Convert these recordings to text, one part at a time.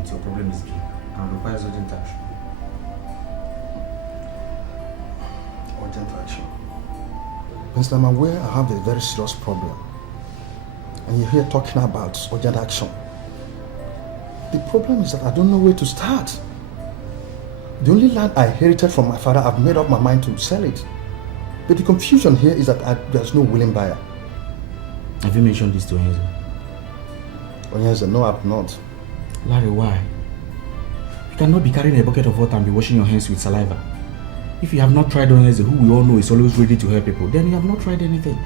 moment, your problem is big and requires urgent action. Urgent action? Mr. I'm aware I have a very serious problem. And you're here talking about urgent action. The problem is that I don't know where to start. The only land I inherited from my father, I've made up my mind to sell it. But the confusion here is that there's no willing buyer. Have you mentioned this to Onyeze? Onyeze, no, I've not. Larry, why? You cannot be carrying a bucket of water and be washing your hands with saliva. If you have not tried Onyeze, who we all know is always ready to help people, then you have not tried anything.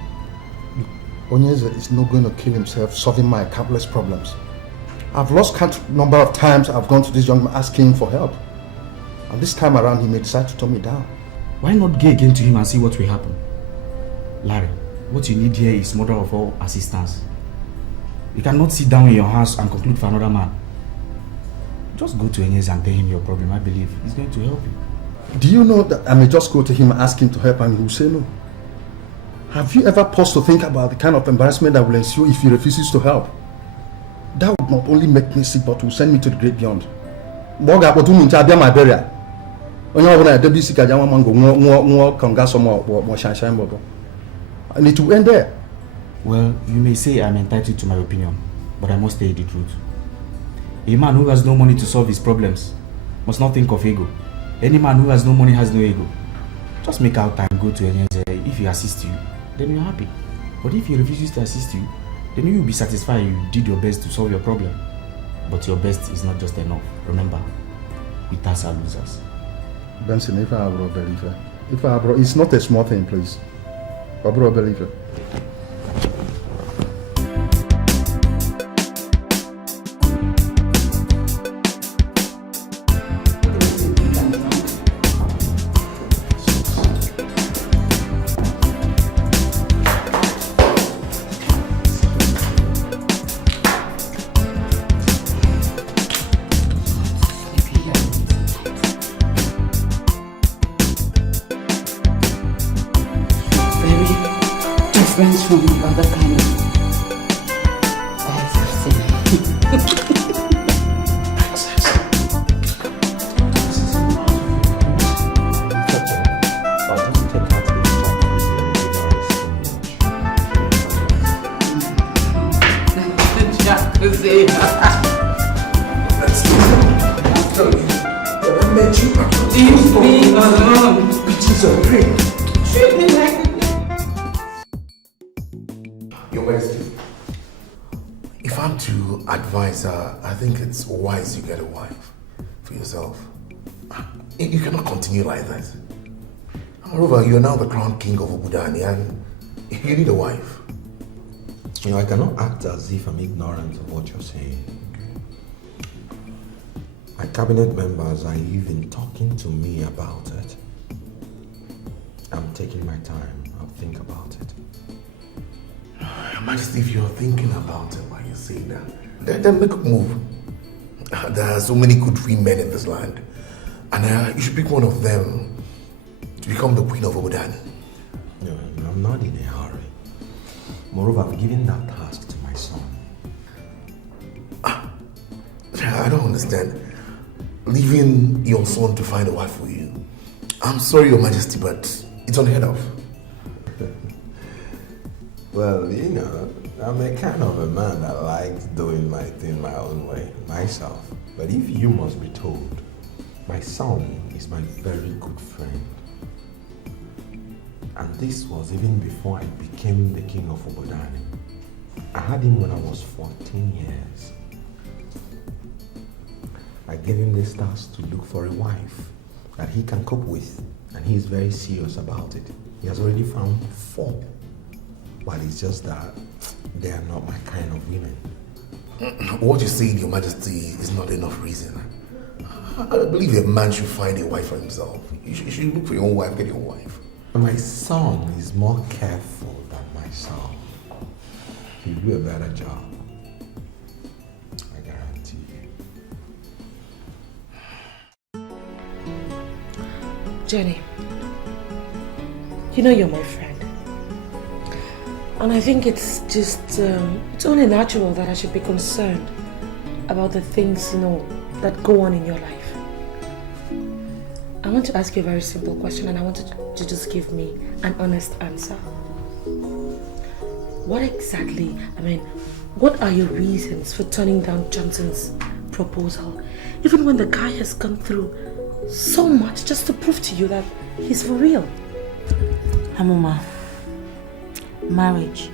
Onyeze is not going to kill himself solving my countless problems. I've lost count number of times I've gone to this young man asking for help. And this time around, he may decide to turn me down. Why not go again to him and see what will happen? Larry, what you need here is mother of all assistance. You cannot sit down in your house and conclude for another man. Just go to Onyeze and tell him your problem. I believe he's going to help you. Do you know that I may just go to him and ask him to help and he will say no? Have you ever paused to think about the kind of embarrassment that will ensue if he refuses to help? That would not only make me sick, but will send me to the great beyond. My burial. And it will end there. Well, you may say I'm entitled to my opinion, but I must tell you the truth. A man who has no money to solve his problems must not think of ego. Any man who has no money has no ego. Just make out time, go to Onyeze. If he assists you, then you're happy. But if he refuses to assist you, then you will be satisfied you did your best to solve your problem. But your best is not just enough. Remember, winners are losers. Benson, if I were a believer, it's not a small thing, please. I were a believer. Friends from the other kind of Leave me alone. Bitches are great. Treat me like Your Majesty, if I'm to advise her, I think it's wise you get a wife for yourself. You cannot continue like that. Moreover, you're now the crown king of Obudani and you need a wife. You know, I cannot act as if I'm ignorant of what you're saying. My cabinet members are even talking to me about it. I'm taking my time. I'll think about it. Your Majesty, if you're thinking about it while you're saying that, then make a move. There are so many good free men in this land. And you should pick one of them to become the queen of Obudani. No, I'm not in a hurry. Moreover, I've given that task to my son. I don't understand. Leaving your son to find a wife for you. I'm sorry, Your Majesty, but it's unheard of. Well, you know, I'm a kind of a man that likes doing my thing my own way, myself. But if you must be told, my son is my very good friend. And this was even before I became the king of Obodani. I had him when I was 14 years. I gave him this task to look for a wife that he can cope with, and he is very serious about it. He has already found 4. But it's just that they are not my kind of women. What you say, Your Majesty, is not enough reason. I believe a man should find a wife for himself. You should look for your own wife, get your own wife. My son is more careful than myself. He'll do a better job. I guarantee you. Jenny, you know you're my friend. And I think it's just, it's only natural that I should be concerned about the things, that go on in your life. I want to ask you a very simple question and I want you to just give me an honest answer. What are your reasons for turning down Johnson's proposal? Even when the guy has gone through so much just to prove to you that he's for real. Hamuma, marriage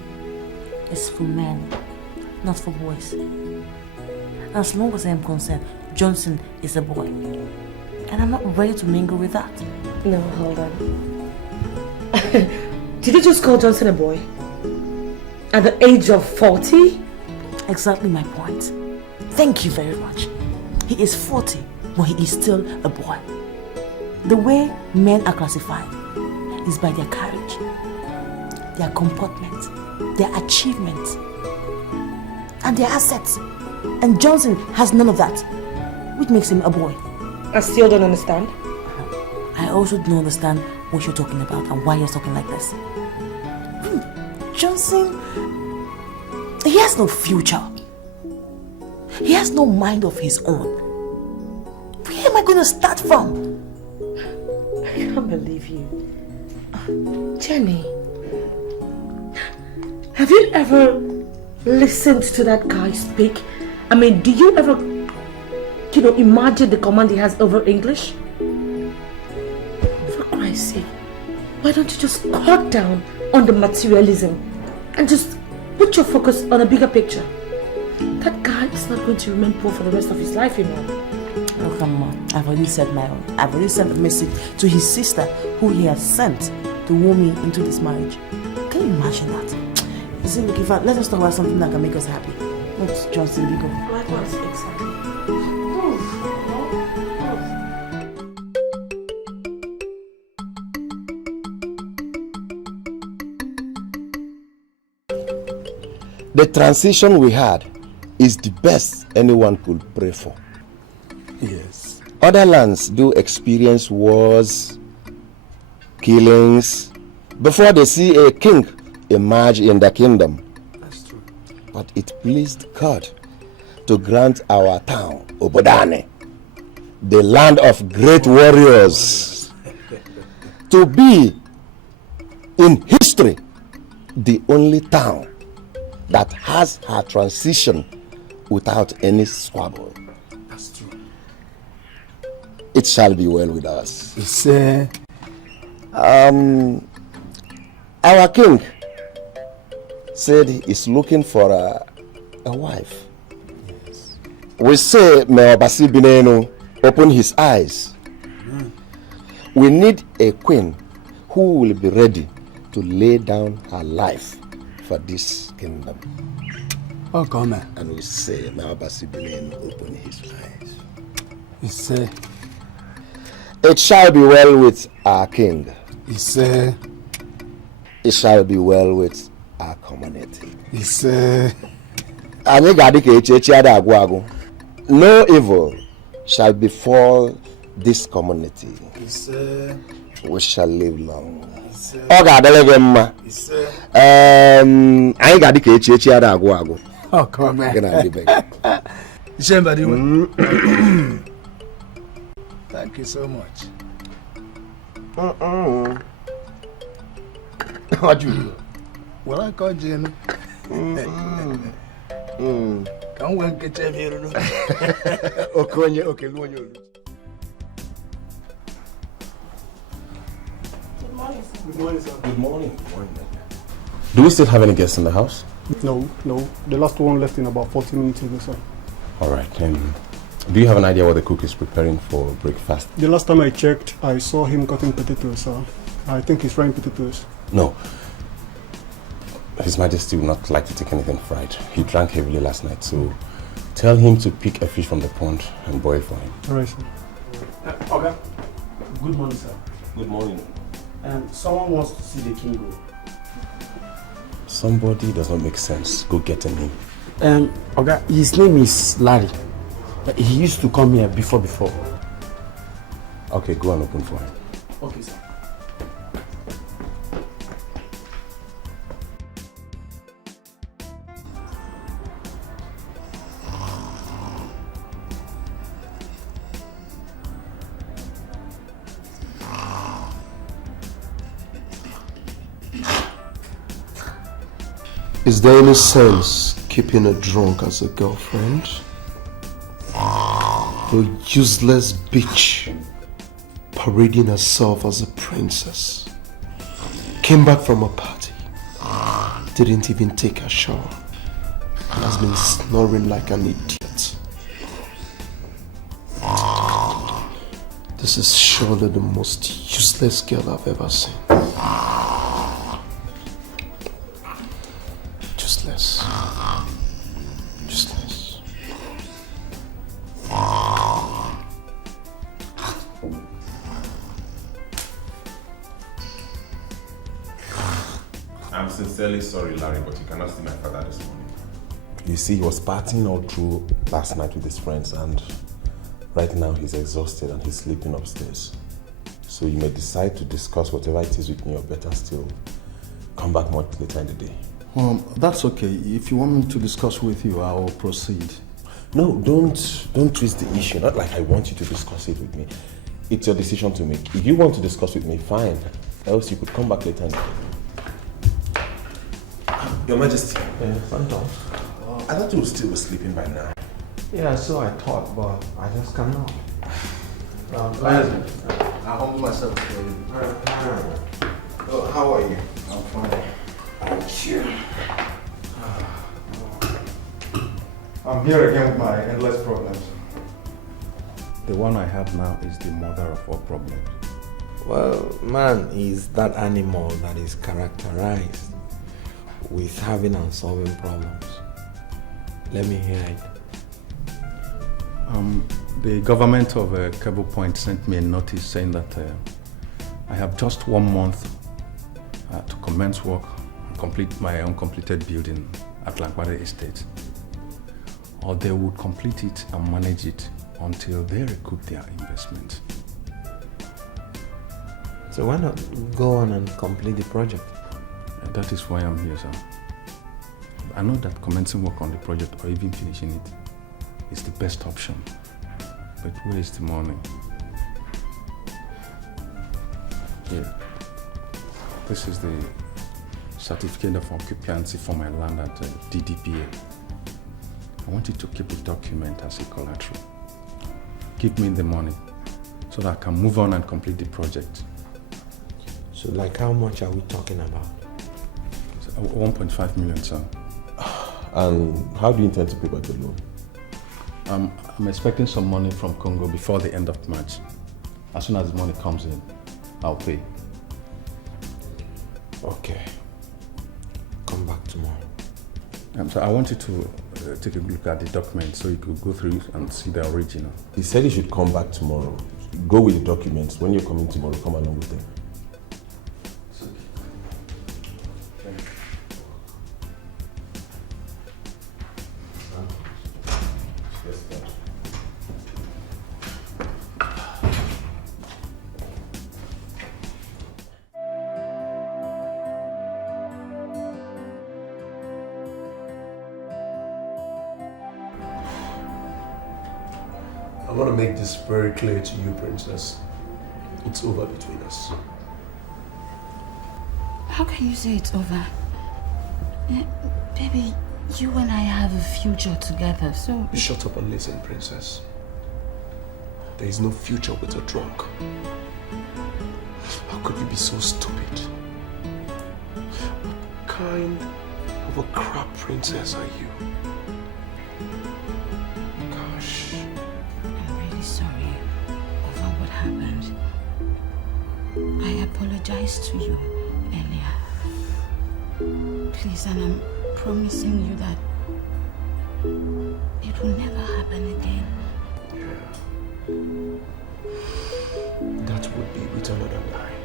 is for men, not for boys. As long as I am concerned, Johnson is a boy. And I'm not ready to mingle with that. No, hold on. Did you just call Johnson a boy? At the age of 40? Exactly my point. Thank you very much. He is 40, but he is still a boy. The way men are classified is by their courage, their comportment, their achievements, and their assets. And Johnson has none of that, which makes him a boy. I still don't understand. I also don't understand what you're talking about and why you're talking like this. Johnson, he has no future. He has no mind of his own. Where am I going to start from? I can't believe you. Jenny, have you ever listened to that guy speak? I mean, do you ever, imagine the command he has over English? For Christ's sake, why don't you just cut down on the materialism and just put your focus on a bigger picture? That guy is not going to remain poor for the rest of his life, Oh, come on. I've already said my own. I've already sent a message to his sister who he has sent to woo me into this marriage. Can you imagine that? You see, look, let us talk about something that can make us happy. What's Johnson, Bigo? Likewise, exactly. The transition we had is the best anyone could pray for. Yes. Other lands do experience wars, killings, before they see a king emerge in the kingdom. That's true. But it pleased God to grant our town, Obodane, the land of great warriors, to be, in history, the only town that has her transition without any squabble. That's true. It shall be well with us. It's our king said he is looking for a wife. yes. We say, may Obasi Binenu open his eyes. We need a queen who will be ready to lay down her life for this kingdom. Oh, come on. And we say, may Obasi Binenu open his eyes. It's It shall be well with our king. It shall be well with our community. Anyị ga-adị ka echi ada agwụ agwụ. No evil shall befall this community. We shall live long. Ọ ga-adịrị gị mma. Anyị ga-adị ka echi ada agwụ agwụ. Oh, come on. Thank you so much. What you? Well, I called you. Can't wait to get you. Okay, Good morning, sir. Good morning, sir. Good morning. Do we still have any guests in the house? No. The last one left in about 40 minutes ago, sir. All right. Do you have an idea what the cook is preparing for breakfast? The last time I checked, I saw him cutting potatoes, sir. I think he's frying potatoes. No. His Majesty would not like to take anything fried. He drank heavily last night, so tell him to pick a fish from the pond and boil for him. All right, sir. Okay. Good morning, sir. Good morning. Someone wants to see the king. Somebody does not make sense. Go get him. Okay, his name is Larry. He used to come here before. Okay, go and open for him. Okay, sir. Is there any sense keeping a drunk as a girlfriend? A useless bitch parading herself as a princess. Came back from a party. Didn't even take a shower. And has been snoring like an idiot. This is surely the most useless girl I've ever seen. Useless. Useless. I'm sincerely sorry, Larry, but you cannot see my father this morning. You see, he was partying all through last night with his friends, and right now he's exhausted and he's sleeping upstairs. So you may decide to discuss whatever it is with me, or better still, come back much later in the day. That's okay. If you want me to discuss with you, I will proceed. No, don't twist the issue. Not like I want you to discuss it with me. It's your decision to make. If you want to discuss with me, fine. Else you could come back later in the day. Your Majesty. Phantom. I thought you were still sleeping by now. Yeah, so I thought, but I just cannot. I humble myself for you. How are you? I'm fine. Thank you. I'm here again with my endless problems. The one I have now is the mother of all problems. Well, man is that animal that is characterized with having and solving problems. Let me hear it. The government of Cable Point sent me a notice saying that I have just 1 month to commence work and complete my uncompleted building at Lankwade Estate. Or they would complete it and manage it until they recoup their investment. So why not go on and complete the project? That is why I'm here, sir. I know that commencing work on the project or even finishing it is the best option. But where is the money? Here. This is the certificate of occupancy for my land at DDPA. I want you to keep the document as a collateral. Give me the money so that I can move on and complete the project. So like how much are we talking about? 1.5 million, sir. And how do you intend to pay back the loan? I'm expecting some money from Congo before the end of March. As soon as the money comes in, I'll pay. Okay. Come back tomorrow. So I want you to take a look at the document so you could go through it and see the original. He said he should come back tomorrow. Go with the documents. When you're coming tomorrow, come along with them. I want to make this very clear to you, Princess. It's over between us. How can you say it's over? Baby, you and I have a future together, so... Shut up and listen, Princess. There is no future with a drunk. How could you be so stupid? What kind of a crap princess are you? Gosh. I'm really sorry over what happened. I apologized to you earlier. Please, and I'm promising you that it will never happen again. That would be with another lie.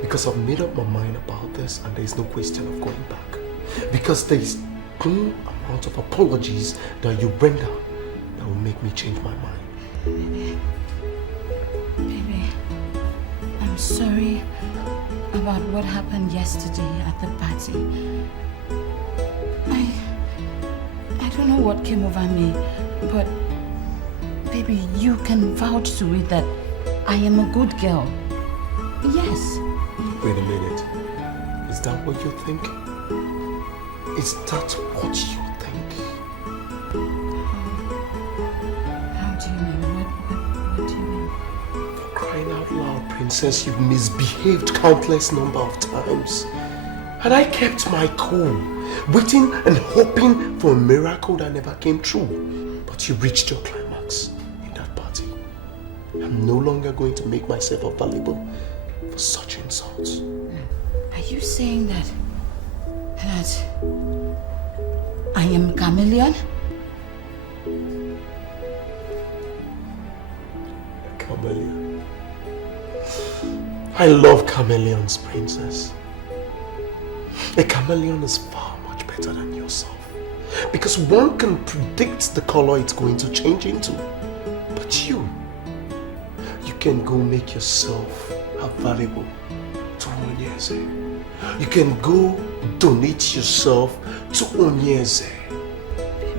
Because I've made up my mind about this and there is no question of going back. Because there is no amount of apologies that you render that will make me change my mind. Baby, I'm sorry about what happened yesterday at the party. I don't know what came over me, but baby, you can vouch to it that I am a good girl. Yes. Wait a minute. Is that what you're thinking? Is that what you think? How do you mean? What do you mean? For crying out loud, Princess, you've misbehaved countless number of times. And I kept my cool, waiting and hoping for a miracle that never came true. But you reached your climax in that party. I'm no longer going to make myself available for such insults. Are you saying that I am a chameleon? A chameleon. I love chameleons, Princess. A chameleon is far much better than yourself. Because one can predict the color it's going to change into. But you can go make yourself available to Onyeze. You can go donate yourself to Onyeze.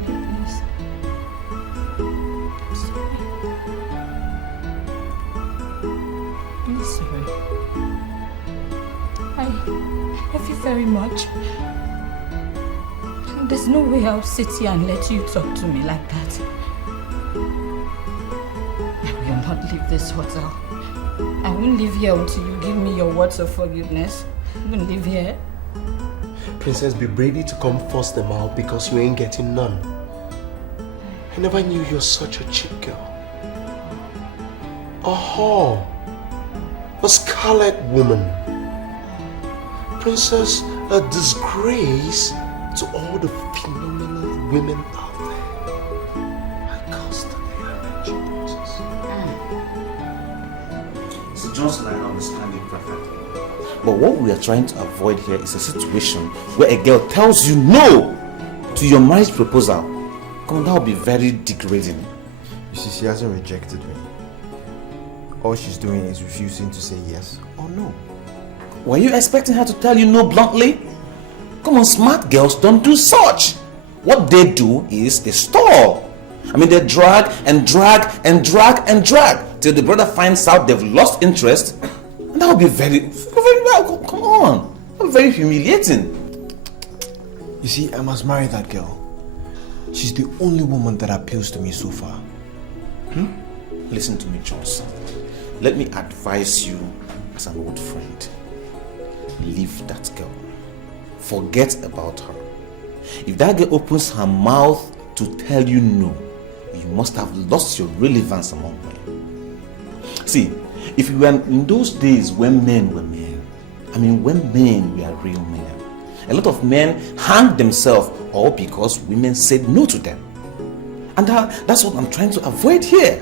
Please. I'm sorry. I'm sorry. I love you very much. There's no way I'll sit here and let you talk to me like that. I will not leave this hotel. I won't leave here until you give me your words of forgiveness. I won't leave here. Princess, be ready to come force them out because you ain't getting none. I never knew you're such a cheap girl. A whore. A scarlet woman. Princess, a disgrace to all the phenomenal women out there. I constantly arrange you, Princess. So Johnson, I understand it perfectly. But what we are trying to avoid here is a situation where a girl tells you no to your marriage proposal. Come on, that would be very degrading. You see, she hasn't rejected me. All she's doing is refusing to say yes or no. Were you expecting her to tell you no bluntly? Come on, smart girls don't do such. What they do is they stall. I mean, they drag and drag and drag and drag till the brother finds out they've lost interest. And that would be very well. Come on. That would be very humiliating. You see, I must marry that girl. She's the only woman that appeals to me so far. Listen to me, Johnson. Let me advise you as an old friend. Leave that girl. Forget about her. If that girl opens her mouth to tell you no, you must have lost your relevance among men. See, if you were in those days when men were men, I mean when men were real men, a lot of men hanged themselves all because women said no to them. And that's what I'm trying to avoid here.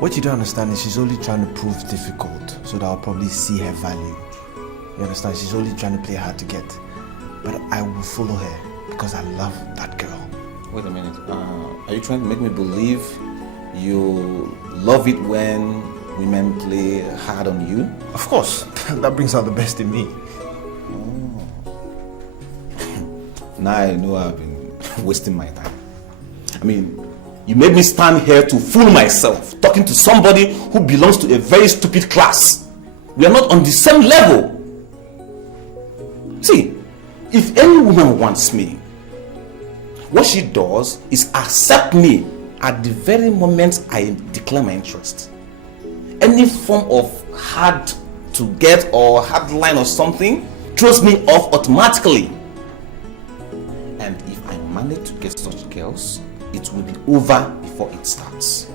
What you don't understand is she's only trying to prove difficult so that I'll probably see her value. You understand? She's only trying to play hard to get. But I will follow her because I love that girl. Wait a minute. Are you trying to make me believe you love it when women play hard on you? Of course. That brings out the best in me. Now I know I've been wasting my time. I mean, you made me stand here to fool myself, talking to somebody who belongs to a very stupid class. We are not on the same level. See, if any woman wants me, what she does is accept me at the very moment I declare my interest. Any form of hard to get or hard line or something throws me off automatically. And if I manage to get such girls, it will be over before it starts.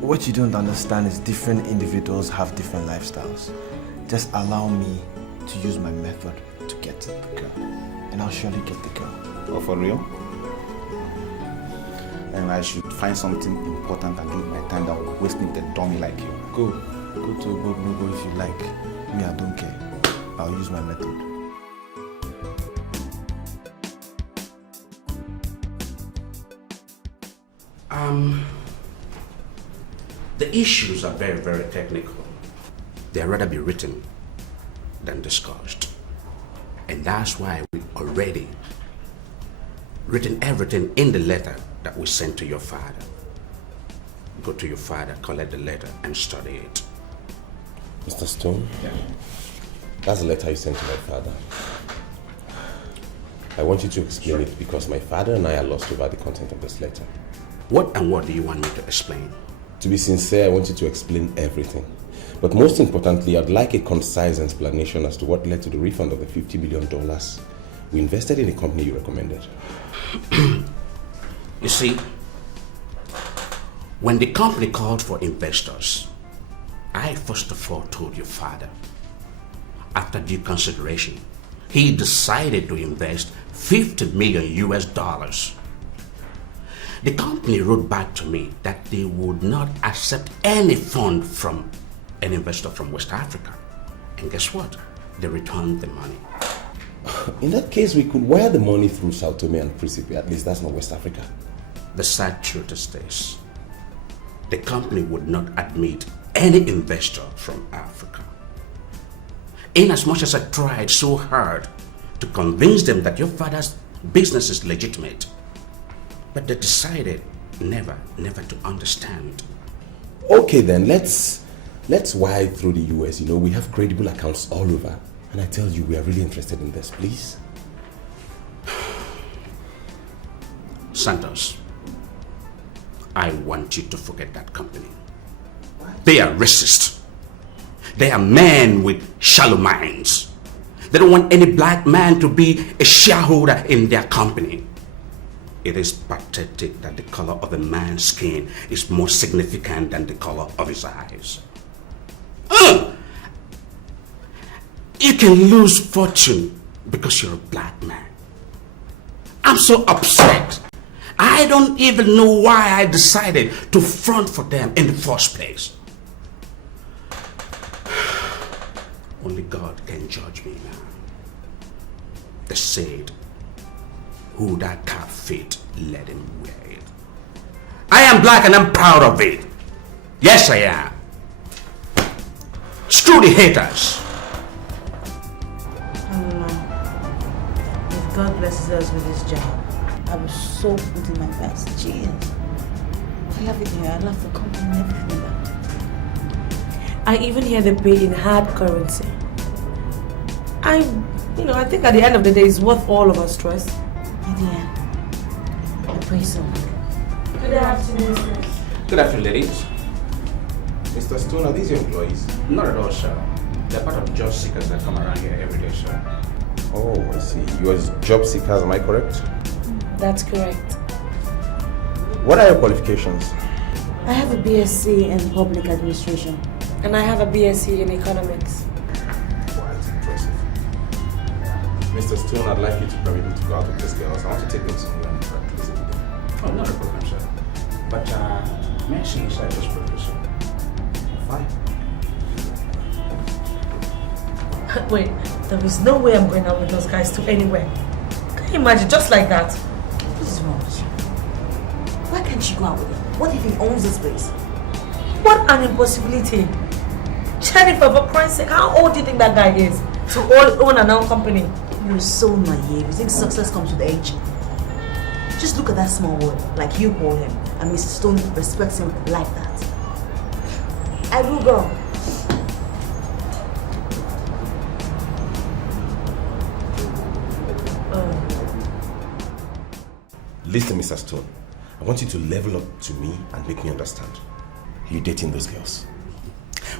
What you don't understand is different individuals have different lifestyles. Just allow me to use my method to get the girl, and I'll surely get the girl. Oh, for real? And I should find something important and do with my time that will waste me with a dummy like you. Go to a book if you like. Me, I don't care. I'll use my method. The issues are very, very technical. They'd rather be written than discussed. And that's why we already written everything in the letter that we sent to your father. Go to your father, collect the letter, and study it. Mr. Stone? Yeah. That's the letter you sent to my father. I want you to explain it because my father and I are lost over the content of this letter. What do you want me to explain? To be sincere, I want you to explain everything. But most importantly, I'd like a concise explanation as to what led to the refund of the $50 million we invested in a company you recommended. You see, when the company called for investors, I first of all told your father, after due consideration, he decided to invest $50 million US. The company wrote back to me that they would not accept any fund from an investor from West Africa. And guess what? They returned the money. In that case, we could wire the money through Sao Tome and Principe. At least that's not West Africa. The sad truth is this. The company would not admit any investor from Africa. In as much as I tried so hard to convince them that your father's business is legitimate, but they decided never to understand. Okay then, let's wire through the US. You know, we have credible accounts all over. And I tell you, we are really interested in this, please. Santos, I want you to forget that company. They are racist. They are men with shallow minds. They don't want any black man to be a shareholder in their company. It is pathetic that the color of a man's skin is more significant than the color of his eyes. You can lose fortune because you're a black man. I'm so upset. I don't even know why I decided to front for them in the first place. Only God can judge me now. They said, who that cap fit, let him wear it. I am black and I'm proud of it. Yes, I am. Screw the haters. If God blesses us with this job, I will so put in my best. Jeez. I love it here. I love the company and everything about it. I even hear they pay in hard currency. I think at the end of the day, it's worth all of our stress. Yeah. I pray so. Good afternoon, sir. Good afternoon, ladies. Mr. Stone, are these your employees? Not at all, sir. They're part of job seekers that come around here every day, sir. Oh, I see. You are job seekers, am I correct? That's correct. What are your qualifications? I have a BSc in public administration. And I have a BSc in economics. Quite impressive. Mr. Stone, I'd like you to permit me to go out with these girls. I want to take them somewhere and practice with them. Oh, not a problem, sir. But, may I see inside this professor? Fine. Wait, there is no way I'm going out with those guys to anywhere. Can you imagine, just like that? What is wrong with you? Why can't you go out with him? What if he owns this place? What an impossibility. Jennifer, for Christ's sake, how old do you think that guy is to own an own company? You're so naive. You think success comes with age? Just look at that small word, like you call him, and Mrs. Stone respects him like that. I will go. Listen, Mr. Stone. I want you to level up to me and make me understand. Are you dating those girls?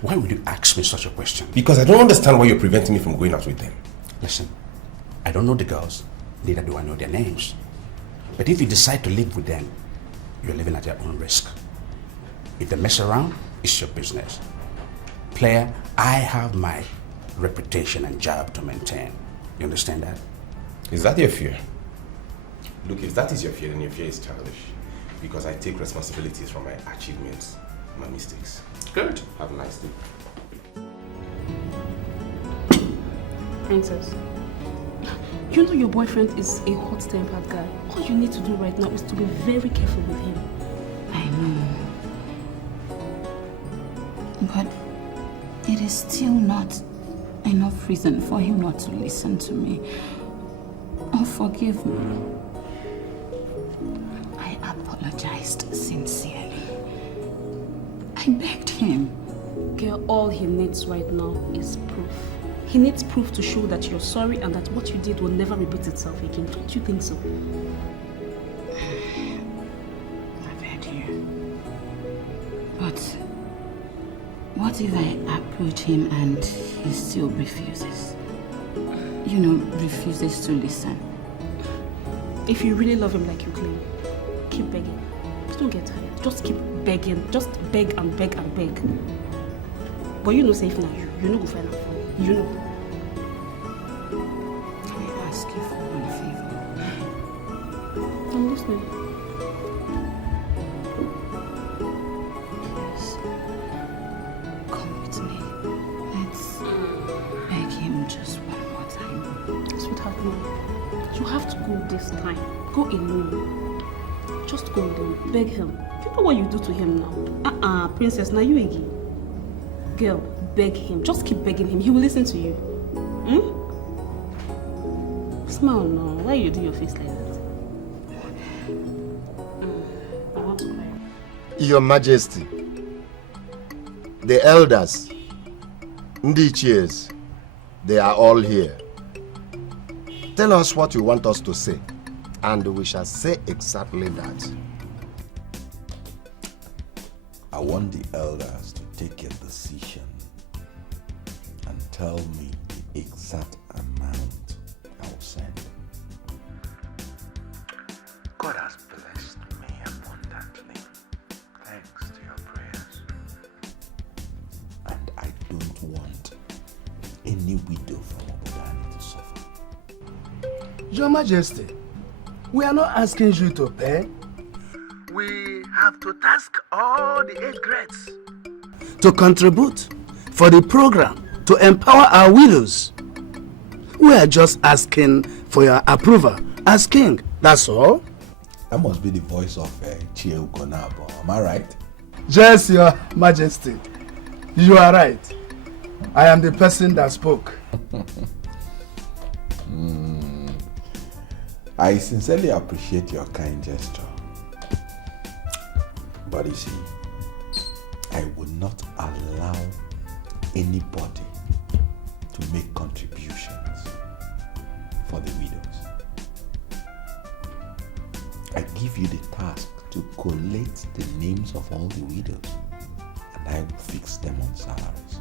Why would you ask me such a question? Because I don't understand why you're preventing me from going out with them. Listen, I don't know the girls, neither do I know their names. But if you decide to live with them, you're living at your own risk. If they mess around, it's your business. Player, I have my reputation and job to maintain. You understand that? Is that your fear? Look, if that is your fear, then your fear is childish. Because I take responsibilities for my achievements, my mistakes. Good. Have a nice day. Princess, you know your boyfriend is a hot-tempered guy. All you need to do right now is to be very careful with him. I know. But it is still not enough reason for him not to listen to me or forgive me. I apologized sincerely. I begged him. Girl, all he needs right now is proof. He needs proof to show that you're sorry and that what you did will never repeat itself again. Don't you think so? I've heard you. But what if I approach him and he still refuses? You know, refuses to listen. If you really love him like you claim, keep begging. Just don't get tired. Just keep begging. Just beg and beg and beg. But you know safe now. You know go find out. You know. Can I ask you for one favor? I'm listening. Please, come with me. Let's beg him just one more time. Sweetheart, no. You have to go this time. Go alone. Just go alone. Beg him. You know what you do to him now? Princess, now you again. Girl, beg him. Just keep begging him. He will listen to you. Smile now. Why you do your face like that? I want to cry. Your Majesty, the elders, Ndi Cheers, they are all here. Tell us what you want us to say, and we shall say exactly that. I want the elders to take a decision and tell me the exact amount I will send. God has blessed me abundantly, thanks to your prayers. And I don't want any widow from Obodani to suffer. Your Majesty, we are not asking you to pay. We have to task all the 8 grades to contribute for the program to empower our widows. We are just asking for your approval as king, that's all. That must be the voice of Chie Ugonabo, am I right? Yes, Your Majesty, you are right. I am the person that spoke. I sincerely appreciate your kind gesture. But you see, I will not allow anybody to make contributions for the widows. I give you the task to collate the names of all the widows, and I will fix them on salaries.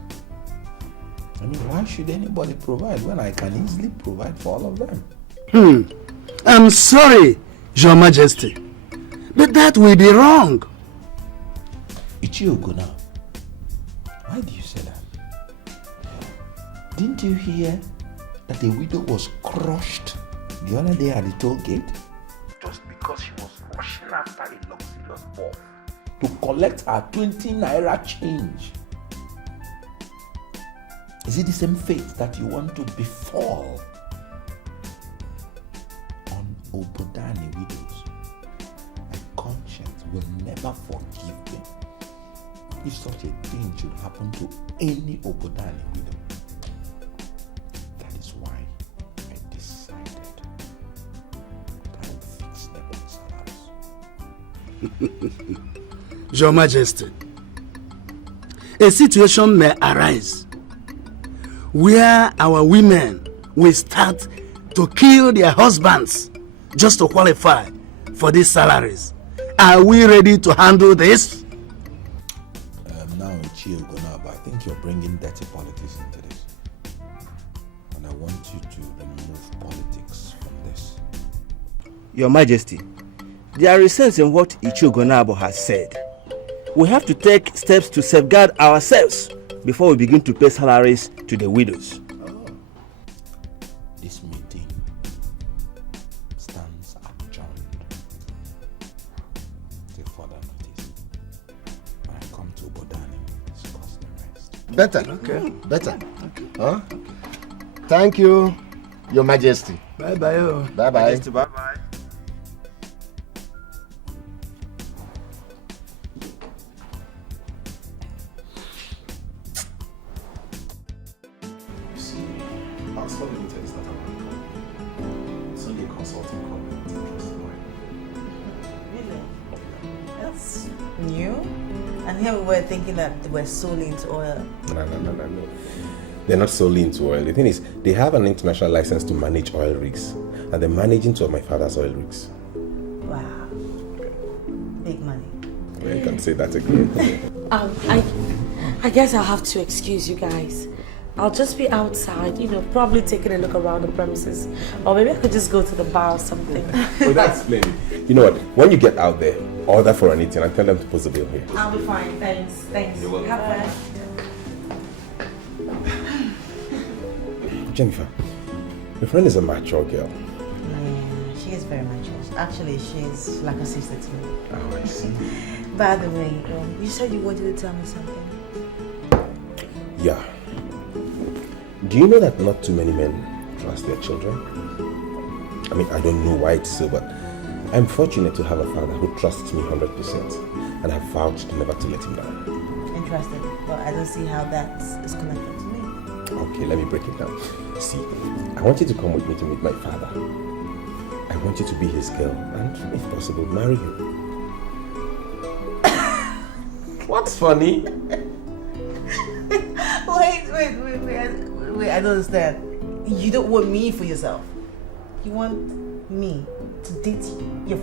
I mean, why should anybody provide when I can easily provide for all of them? I'm sorry, Your Majesty, but that will be wrong. Ichioguna, why do you say that? Didn't you hear that the widow was crushed the other day at the toll gate? Just because she was rushing after a luxurious ball to collect her 20 naira change. Is it the same fate that you want to befall on Obodani widows? My conscience will never forgive me if such a thing should happen to any Obodani widow. That is why I decided that I would fix them on salaries. Your Majesty, a situation may arise where our women will start to kill their husbands just to qualify for these salaries. Are we ready to handle this? Now, Chiyogonaba, I think you're bringing dirty politics into this. And I want you to remove politics from this. Your Majesty, there is sense in what Ichiogonabo has said. We have to take steps to safeguard ourselves before we begin to pay salaries to the widows. This meeting stands adjourned till further notice. When I come to Bodani, discuss the rest. Better. Okay. Better. Huh? Thank you, Your Majesty. Bye-bye. Bye-bye. Majesty, bye-bye. New? And here we were thinking that they were sold into oil. No. They're not solely into oil. The thing is, they have an international license to manage oil rigs, and they're managing two of my father's oil rigs. Wow. Big money. Well, you can say that again. I guess I'll have to excuse you guys. I'll just be outside, probably taking a look around the premises. Or maybe I could just go to the bar or something. Oh, that's splendid. You know what? When you get out there, order for anything and tell them to post the bill here. I'll be fine. Thanks. You're welcome. Have fun. Jennifer, your friend is a mature girl. Yeah, she is very mature. Actually, she's like a sister to me. Oh, I see. By the way, you said you wanted to tell me something. Yeah. Do you know that not too many men trust their children? I mean, I don't know why it's so, but I'm fortunate to have a father who trusts me 100%, and I've vowed never to let him down. Interested, but I don't see how that is connected to me. Okay, let me break it down. See, I want you to come with me to meet my father. I want you to be his girl, and if possible, marry him. What's funny? Wait, I don't understand. You don't want me for yourself. You want me to date you.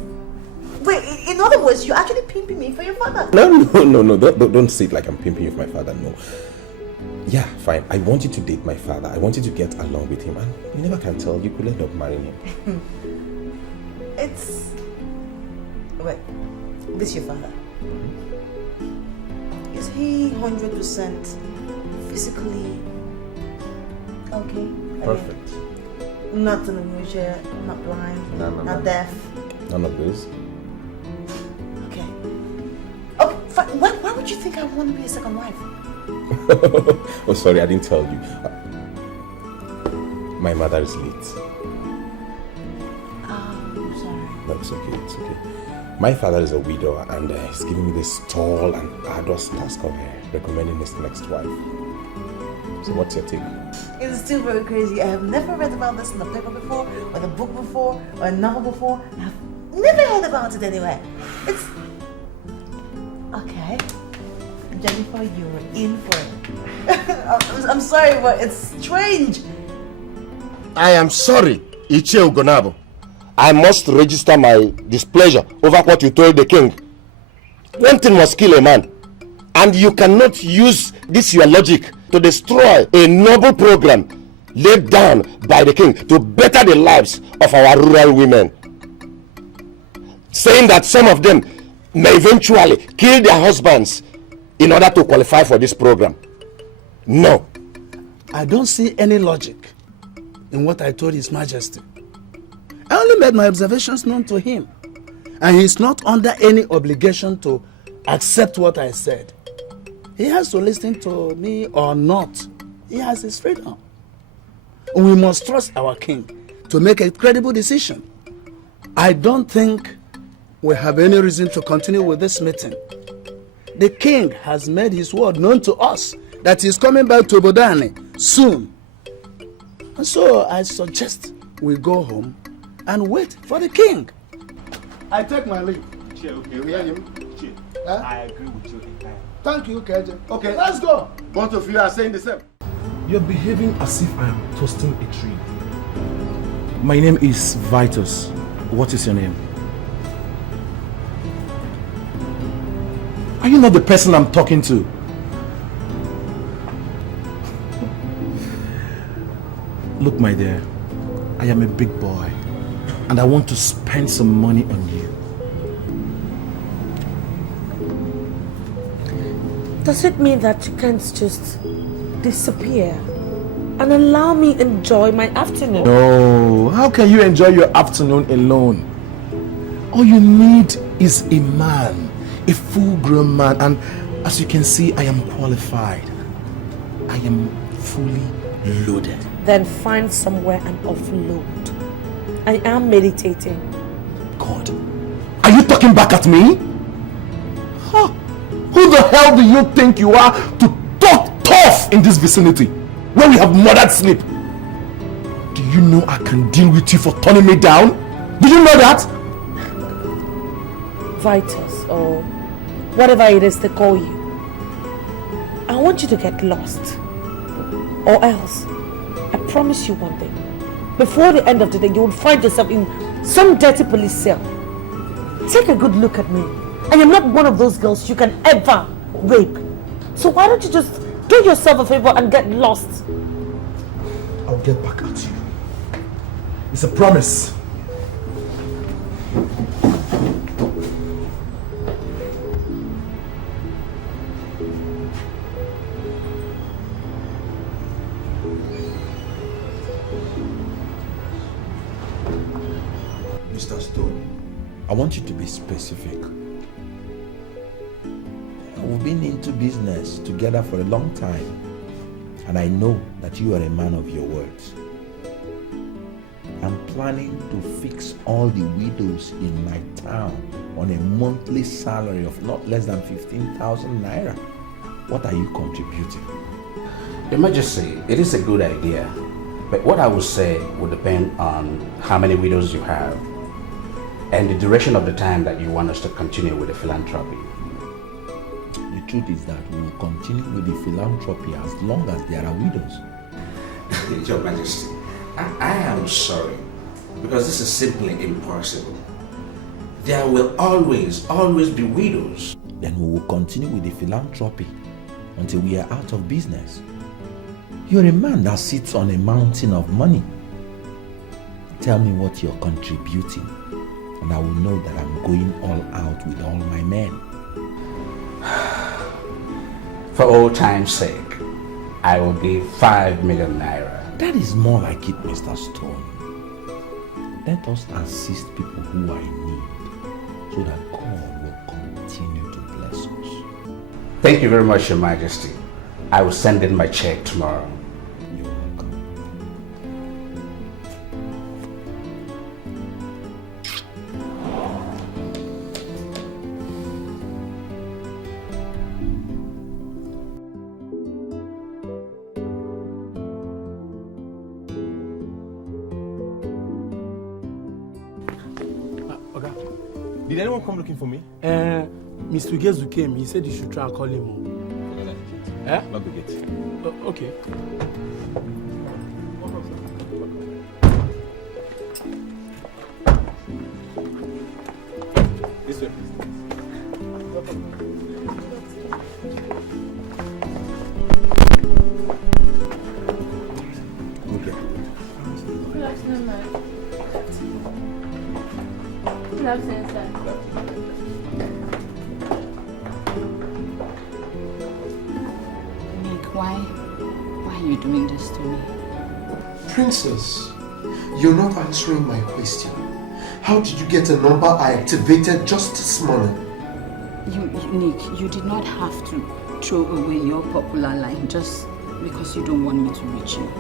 Wait, in other words, you're actually pimping me for your father. No. Don't say it like I'm pimping you for my father, no. Yeah, fine. I want you to date my father. I want you to get along with him, and you never can tell. You could end up marrying him. Wait, this is your father. Is he 100% physically okay? Perfect. Not in a wheelchair, not blind, not deaf. None of those. Okay. Okay, fine. Why would you think I want to be a second wife? Oh, sorry, I didn't tell you. My mother is late. I'm sorry. No, it's okay. My father is a widower, and he's giving me this tall and arduous task of recommending his next wife. So what's your take? It's still very crazy. I have never read about this in a paper before, or a book before, or a novel before. I've never heard about it anywhere. It's... Okay. Jennifer, you're in for it. I'm sorry, but it's strange. I am sorry, Ichie Ugonabo. I must register my displeasure over what you told the king. One thing must kill a man, and you cannot use this your logic to destroy a noble program laid down by the king to better the lives of our rural women. Saying that some of them may eventually kill their husbands in order to qualify for this program. No. I don't see any logic in what I told His Majesty. I only made my observations known to him, and he's not under any obligation to accept what I said. He has to listen to me or not. He has his freedom. We must trust our king to make a credible decision. I don't think we have any reason to continue with this meeting. The king has made his word known to us that he's coming back to Bodani soon. And so I suggest we go home and wait for the king. I take my leave. You hear him? I agree with you entirely. Thank you, KJ. Okay, let's go. Both of you are saying the same. You're behaving as if I am toasting a tree. My name is Vitus. What is your name? Are you not the person I'm talking to? Look, my dear, I am a big boy, and I want to spend some money on you. Does it mean that you can't just disappear and allow me enjoy my afternoon? No, how can you enjoy your afternoon alone? All you need is a man, a full-grown man, and as you can see, I am qualified. I am fully loaded. Then find somewhere and offload. I am meditating. God, are you talking back at me? Huh? Who the hell do you think you are to talk tough in this vicinity when we have murdered sleep? Do you know I can deal with you for turning me down? Do you know that? Vitus, or whatever it is they call you. I want you to get lost. Or else, I promise you one thing. Before the end of the day, you will find yourself in some dirty police cell. Take a good look at me. I am not one of those girls you can ever rape. So why don't you just do yourself a favor and get lost? I'll get back at you. It's a promise. Mr. Stone, I want you to be specific. We've been into business together for a long time, and I know that you are a man of your words. I'm planning to fix all the widows in my town on a monthly salary of not less than 15,000 naira. What are you contributing? Your Majesty, it is a good idea, but what I would say would depend on how many widows you have and the duration of the time that you want us to continue with the philanthropy. The truth is that we will continue with the philanthropy as long as there are widows. Your Majesty, I am sorry, because this is simply impossible. There will always be widows. Then we will continue with the philanthropy until we are out of business. You're a man that sits on a mountain of money. Tell me what you're contributing, and I will know that I'm going all out with all my men. For old time's sake, I will give 5 million naira. That is more like it, Mr. Stone. Let us assist people who are in need, so that God will continue to bless us. Thank you very much, Your Majesty. I will send in my check tomorrow. You're welcome. Did anyone come looking for me? Mr. Ugezu came. He said you should try and call him. Lock the gate. Okay. This way, Good afternoon, ma'am. Good afternoon, sir. Nick, why are you doing this to me? Princess, you're not answering my question. How did you get a number I activated just this morning? Nick, you did not have to throw away your popular line just because you don't want me to reach you.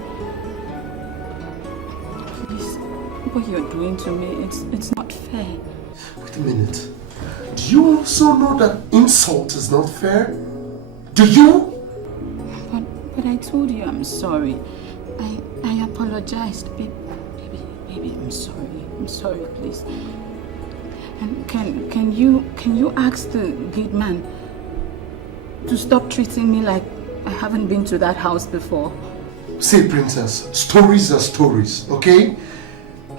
Please, what you're doing to me, it's not fair. Wait a minute. Do you also know that insult is not fair? Do you? But I told you I'm sorry. I apologized. Baby, I'm sorry. I'm sorry, please. And can you ask the gate man to stop treating me like I haven't been to that house before? See, Princess, stories are stories, okay?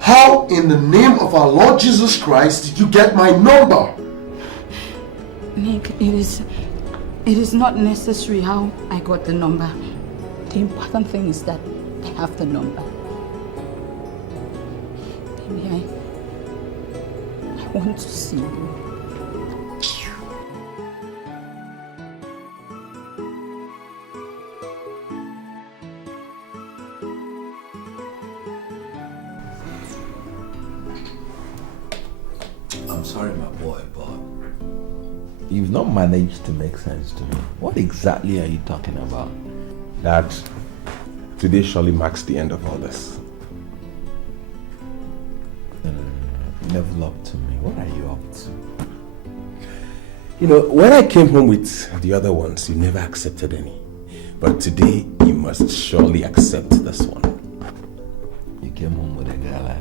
How in the name of our Lord Jesus Christ did you get my number? Nick, it is not necessary how I got the number. The important thing is that I have the number. Baby, I want to see you. I'm sorry, my boy, but you've not managed to make sense to me. What exactly are you talking about? Dad, today surely marks the end of all this. Level up to me. What are you up to? You know, when I came home with the other ones, you never accepted any. But today, you must surely accept this one. You came home with a girl, eh?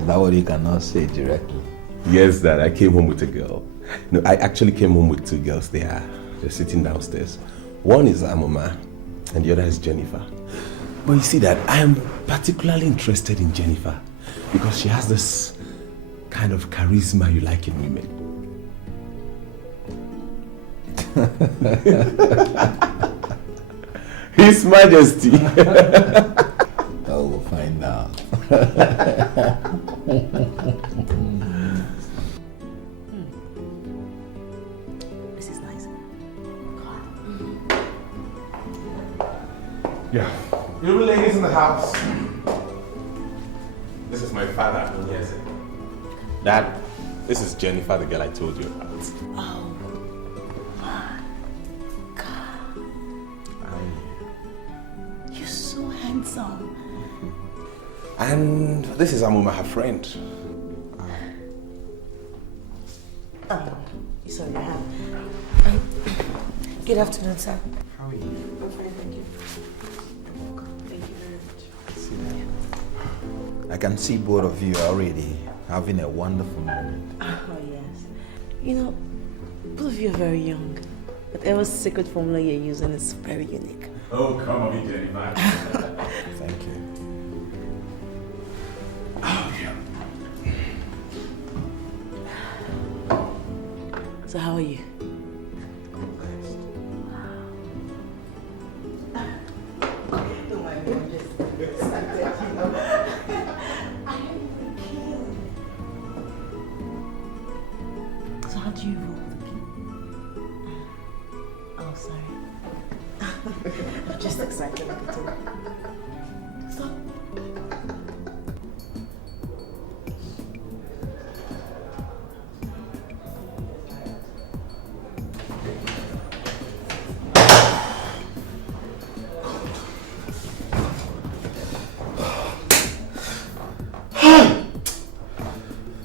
Is that what you cannot say directly? Yes, Dad, I came home with a girl. No, I actually came home with two girls. They're sitting downstairs. One is Amoma, and the other is Jennifer. But you see that I am particularly interested in Jennifer because she has this kind of charisma you like in women. His Majesty. Oh, we'll find out. This is nice. Yeah. You ladies in the house. This is my father. Yes. Dad, this is Jennifer, the girl I told you about. Oh my God. You're so handsome. And this is Amuma, her friend. Sorry, I have. Good afternoon, sir. How are you? I'm fine, thank you. You're welcome. Thank you very much. I can see both of you already having a wonderful moment. Oh, yes. You know, both of you are very young. Whatever secret formula you're using is very unique. Oh, come on, Jennifer. Thank you. Oh, yeah. So how are you? Don't mind me, I'm just excited, you know. I am the king. So how do you roll the king? Oh, sorry. I'm just excited like a toad. Stop.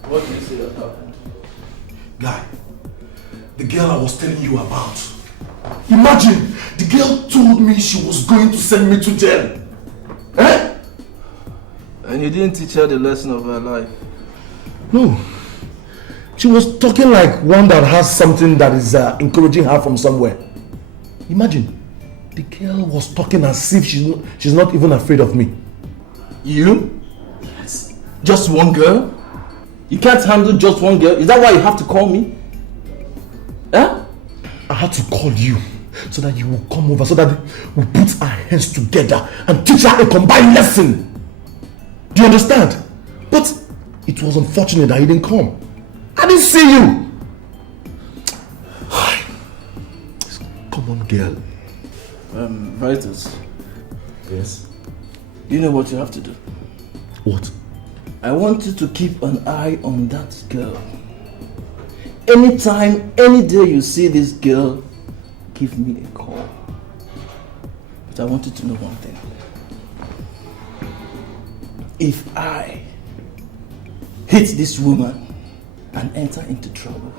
What do you say that happened? Guy, the girl I was telling you about. Imagine, the girl told me she was going to send me to jail. Eh? And you didn't teach her the lesson of her life? No. She was talking like one that has something that is encouraging her from somewhere. Imagine, the girl was talking as if she's not even afraid of me. You? Yes. Just one girl? You can't handle just one girl? Is that why you have to call me? Huh? I had to call you so that you will come over, so that we put our hands together and teach her a combined lesson. Do you understand? But it was unfortunate that he didn't come. I didn't see you. Come on, girl. Vitus. Yes? You know what you have to do? What? I want you to keep an eye on that girl. Anytime, any day you see this girl, give me a call. But I want you to know one thing. If I hit this woman and enter into trouble,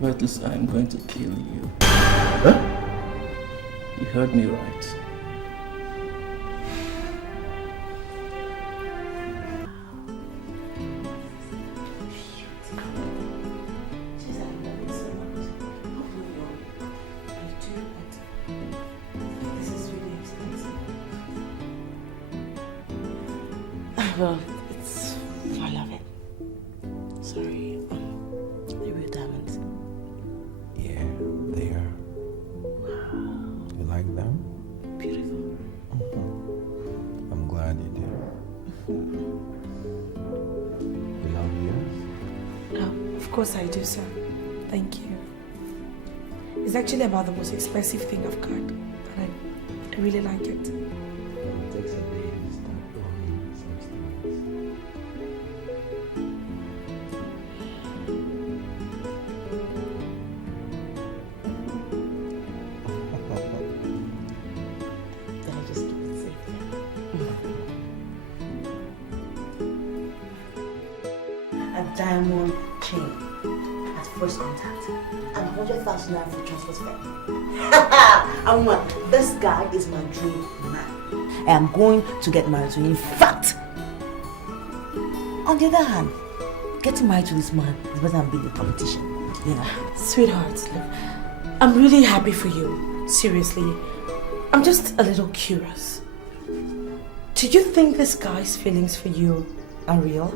Vitus, I'm going to kill you. Huh? You heard me right. Well, it's... I love it. Sorry. They're real diamonds. Yeah, they are. You like them? Beautiful. I'm glad you do. You love yours? Oh, of course I do, sir. Thank you. It's actually about the most expensive thing I've got. And I really like it. It takes a day to start doing such things. Then I just keep it safe there. A diamond chain at first contact and 100,000 naira for transport fare. This guy is my dream man. I am going to get married to him. In fact, on the other hand, getting married to this man is better than being a politician, you know. Sweetheart, look, I'm really happy for you. Seriously. I'm just a little curious. Do you think this guy's feelings for you are real?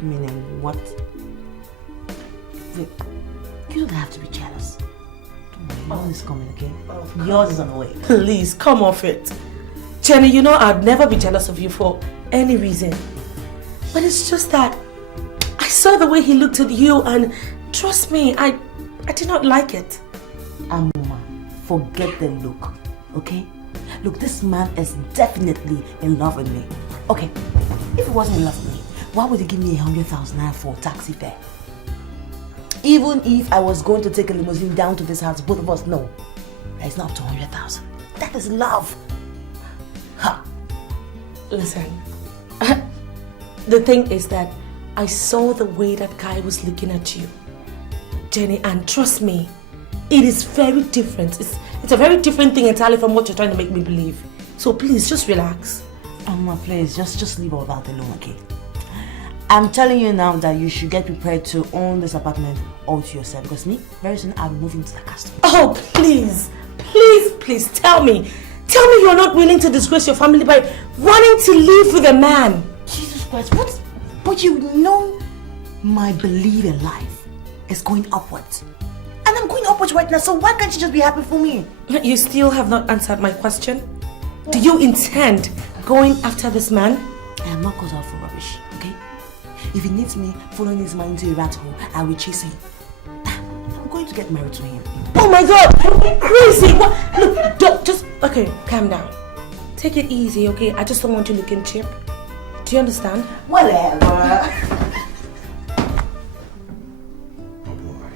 Meaning what? Look, you don't have to be jealous. Don't worry, yours is coming, okay? Yours is on the way. Please, come off it. Jenny, you know I'd never be jealous of you for any reason. But it's just that I saw the way he looked at you and trust me, I did not like it. Amuma, forget the look, okay? Look, this man is definitely in love with me. Okay, if he wasn't in love with me, why would he give me 100,000 naira for taxi fare? Even if I was going to take a limousine down to this house, both of us know that it's not up to 100,000. That is love. Ha. Listen, the thing is that I saw the way that guy was looking at you, Jenny, and trust me, it is very different. It's a very different thing entirely from what you're trying to make me believe. So please, just relax. Please, just leave all that alone, okay? I'm telling you now that you should get prepared to own this apartment all to yourself, because me, very soon I'll be moving to the castle. Oh, please, tell me. Tell me you're not willing to disgrace your family by running to live with a man. Jesus Christ, what? But you know my belief in life is going upwards. And I'm going upwards right now, so why can't you just be happy for me? You still have not answered my question. Do you intend going after this man? I am not caught out for rubbish, okay? If he needs me following his man into a rat hole, I will chase him. I'm going to get married to him. Oh my God, you're crazy. What? Look, just, okay, calm down. Take it easy, okay? I just don't want you looking cheap. Do you understand? Whatever. Oh boy.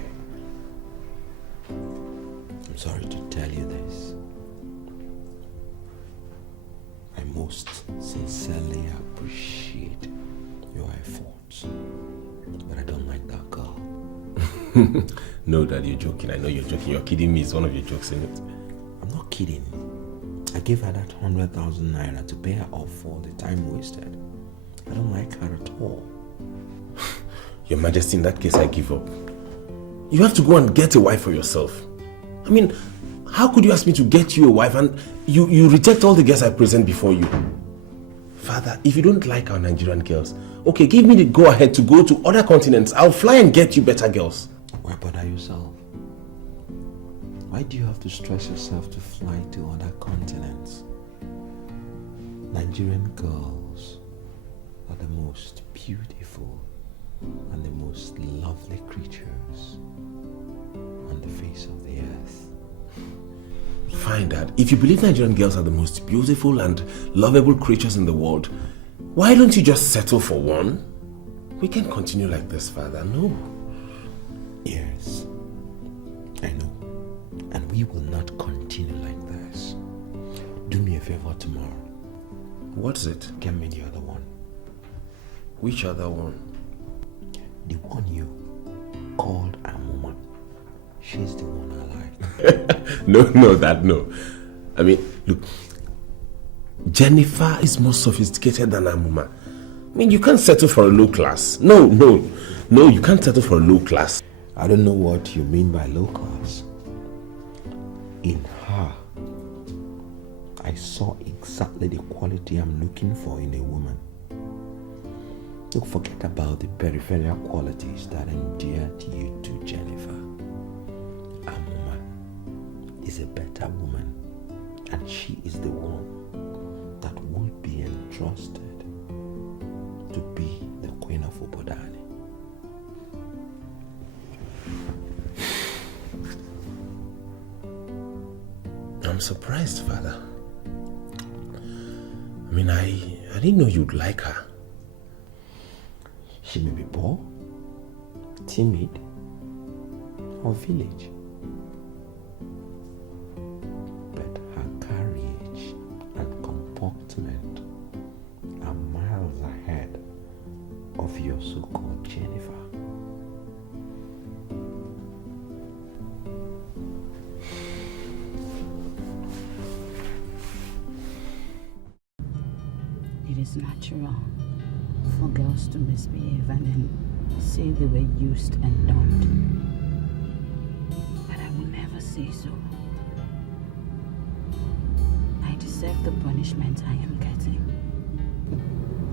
I'm sorry to tell you this. I most sincerely appreciate your efforts, but I don't like that girl. No, Dad, you're joking. I know you're joking. You're kidding me. It's one of your jokes, isn't it? I'm not kidding. I gave her that 100,000 naira to pay her off for the time wasted. I don't like her at all. Your Majesty, in that case, I give up. You have to go and get a wife for yourself. I mean, how could you ask me to get you a wife and you reject all the girls I present before you? Father, if you don't like our Nigerian girls, okay, give me the go-ahead to go to other continents. I'll fly and get you better girls. Why bother yourself? Why do you have to stress yourself to fly to other continents? Nigerian girls are the most beautiful and the most lovely creatures on the face of the earth. Fine, Dad. If you believe Nigerian girls are the most beautiful and lovable creatures in the world, why don't you just settle for one? We can't continue like this, Father. No. Yes, I know. And we will not continue like this. Do me a favor tomorrow. What's it? Get me the other one. Which other one? The one you called Amuma. She's the one I like. No, Dad, no. I mean, look, Jennifer is more sophisticated than Amuma. I mean, you can't settle for a low class. No, you can't settle for a low class. I don't know what you mean by low class. In her, I saw exactly the quality I'm looking for in a woman. Look, forget about the peripheral qualities that endeared you to Jennifer. Amuma is a better woman, and she is the one that would be entrusted to be the Queen of Obodani. I'm surprised, Father. I mean, I didn't know you'd like her. She may be poor, timid, or village, but her courage and comportment are miles ahead of your so-called Jennifer. It is natural for girls to misbehave and then say they were used and dumped. But I will never say so. I deserve the punishment I am getting.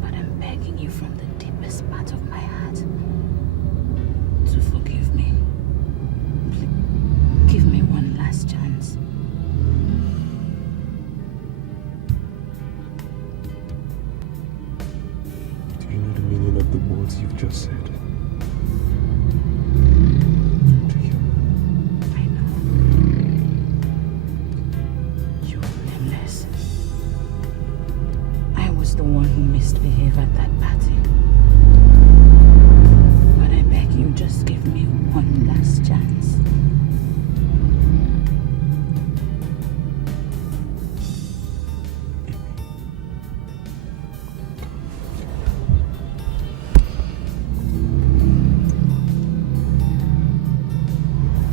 But I'm begging you from the deepest part of my heart to forgive me. Please, give me one last chance. Do you know the meaning of the words you've just said? The one who misbehaved at that party. But I beg you, just give me one last chance.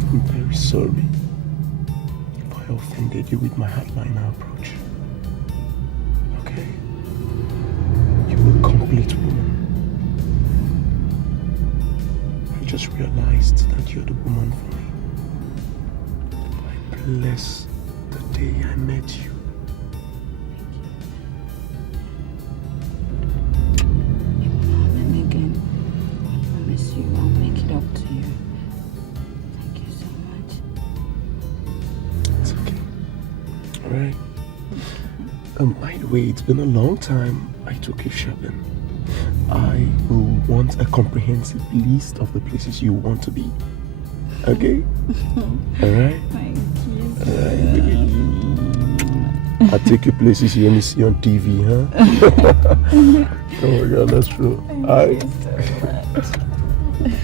I'm very sorry if I offended you with my hardliner approach. Okay? A complete woman. I just realized that you're the woman for me. I bless the day I met you. And again, I promise you I'll make it up to you. Thank you so much. It's okay. Alright. By the way, it's been a long time I took you shopping. I will want a comprehensive list of the places you want to be. Okay? Alright? Thank you. Alright, baby. I'll take you places you only see on TV, huh? Oh my god, that's true. Thank you so much.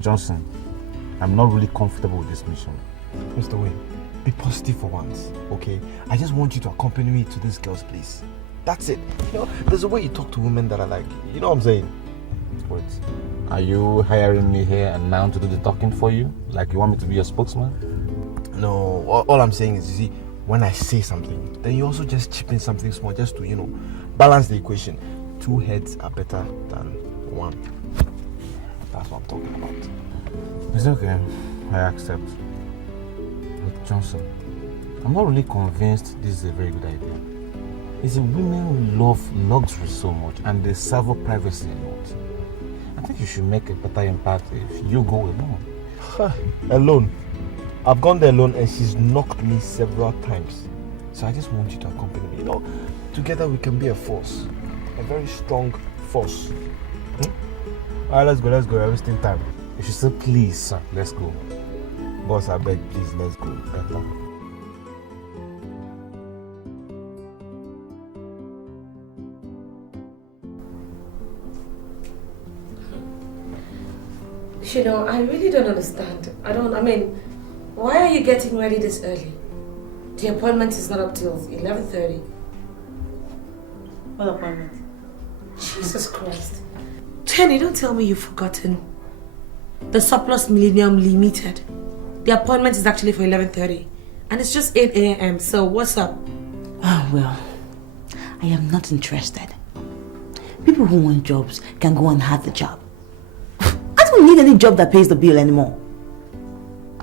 Johnson, I'm not really comfortable with this mission. Mr. Wayne, be positive for once, okay? I just want you to accompany me to this girl's place. That's it. You know, there's a way you talk to women that are like, you know what I'm saying? Wait, are you hiring me here and now to do the talking for you? Like you want me to be your spokesman? No, all I'm saying is, you see, when I say something, then you also just chip in something small just to, you know, balance the equation. Two heads are better than one. That's what I'm talking about. It's okay, I accept. But Johnson, I'm not really convinced this is a very good idea. It's the women love luxury so much and they savor privacy a lot. I think you should make a better impact if you go alone. Alone? I've gone there alone and she's knocked me several times. So I just want you to accompany me. You know, together we can be a force. A very strong force. Alright, let's go. We're wasting time. You should say please, sir. Let's go. Boss, I beg, please, let's go. Better. You know, I really don't understand. I mean, why are you getting ready this early? The appointment is not up till 11:30. What appointment? Jesus Christ. Jenny, don't tell me you've forgotten. The Surplus Millennium Limited. The appointment is actually for 11:30. And it's just 8 a.m. So what's up? Oh, well, I am not interested. People who want jobs can go and have the job. I don't need any job that pays the bill anymore.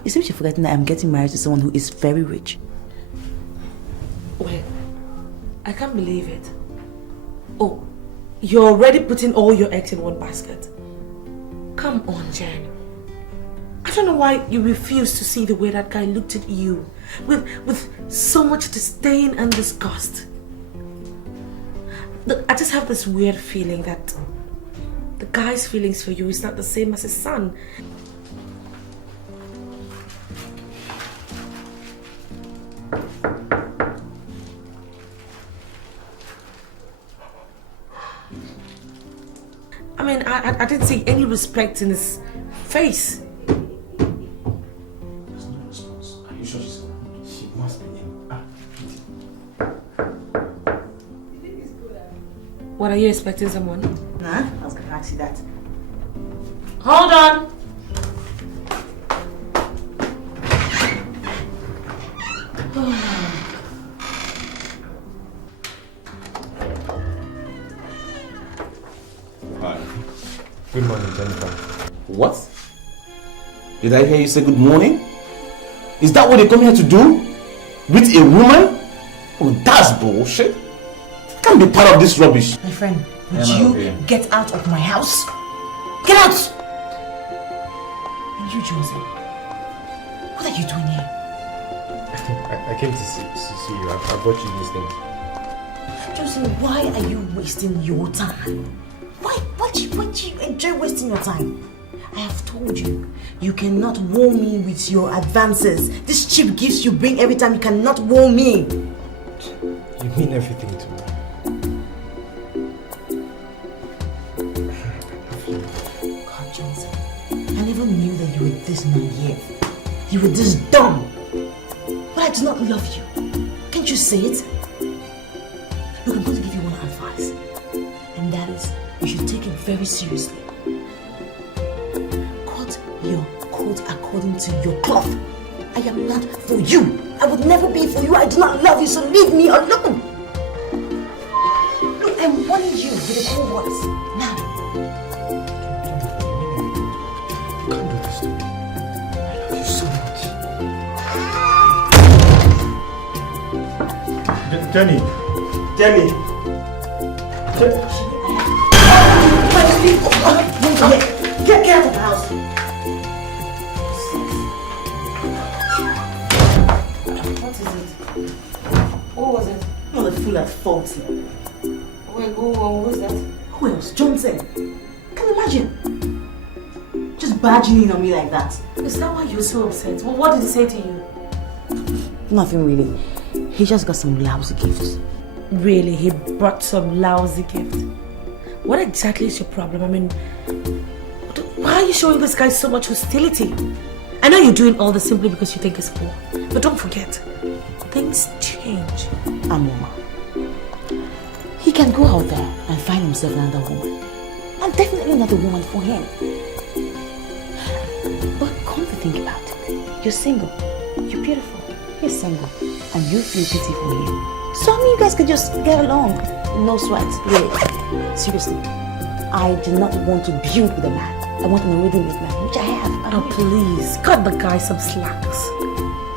You seem to be forgetting that I'm getting married to someone who is very rich. Wait, I can't believe it. Oh, you're already putting all your eggs in one basket. Come on, Jen. I don't know why you refuse to see the way that guy looked at you with so much disdain and disgust. Look, I just have this weird feeling that the guy's feelings for you is not the same as his son. I mean, I didn't see any respect in his face. There's no response. Are you sure she's around? What, are you expecting someone? Nah, I was gonna ask you that. Hold on! Hi. Good morning, Jennifer. What? Did I hear you say good morning? Is that what they come here to do? With a woman? Oh, that's bullshit. I can't be part of this rubbish. My friend, would you get out of my house? Get out! And you, Joseph, what are you doing here? I came to see you. I brought you these things. Joseph, why are you wasting your time? Why do you enjoy wasting your time? I have told you, you cannot woo me with your advances. This cheap gifts you bring every time, you cannot woo me. You mean everything to me. God, Johnson, I never knew that you were this naive. You were this dumb. But I do not love you. Can't you say it? Look, I'm going to give you one advice. And that is, you should take it very seriously. Cut your coat according to your cloth. I am not for you. I would never be for you. I do not love you, so leave me alone. Look, I'm warning you with a cool voice. Now. You can't do this to me. I love you so much. Jenny. Get out of the house. What is it? What was it? Not a fool at fault here. Wait, go on. Who is that? Who else? Johnson. Can you imagine? Just barging in on me like that. Is that why you're so upset? Well, what did he say to you? Nothing really. He just got some lousy gifts. Really? He brought some lousy gift? What exactly is your problem? I mean, why are you showing this guy so much hostility? I know you're doing all this simply because you think he's poor. But don't forget, things change. Amoma. He can go out there and find himself another woman. I'm definitely not the woman for him. But come to think about it, you're single, you're beautiful, you're single, and you feel pity for him. So I mean, you guys could just get along, no sweat, really. Seriously, I do not want to build with a man. I want an already made man, which I have. Oh, please, cut the guy some slacks.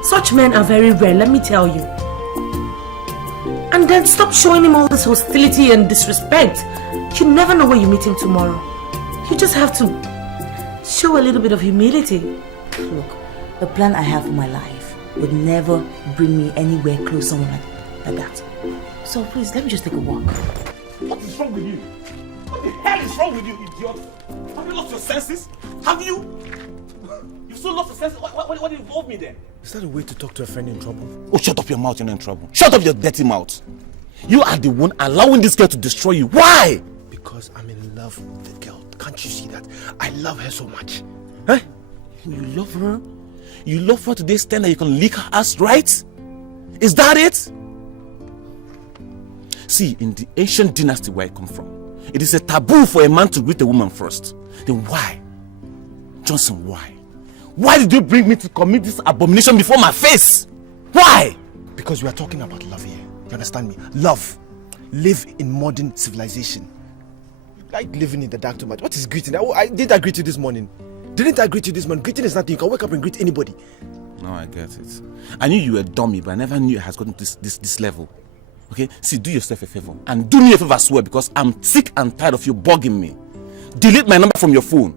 Such men are very rare, let me tell you. And then stop showing him all this hostility and disrespect. You never know where you meet him tomorrow. You just have to show a little bit of humility. Look, the plan I have for my life would never bring me anywhere close to someone like that. So please, let me just take a walk. What is wrong with you? What the hell is wrong with you, idiot? Have you lost your senses? Have you? You've so lost your senses? What involved me then? Is that a way to talk to a friend in trouble? Oh, shut up your mouth, you're not in trouble. Shut up your dirty mouth. You are the one allowing this girl to destroy you. Why? Because I'm in love with the girl. Can't you see that? I love her so much. Huh? You love her? You love her to the extent that you can lick her ass, right? Is that it? See, in the ancient dynasty where I come from, it is a taboo for a man to greet a woman first. Then why? Johnson, why? Why did you bring me to commit this abomination before my face? Why? Because we are talking about love here. You understand me? Love. Live in modern civilization. Like living in the dark too much. What is greeting? Did I greet you this morning? Didn't I greet you this morning? Greeting is nothing. You can wake up and greet anybody. No, I get it. I knew you were a dummy, but I never knew it has gotten to this level. Okay? See, do yourself a favor. And do me a favor as well, because I'm sick and tired of you bugging me. Delete my number from your phone.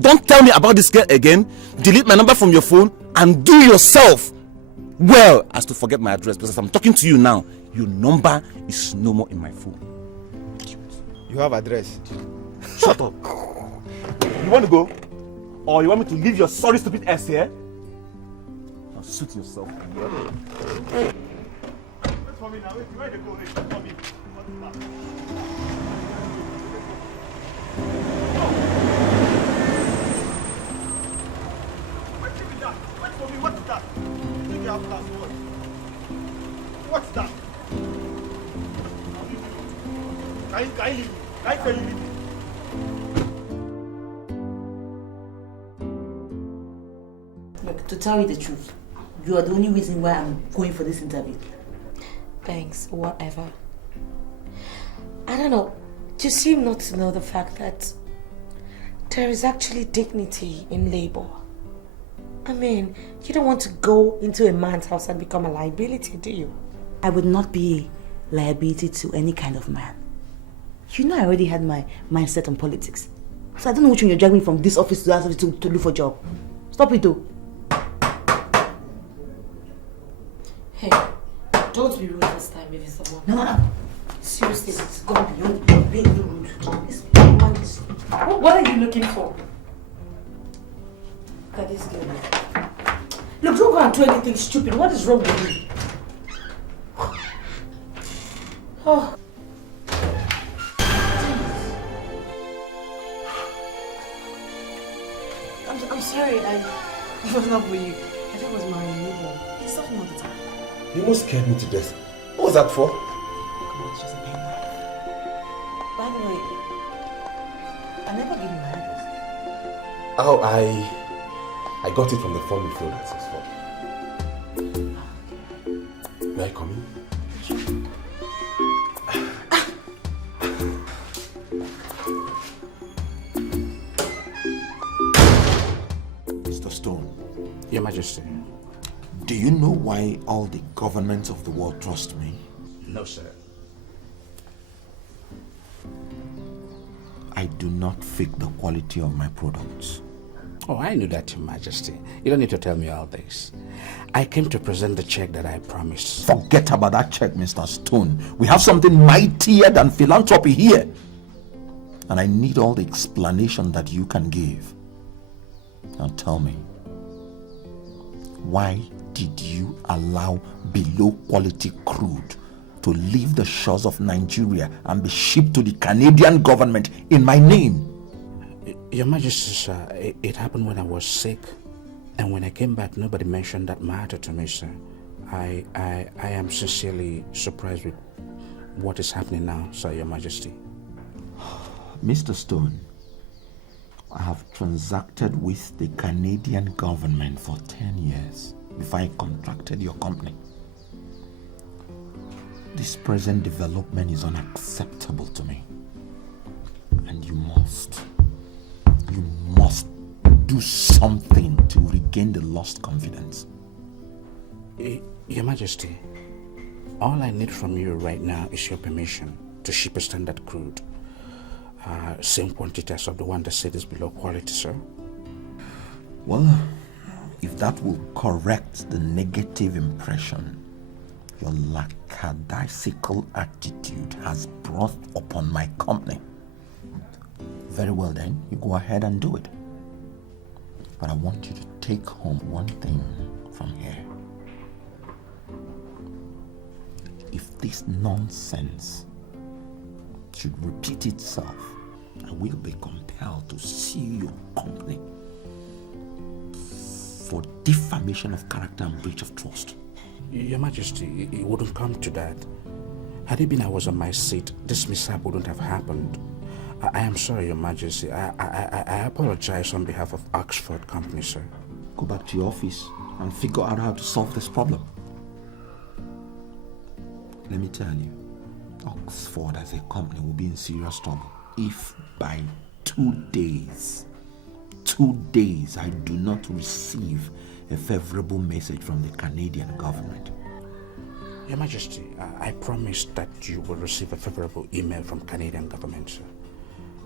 Don't tell me about this girl again. Delete my number from your phone and do yourself well as to forget my address, because as I'm talking to you now, your number is no more in my phone. You have address. Shut up. You want to go? Or you want me to leave your sorry stupid ass here? Now suit yourself. Wait for me now. Wait, where they go? Wait for me. Wait for me. What's that? Take your class. What's that? Can Can you leave me? I tell you leave me. Look, to tell you the truth, you are the only reason why I'm going for this interview. Thanks, whatever. I don't know. You seem not to know the fact that there is actually dignity in labor. I mean, you don't want to go into a man's house and become a liability, do you? I would not be a liability to any kind of man. You know I already had my mindset on politics. So I don't know which one you're dragging me from this office to that office to look for a job. Stop it though. Hey, don't be rude this time, maybe someone. No. Seriously, it's gone beyond being rude. This woman is... What are you looking for? Look at this girl. Look, don't go and do anything stupid. What is wrong with you? Oh. I'm sorry, I was not with you. I thought it was my neighbor. He's talking all the time. You almost scared me to death. What was that for? Come on, it's just a pen knife. By the way, I never gave you my address. Oh, I got it from the form you filled access for. May I come in? Mr. Stone. Your Majesty. Do you know why all the governments of the world trust me? No, sir. I do not fake the quality of my products. Oh, I knew that, Your Majesty. You don't need to tell me all this. I came to present the check that I promised. Forget about that check, Mr. Stone. We have something mightier than philanthropy here. And I need all the explanation that you can give. Now tell me, why did you allow below quality crude to leave the shores of Nigeria and be shipped to the Canadian government in my name? Your Majesty, sir, it happened when I was sick. And when I came back, nobody mentioned that matter to me, sir. I am sincerely surprised with what is happening now, sir, Your Majesty. Mr. Stone, I have transacted with the Canadian government for 10 years before I contracted your company. This present development is unacceptable to me. And you must do something to regain the lost confidence. Your Majesty, all I need from you right now is your permission to ship a standard crude. Same quantities of the one that said is below quality, sir. Well, if that will correct the negative impression your lackadaisical attitude has brought upon my company, very well then, you go ahead and do it. But I want you to take home one thing from here. If this nonsense should repeat itself, I will be compelled to sue your company for defamation of character and breach of trust. Your Majesty, it wouldn't come to that. Had it been I was on my seat, this mishap wouldn't have happened. I am sorry, Your Majesty. I apologize on behalf of Oxford Company, sir. Go back to your office and figure out how to solve this problem. Let me tell you, Oxford as a company will be in serious trouble if by 2 days I do not receive a favorable message from the Canadian government. Your Majesty, I promise that you will receive a favorable email from Canadian government, sir.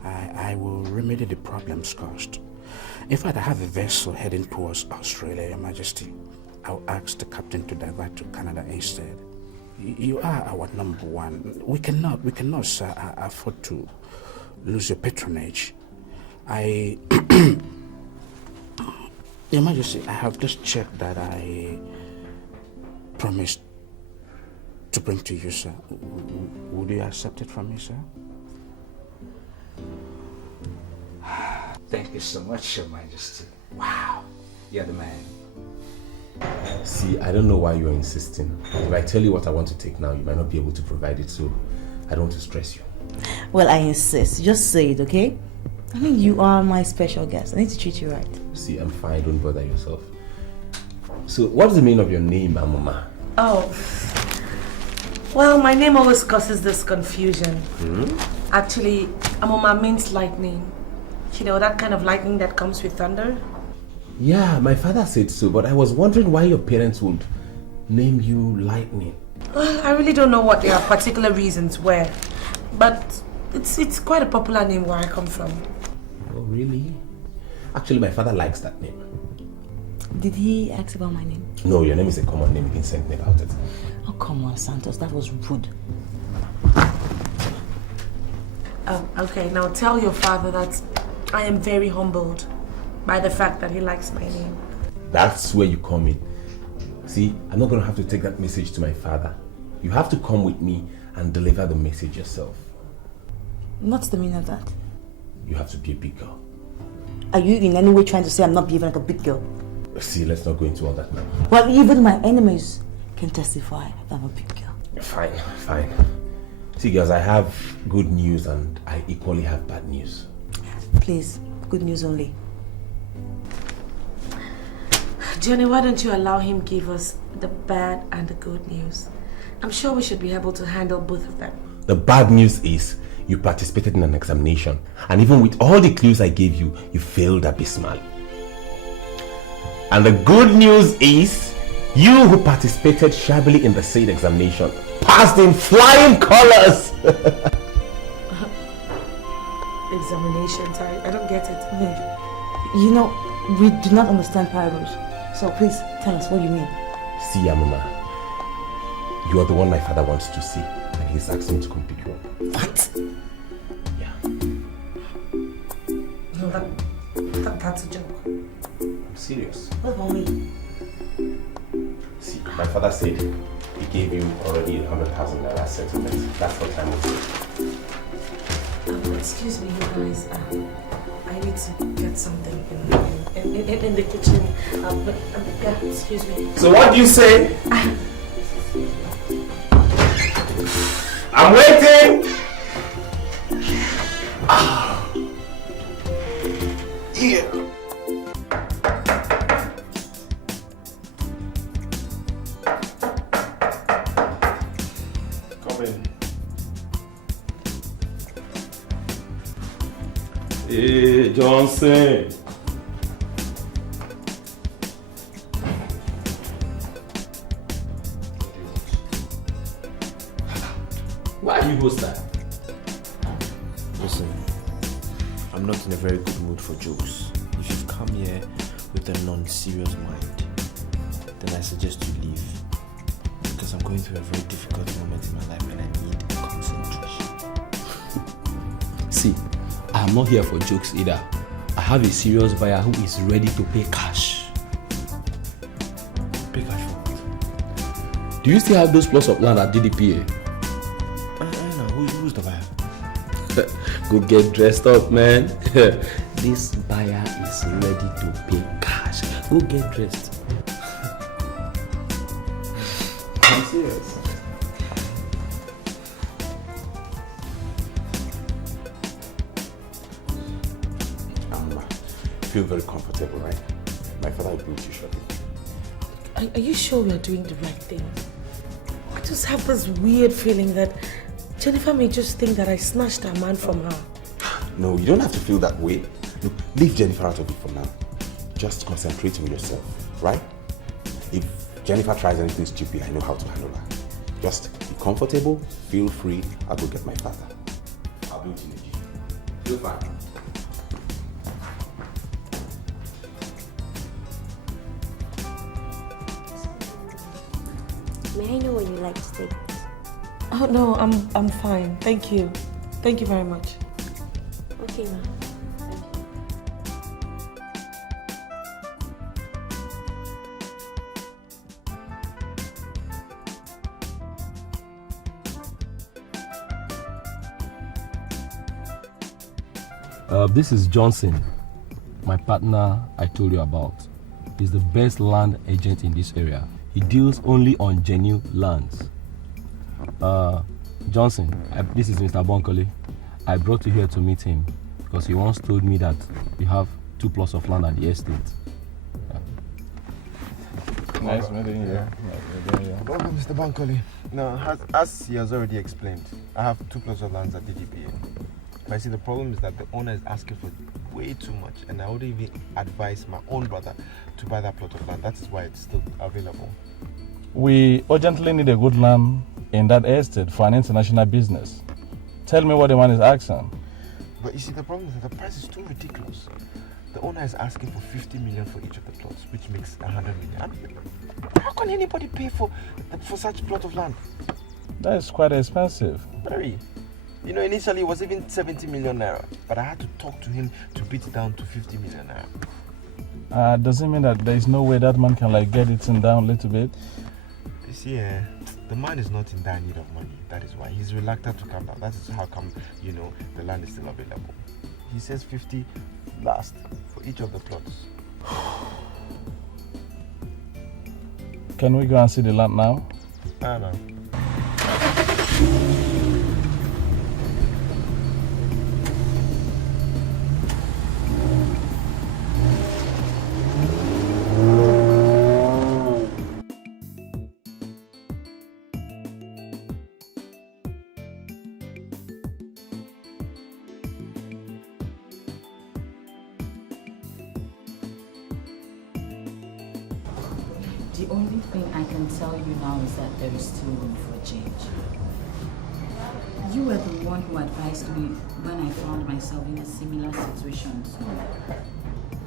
I will remedy the problems caused. In fact, I have a vessel heading towards Australia, Your Majesty. I'll ask the captain to divert to Canada instead. You are our number one. We cannot, sir, afford to lose your patronage. Your Majesty, I have just checked that I promised to bring to you, sir. Would you accept it from me, sir? Thank you so much, Your Majesty. Wow, you're the man. See, I don't know why you're insisting. If I tell you what I want to take now, you might not be able to provide it, so I don't want to stress you. Well, I insist. Just say it, okay? I mean, you are my special guest. I need to treat you right. See, I'm fine. Don't bother yourself. So, what's the meaning of your name, Amoma? Oh. Well, my name always causes this confusion. Actually, Amoma means lightning. You know, that kind of lightning that comes with thunder? Yeah, my father said so, but I was wondering why your parents would name you Lightning. Well, I really don't know what their particular reasons were, but it's quite a popular name where I come from. Oh, really? Actually, my father likes that name. Did he ask about my name? No, your name is a common name. He didn't say anything about it. Oh, come on, Santos. That was rude. Okay, now tell your father that I am very humbled by the fact that he likes my name. That's where you come in. See, I'm not going to have to take that message to my father. You have to come with me and deliver the message yourself. What's the meaning of that? You have to be a big girl. Are you in any way trying to say I'm not behaving like a big girl? See, let's not go into all that now. Well, even my enemies can testify that I'm a big girl. Fine, fine. See, girls, I have good news and I equally have bad news. Please, good news only. Jenny, why don't you allow him give us the bad and the good news? I'm sure we should be able to handle both of them. The bad news is you participated in an examination, and even with all the clues I gave you, you failed abysmally. And the good news is you who participated shabbily in the said examination passed in flying colors. Examinations, I don't get it. You know, we do not understand parables. So please tell us what you mean. See, Amama, you are the one my father wants to see, and he's asking me to come pick you up. What? Yeah. No, that's a joke. I'm serious. What about me? See, my father said he gave you already 100,000 naira settlement. That's what time was it. Excuse me, you guys. I need to get something in the kitchen. Yeah, excuse me. So what do you say? I'm waiting! Yeah. Come in. Hey, Johnson. Why are you host that? Listen, I'm not in a very good mood for jokes. If you've come here with a non-serious mind, then I suggest you leave. Because I'm going through a very difficult moment in my life and I need concentration. See, I'm not here for jokes either. I have a serious buyer who is ready to pay cash. Pay cash for what? Do you still have those plots of land at DDPA? Who's the buyer? Go get dressed up, man. This buyer is ready to pay cash. Go get dressed. I'm serious. Feel very comfortable, right? My father will bring you shortly. Are you sure we are doing the right thing? I just have this weird feeling that Jennifer may just think that I snatched a man from her. No, you don't have to feel that way. Look, leave Jennifer out of it for now. Just concentrate on yourself, right? If Jennifer tries anything stupid, I know how to handle her. Just be comfortable, feel free. I'll go get my father. I'll be with you. Feel fine. May I know where you like to stay? Oh no, I'm fine. Thank you. Thank you very much. Okay, ma. This is Johnson, my partner I told you about. He's the best land agent in this area. He deals only on genuine lands. Johnson, this is Mr. Bonkole. I brought you here to meet him because he once told me that you have 2 plots of land at the estate. Nice meeting you. Welcome, Mr. Bankole. Now, as he has already explained, I have 2 plots of land at DGPA. But I see the problem is that the owner is asking for way too much, and I would even advise my own brother to buy that plot of land. That is why it's still available. We urgently need a good land in that estate for an international business. Tell me what the man is asking. But you see, the problem is that the price is too ridiculous. The owner is asking for 50 million for each of the plots, which makes 100 million. How can anybody pay for such a plot of land? That is quite expensive. Very. You know, initially it was even 70 million naira, but I had to talk to him to beat it down to 50 million naira. Does it mean that there is no way that man can get it down a little bit? You see, the man is not in dire need of money. That is why he's reluctant to come down. That is how come, the land is still available. He says 50 last for each of the plots. Can we go and see the land now? No. The only thing I can tell you now is that there is still room for change. You were the one who advised me when I found myself in a similar situation. So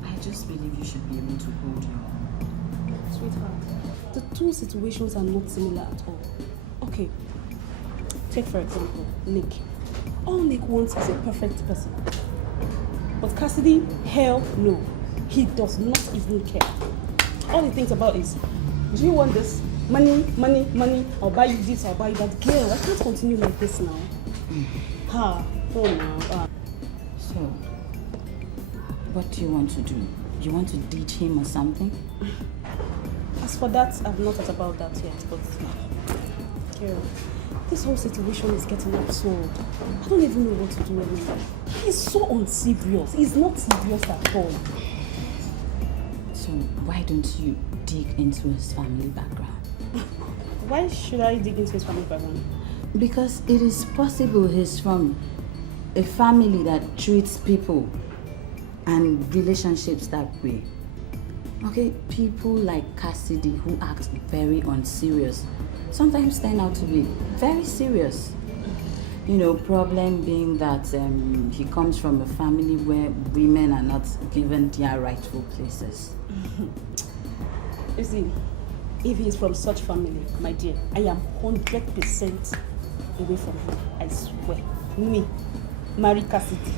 I just believe you should be able to hold your own. Sweetheart, the 2 situations are not similar at all. Okay, take for example, Nick. All Nick wants is a perfect person. But Cassidy, hell no. He does not even care. All he thinks about is, do you want this? Money, money, money. I'll buy you this, I'll buy you that. Girl, I can't continue like this now. Oh no. So, what do you want to do? You want to ditch him or something? As for that, I've not thought about that yet, but girl, this whole situation is getting absurd. I don't even know what to do anymore. He's so unserious. He's not serious at all. So why don't you dig into his family background? Why should I dig into his family background? Because it is possible he's from a family that treats people and relationships that way. Okay, people like Cassidy who act very unserious sometimes turn out to be very serious. Problem being that he comes from a family where women are not given their rightful places. You see, if he is from such family, my dear, I am 100% away from him. I swear. Me, marry Cassidy.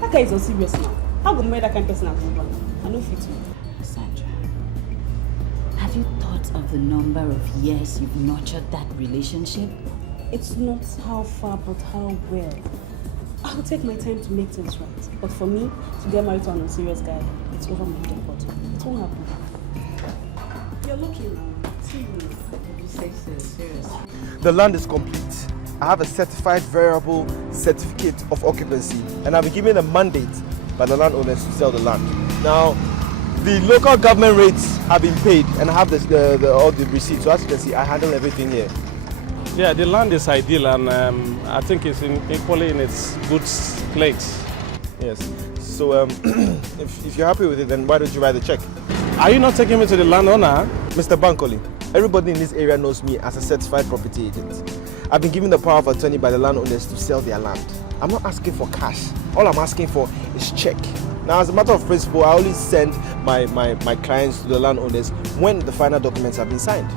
That guy is unserious now. How go marry that kind of person as husband? I know fit me. Sandra, have you thought of the number of years you've nurtured that relationship? It's not how far, but how well. I'll take my time to make things right. But for me, to get married to an unserious guy, it's over my head. But it won't happen. You're looking now. See me. You say so, seriously. The land is complete. I have a certified variable certificate of occupancy, and I've been given a mandate by the landowners to sell the land. Now, the local government rates have been paid, and I have all the receipts. So as you can see, I handle everything here. Yeah, the land is ideal, and I think it's equally in its good place. Yes. So if you're happy with it, then why don't you write the check? Are you not taking me to the landowner? Mr. Bankole, everybody in this area knows me as a certified property agent. I've been given the power of attorney by the landowners to sell their land. I'm not asking for cash. All I'm asking for is check. Now, as a matter of principle, I only send my clients to the landowners when the final documents have been signed.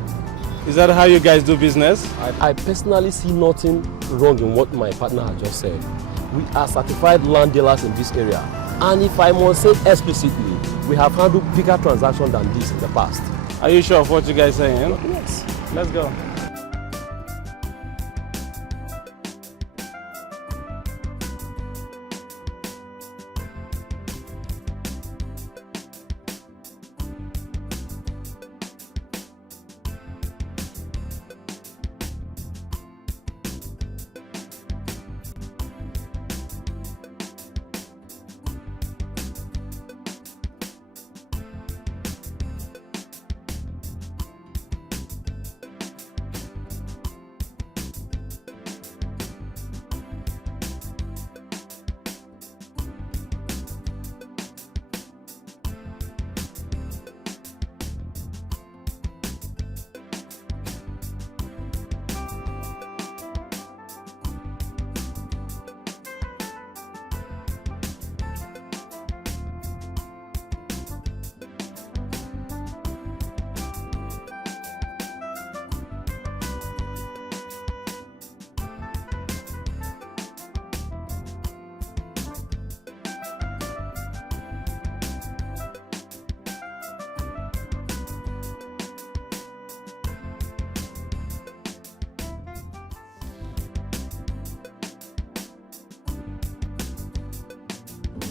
Is that how you guys do business? I personally see nothing wrong in what my partner has just said. We are certified land dealers in this area. And if I must say explicitly, we have handled bigger transactions than this in the past. Are you sure of what you guys are saying? Yes. Let's go.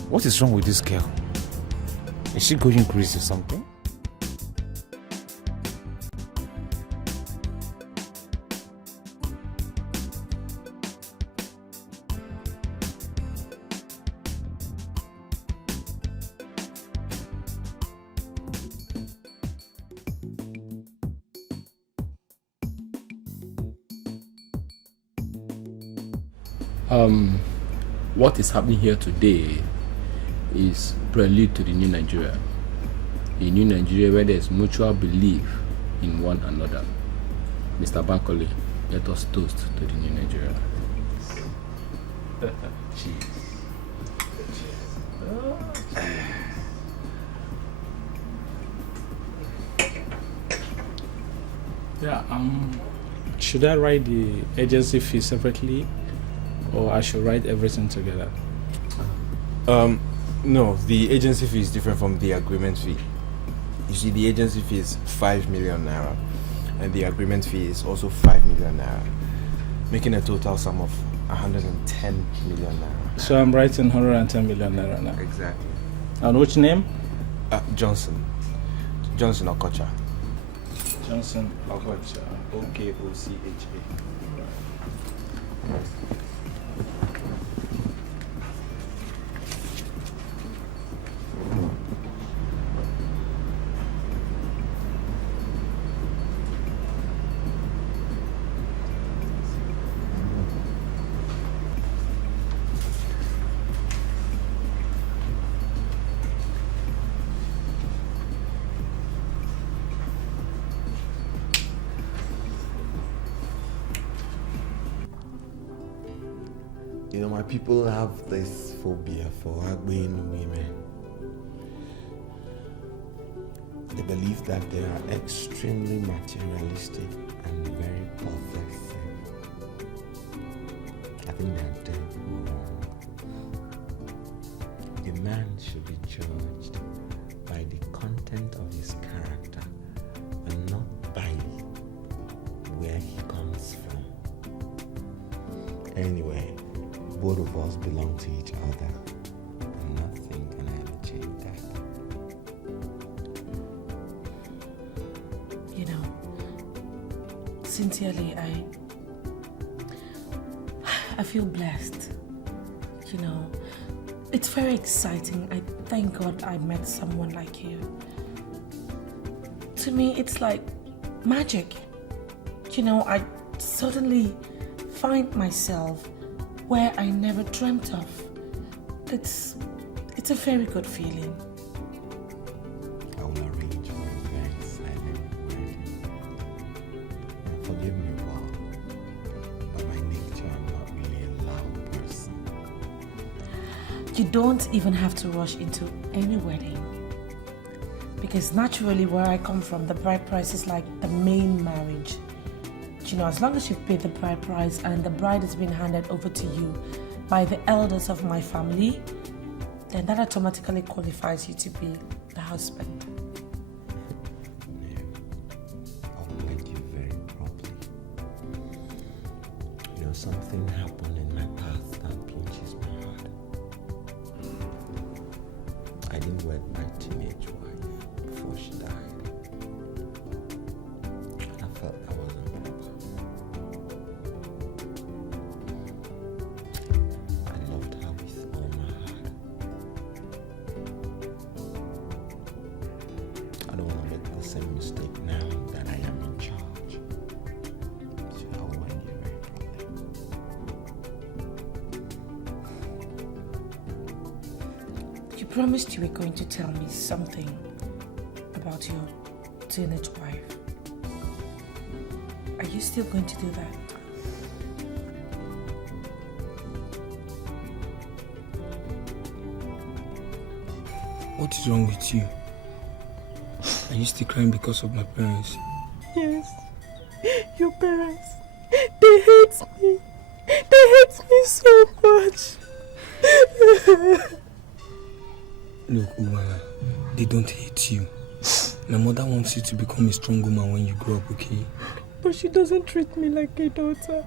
What is wrong with this girl? Is she going crazy or something? What is happening here today is prelude to the new Nigeria. A new Nigeria where there is mutual belief in one another. Mr. Bankole, let us toast to the new Nigeria. Cheers. Yeah, should I write the agency fee separately, or I should write everything together? No, the agency fee is different from the agreement fee. You see, the agency fee is 5 million naira, and the agreement fee is also 5 million naira, making a total sum of 110 million naira. So I'm writing 110 million naira now. Exactly. And which name? Johnson Okocha. Johnson Okocha. Okocha. You know, my people have this phobia for Agbeinu women. They believe that they are extremely materialistic and very possessive. I think they're dead wrong. The man should be judged by the content of his character and not by where he comes from. Anyway, both of us belong to each other, and nothing can ever change that. You know, sincerely, I feel blessed. You know, it's very exciting. I thank God I met someone like you. To me, it's like magic. You know, I suddenly find myself where I never dreamt of. It's a very good feeling. I will arrange for a very silent wedding. Forgive me, Paul, but by nature I'm not really a loud person. You don't even have to rush into any wedding. Because naturally where I come from, the bride price is like the main marriage. You know, as long as you've paid the bride price and the bride has been handed over to you by the elders of my family, then that automatically qualifies you to be the husband. I'll wed you very properly. You know, something happened in my past that pinches my heart. I didn't wed my teenage wife before she died. And I felt that wasn't proper. I loved her with all my heart. I don't want to make the same mistake now that I am in charge. So I'll wed you very properly. You promised you were going to tell me something about your teenage wife. Are you still going to do that? What is wrong with you? Are you still crying because of my parents? Yes. Your parents. They hate me. They hate me so much. Look, Umala, they don't hate you. My mother wants you to become a strong woman when you grow up, okay? But she doesn't treat me like a daughter.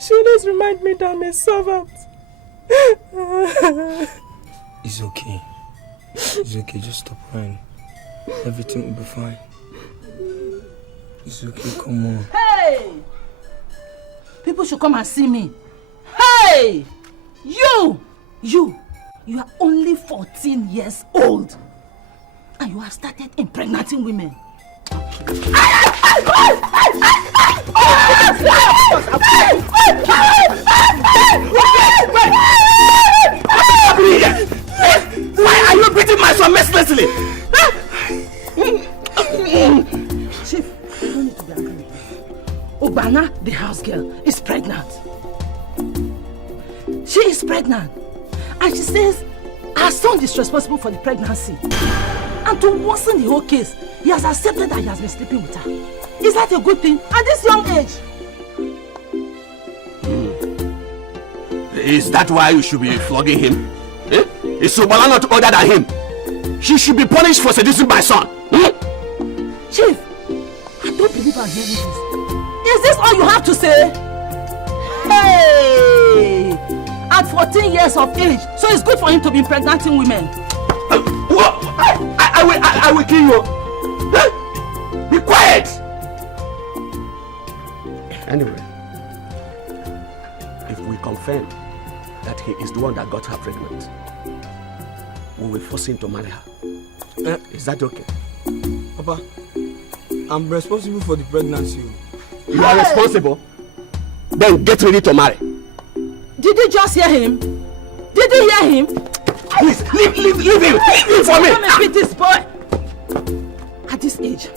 She always reminds me that I'm a servant. It's okay. It's okay, just stop crying. Everything will be fine. It's okay, come on. Hey! People should come and see me. Hey! You are only 14 years old. And you have started impregnating women. Why are you beating my son mercilessly? Chief, you don't need to be angry. Obana, the house girl, is pregnant. She is pregnant. And she says her son is responsible for the pregnancy. And to worsen the whole case, he has accepted that he has been sleeping with her. Is that a good thing at this young age? Is that why you should be flogging him? Eh? Is Sobala not older than him? She should be punished for seducing my son. Chief, I don't believe I'm hearing this. Is this all you have to say? Hey! At 14 years of age, so it's good for him to be impregnating women. I will kill you. Be quiet. Anyway, if we confirm that he is the one that got her pregnant, we will force him to marry her. Is that okay? Papa, I'm responsible for the pregnancy. You are responsible? Then get ready to marry. Did you just hear him? Did you hear him? Please, leave him! Leave him for me! Come and beat this boy! At this age,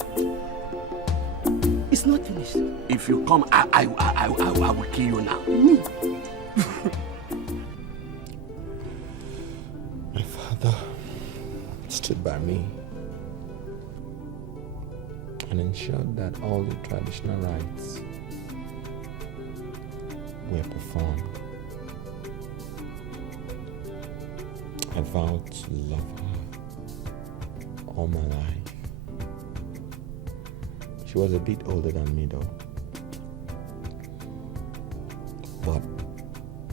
it's not finished. If you come, I will kill you now. Me? My father stood by me and ensured that all the traditional rites were performed. I vowed to love her all my life. She was a bit older than me though, but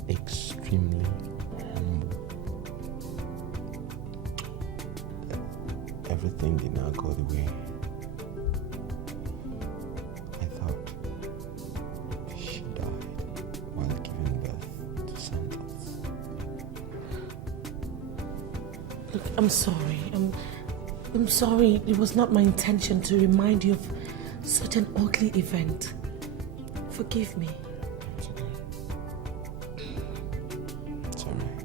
extremely humble. Everything did not go the way I thought. She died while giving birth to Santos. Look, I'm sorry. I'm sorry. It was not my intention to remind you of such an ugly event. Forgive me. It's alright.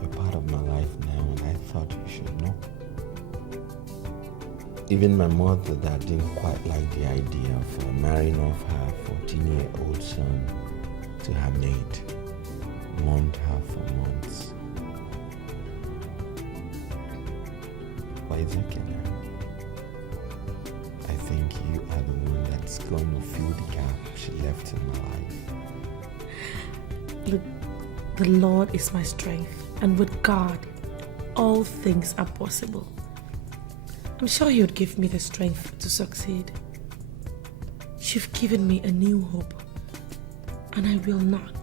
You're part of my life now, and I thought you should know. Even my mother that didn't quite like the idea of marrying off her 14-year-old son to her maid, mourned her for months. But it's okay now. I think you are the one that's going to fill the gap she left in my life. Look, the Lord is my strength, and with God, all things are possible. I'm sure He would give me the strength to succeed. You've given me a new hope, and I will not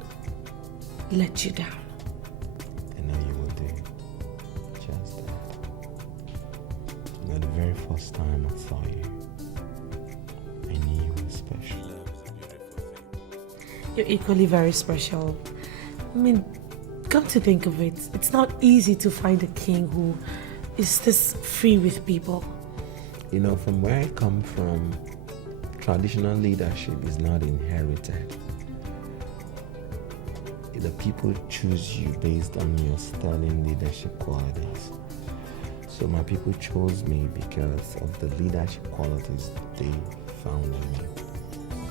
let you down. I know you will do. Just that. You know, the very first time I saw you, I knew you were special. You're equally very special. I mean, come to think of it, it's not easy to find a king who is this free with people. You know, from where I come from, traditional leadership is not inherited. The people choose you based on your sterling leadership qualities. So my people chose me because of the leadership qualities they found in me.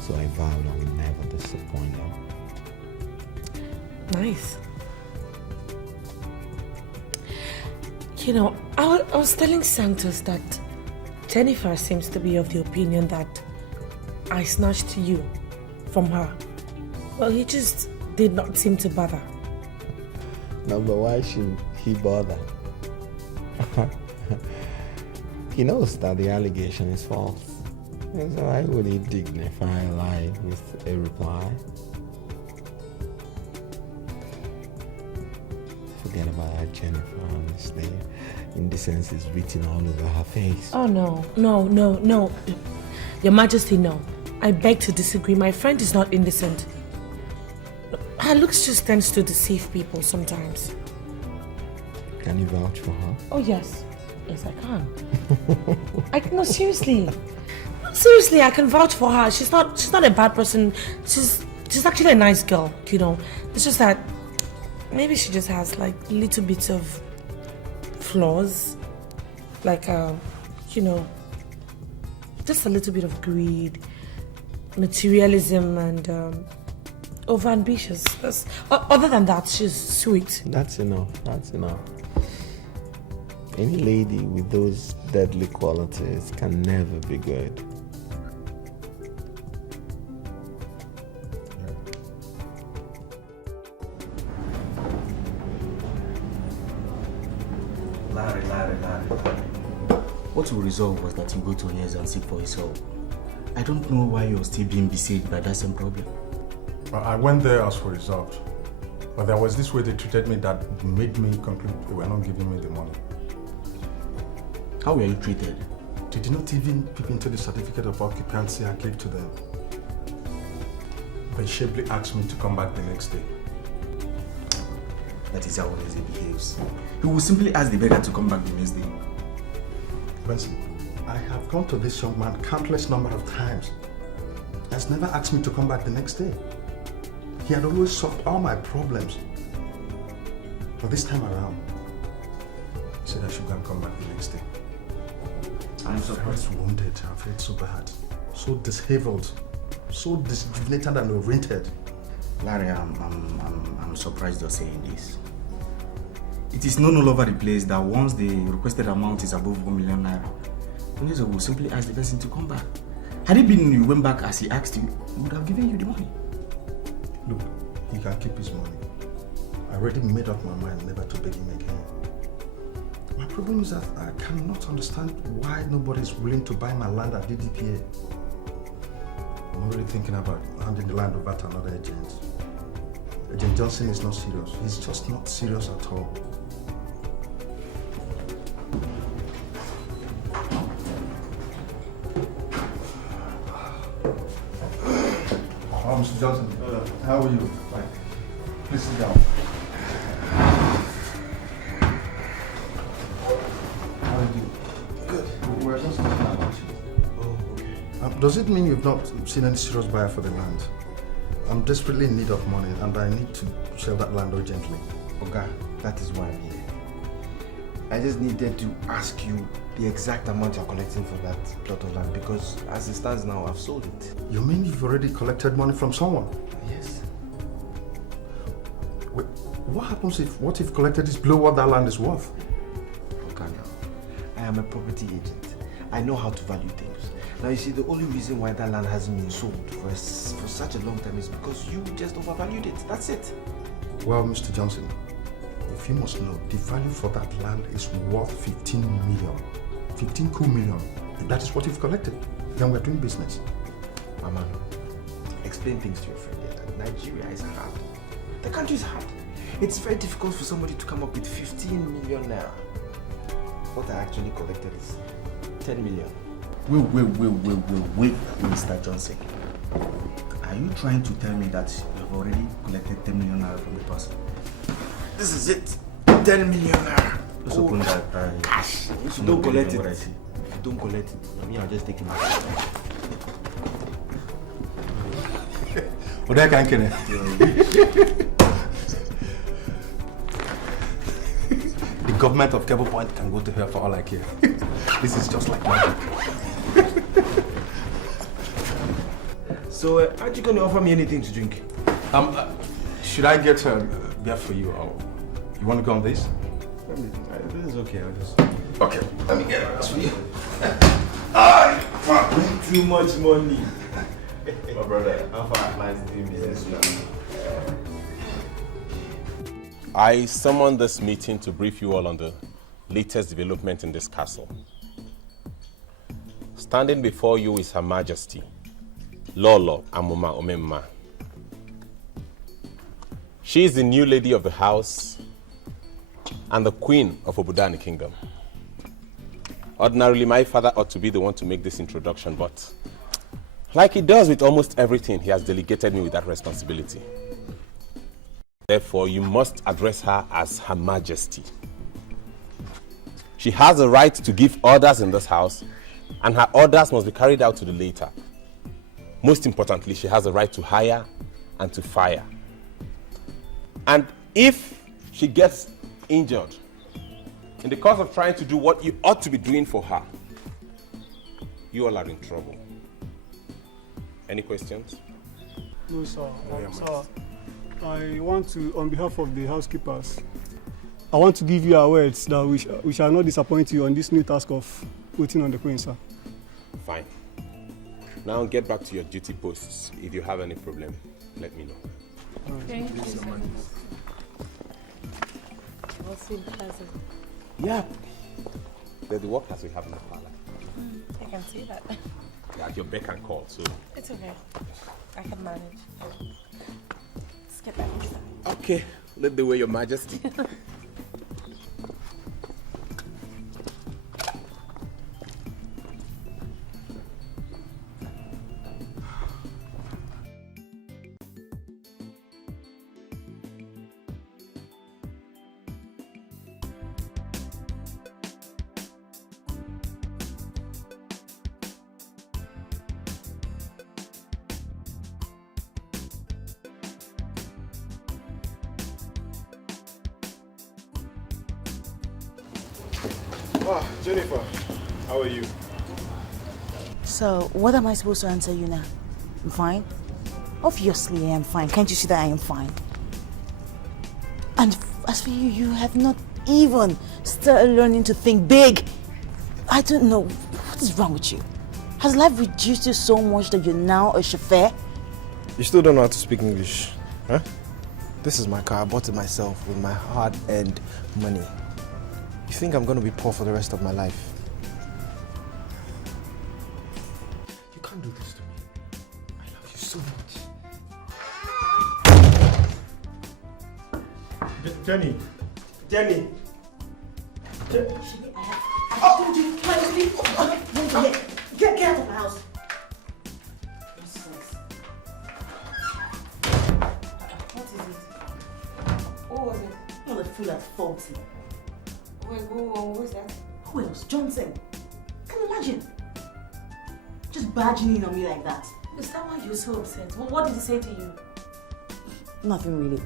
So I vow I will never disappoint them. Nice. You know, I was telling Santos that Jennifer seems to be of the opinion that I snatched you from her. Well, he just did not seem to bother. No, but why should he bother? He knows that the allegation is false. So why would he dignify a lie with a reply? Forget about Jennifer, honestly. Indecence is written all over her face. Oh, no. Your Majesty, no. I beg to disagree. My friend is not indecent. Her looks just tends to deceive people sometimes. Can you vouch for her? Oh, yes. Yes, I can. No, seriously. Seriously, I can vouch for her. She's not a bad person. She's actually a nice girl, you know. It's just that maybe she just has like little bits of flaws. Like, you know, just a little bit of greed, materialism, and over-ambitious. Other than that, she's sweet. That's enough. Any lady with those deadly qualities can never be good. Larry. What we resolved was that you go to his and seek for his help. I don't know why you're still being besieged by that same problem. I went there as for result. But there was this way they treated me that made me conclude they were not giving me the money. How were you treated? They did not even peep into the certificate of occupancy I gave to them. They sharply asked me to come back the next day. That is how he behaves. He will simply ask the beggar to come back the next day. Benson, I have gone to this young man countless number of times. He has never asked me to come back the next day. He had always solved all my problems. But this time around, he said I should go and come back the next day. I'm surprised. Wounded, I felt so bad, so disheveled, so disjuvenated and oriented. Larry, I'm surprised you're saying this. It is known all over the place that once the requested amount is above 1 million naira, Nigerian will simply ask the person to come back. Had it been you went back as he asked you, he would have given you the money. Look, he can keep his money. I already made up my mind never to beg him again. My problem is that I cannot understand why nobody is willing to buy my land at DDPA. I'm already thinking about handing the land over to another agent. Agent Johnson is not serious. He's just not serious at all. Oh, Mr. Johnson, how are you? Please sit down. How are you? Good. We're just talking about you. Oh, okay. Does it mean you've not seen any serious buyer for the land? I'm desperately in need of money and I need to sell that land urgently. Oga, that is why I'm here. I just needed to ask you the exact amount you're collecting for that plot of land because as it stands now, I've sold it. You mean you've already collected money from someone? Yes. Wait, what if collected is below what that land is worth? Oga, I am a property agent. I know how to value things. Now you see, the only reason why that land hasn't been sold for such a long time is because you just overvalued it. That's it. Well, Mr. Johnson, if you must know, the value for that land is worth 15 million. 15 cool million. If that is what you've collected, then we're doing business. Mama, explain things to your friend here. Nigeria is hard. The country is hard. It's very difficult for somebody to come up with 15 million naira. What I actually collected is 10 million. Wait, Mr. Johnson. Are you trying to tell me that you have already collected 10 million naira from the person? This is it. 10 million naira. Just open that cash. If you don't collect it, if you don't collect it, I mean, I'll just take it back. What can I The government of Cable Point can go to hell for all I care. This is just like magic. So, aren't you going to offer me anything to drink? Should I get a beer for you, or you want to go on this? This is okay. I'll just. Okay, let me get it for you. Too much money. My brother, how far am I doing business now? I summoned this meeting to brief you all on the latest development in this castle. Standing before you is Her Majesty, Lolo Amuma Omemma. She is the new lady of the house and the queen of Obudani Kingdom. Ordinarily, my father ought to be the one to make this introduction, but like he does with almost everything, he has delegated me with that responsibility. Therefore, you must address her as Her Majesty. She has the right to give orders in this house, and her orders must be carried out to the letter. Most importantly, she has the right to hire and to fire. And if she gets injured in the course of trying to do what you ought to be doing for her, you all are in trouble. Any questions? No, sir. Sir, I want to, on behalf of the housekeepers, I want to give you our words that we shall not disappoint you on this new task of waiting on the queen, sir. Fine. Now get back to your duty posts. If you have any problem, let me know. Thank you so much. Yeah. They're the workers we have in the parlor. I can see that. They're at your beck and call, so. It's okay. I can manage. Let's get back inside. Okay, lead the way, Your Majesty. Jennifer, how are you? So, what am I supposed to answer you now? I'm fine? Obviously, I am fine. Can't you see that I am fine? And as for you, you have not even started learning to think big. I don't know. What is wrong with you? Has life reduced you so much that you're now a chauffeur? You still don't know how to speak English, huh? This is my car. I bought it myself with my hard-earned money. You think I'm going to be poor for the rest of my life? You can't do this to me. I love you so much. Jenny. Jenny. Oh, do you try to sleep? Get out of my house. What is it? What was it? You're the fool at 40. Who is that? Who else? Johnson. Can you imagine? Just barging in on me like that. Is that why you're so upset? Well, what did he say to you? Nothing really.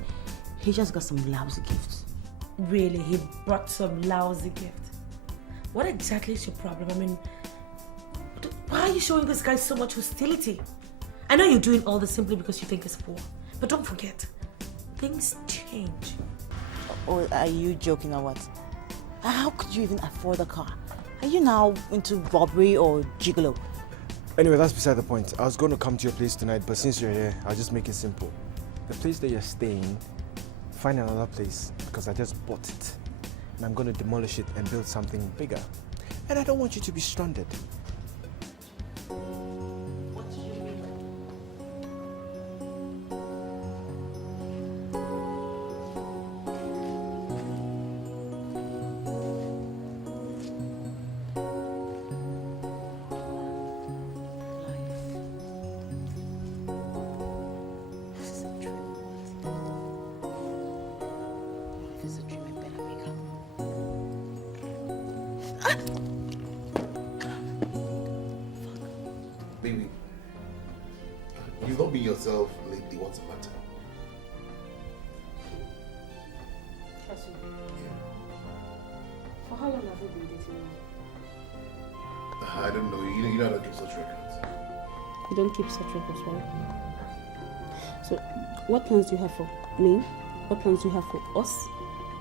He just got some lousy gifts. Really? He brought some lousy gift? What exactly is your problem? I mean, why are you showing this guy so much hostility? I know you're doing all this simply because you think he's poor. But don't forget, things change. Or are you joking or what? How could you even afford a car? Are you now into robbery or gigolo? Anyway, that's beside the point. I was going to come to your place tonight, but since you're here, I'll just make it simple. The place that you're staying, find another place because I just bought it. And I'm going to demolish it and build something bigger. And I don't want you to be stranded. Baby, you've not been yourself lately. What's the matter? For how long have you been dating me? I don't know. You know how to keep such records. You don't keep such records, right? So, what plans do you have for me? What plans do you have for us?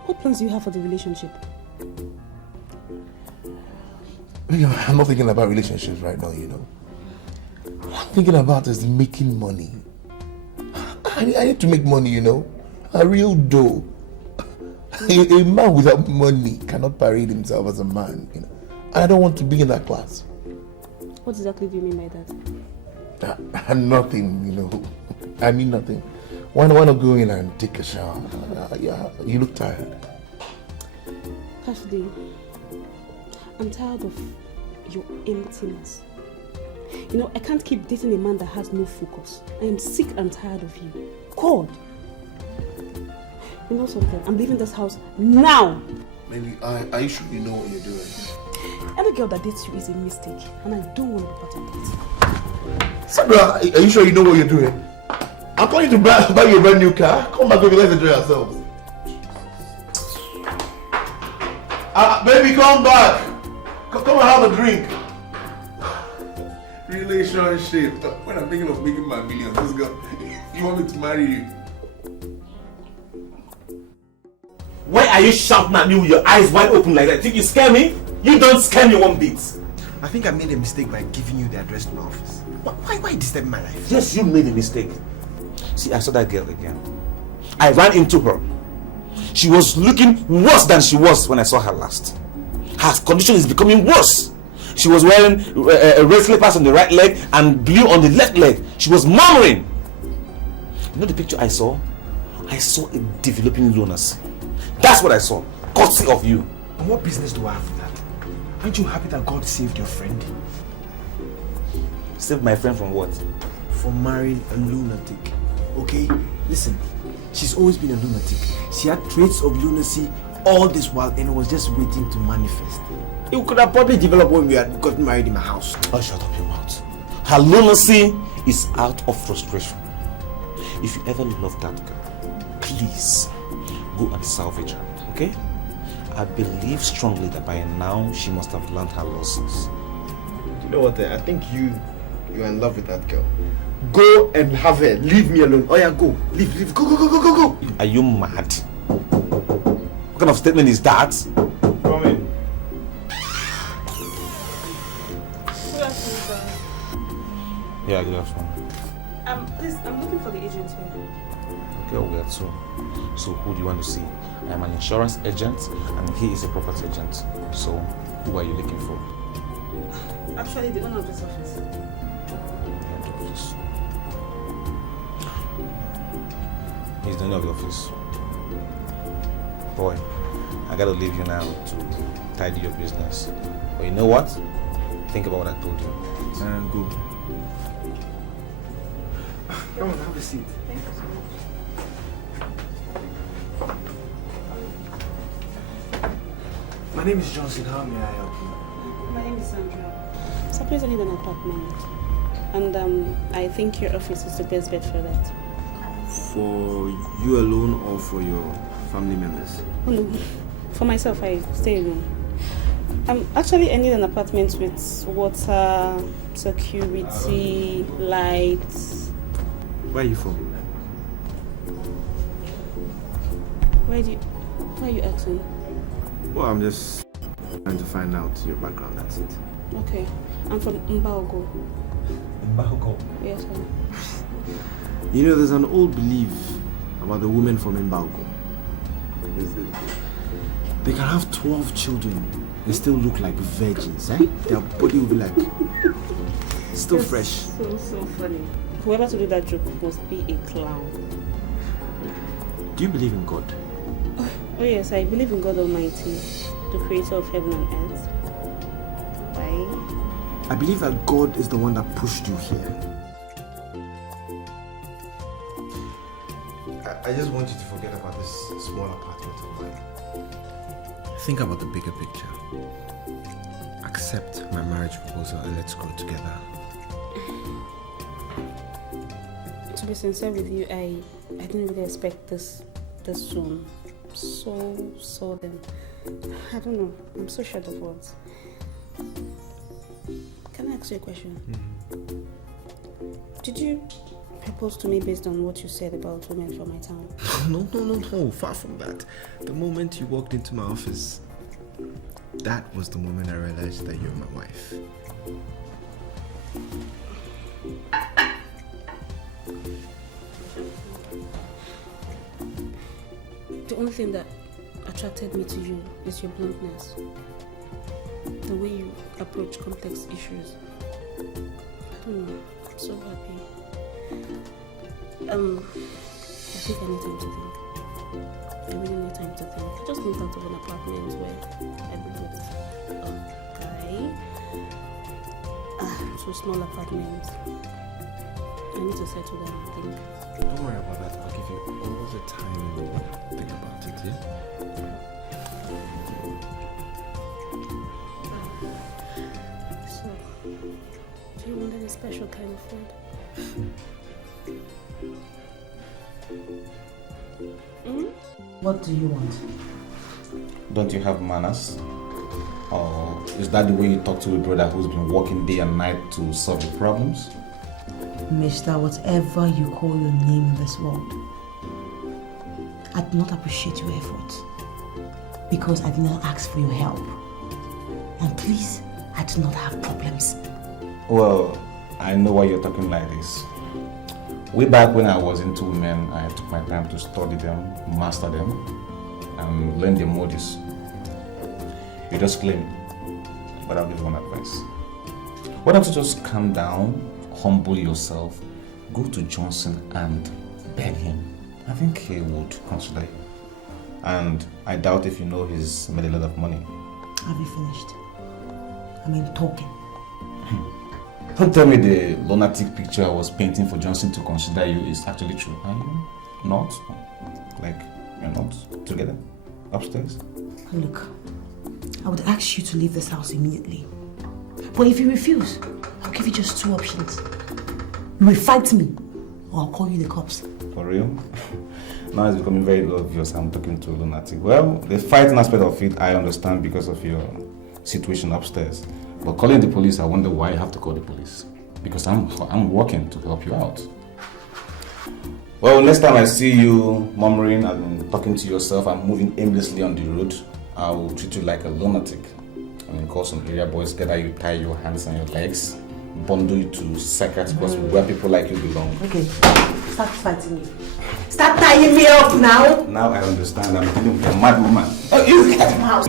What plans do you have for the relationship? I'm not thinking about relationships right now, you know. What I'm thinking about is making money. I need to make money, you know. A real dough. A man without money cannot parade himself as a man, you know. I don't want to be in that class. What exactly do you mean by that? Nothing, you know. I mean nothing. Why not go in and take a shower? Yeah, you look tired. Cassidy, I'm tired of your emptiness. You know, I can't keep dating a man that has no focus. I am sick and tired of you. God! You know something? I'm leaving this house now! Maybe, are you sure you know what you're doing? Any girl that dates you is a mistake, and I don't want to be part of it. Sandra, are you sure you know what you're doing? I'm calling you to buy you a brand new car. Come back, baby, let's enjoy ourselves. Baby, come back. Come and have a drink. Relationship. When I'm thinking of making my millions, this girl, you want me to marry you? Why are you shouting at me with your eyes wide open like that? Think you scare me? You don't scare me one bit. I think I made a mistake by giving you the address to my office. Why disturb my life? Yes, you made a mistake. See, I saw that girl again. I ran into her. She was looking worse than she was when I saw her last. Her condition is becoming worse. She was wearing red slippers on the right leg and blue on the left leg. She was murmuring. You know the picture I saw? I saw a developing lunacy. That's what I saw. Courtesy of you. And what business do I have with that? Aren't you happy that God saved your friend? Saved my friend from what? From marrying a lunatic. Okay? Listen, she's always been a lunatic. She had traits of lunacy all this while and was just waiting to manifest. It could have probably developed when we had gotten married in my house. Oh, shut up your mouth. Her lunacy is out of frustration. If you ever love that girl, please go and salvage her, okay? I believe strongly that by now she must have learned her lessons. You know what? I think you're in love with that girl. Go and have her. Leave me alone. Oh yeah, go. Leave. Go. Are you mad? What kind of statement is that? Come in. Good afternoon, sir. Yeah, good afternoon. Please, I'm looking for the agent here. Okay, we are two. So who do you want to see? I am an insurance agent and he is a property agent. So who are you looking for? Actually, the owner of this office. He's the owner of the office. Boy, I gotta leave you now to tidy your business. But you know what? Think about what I told you. And go. Come on, have a seat. Thank you so much. My name is Johnson. How may I help you? My name is Sandra. So please, I need an apartment. And I think your office is the best bet for that. For you alone or for your family members? Oh no, for myself, I stay alone. Actually, I need an apartment with water, security, lights. Where are you from? Why are you asking? Well, I'm just trying to find out your background, that's it. Okay, I'm from Mbaogo. Mbaogo? Yes, sir. You know, there's an old belief about the women from Mbaogo. They can have 12 children and still look like virgins, eh? Their body will be like, still fresh. So funny. Whoever to do that joke must be a clown. Do you believe in God? Oh yes, I believe in God Almighty, the creator of heaven and earth. Why? I believe that God is the one that pushed you here. I just want you to forget about this small apartment of mine. Think about the bigger picture. Accept my marriage proposal and let's grow together. To be sincere with you, I didn't really expect this soon. So sudden. I don't know. I'm so short of words. Can I ask you a question? Did you propose to me based on what you said about women from my town? No. Far from that. The moment you walked into my office, that was the moment I realized that you're my wife. The only thing that attracted me to you is your bluntness. The way you approach complex issues. I don't know. I'm so happy. I think I need time to think. I really need time to think. I just moved out of an apartment where I live with a guy. So small apartment. I need to settle down and think. Don't worry about that. I'll give you all the time you want to think about it, yeah? So, do you want any special kind of food? What do you want? Don't you have manners? Or is that the way you talk to a brother who's been working day and night to solve your problems? Mister, whatever you call your name in this world, I do not appreciate your efforts because I did not ask for your help. And please, I do not have problems. Well, I know why you're talking like this. Way back when I was into women, I took my time to study them, master them, and learn their modus. You just claim, but I'll give you one advice. Why don't you just calm down, humble yourself, go to Johnson and beg him. I think he would consider you. And I doubt if you know he's made a lot of money. Have you finished? I mean, talking. Don't tell me the lunatic picture I was painting for Johnson to consider you is actually true. Are you not? Like, you're not together? Upstairs? Look, I would ask you to leave this house immediately. But if you refuse, I'll give you just two options. You will fight me, or I'll call you the cops. For real? Now it's becoming very obvious I'm talking to a lunatic. Well, the fighting aspect of it, I understand because of your situation upstairs. But calling the police, I wonder why you have to call the police. Because I'm working to help you out. Well, next time I see you murmuring and talking to yourself and moving aimlessly on the road, I will treat you like a lunatic. I mean, call some area boys, gather you, tie your hands and your legs, bundle you to psychiatric hospital where people like you belong. Okay, start fighting me. Start tying me up now. Now I understand. I'm dealing with a mad woman. Oh, you get him out.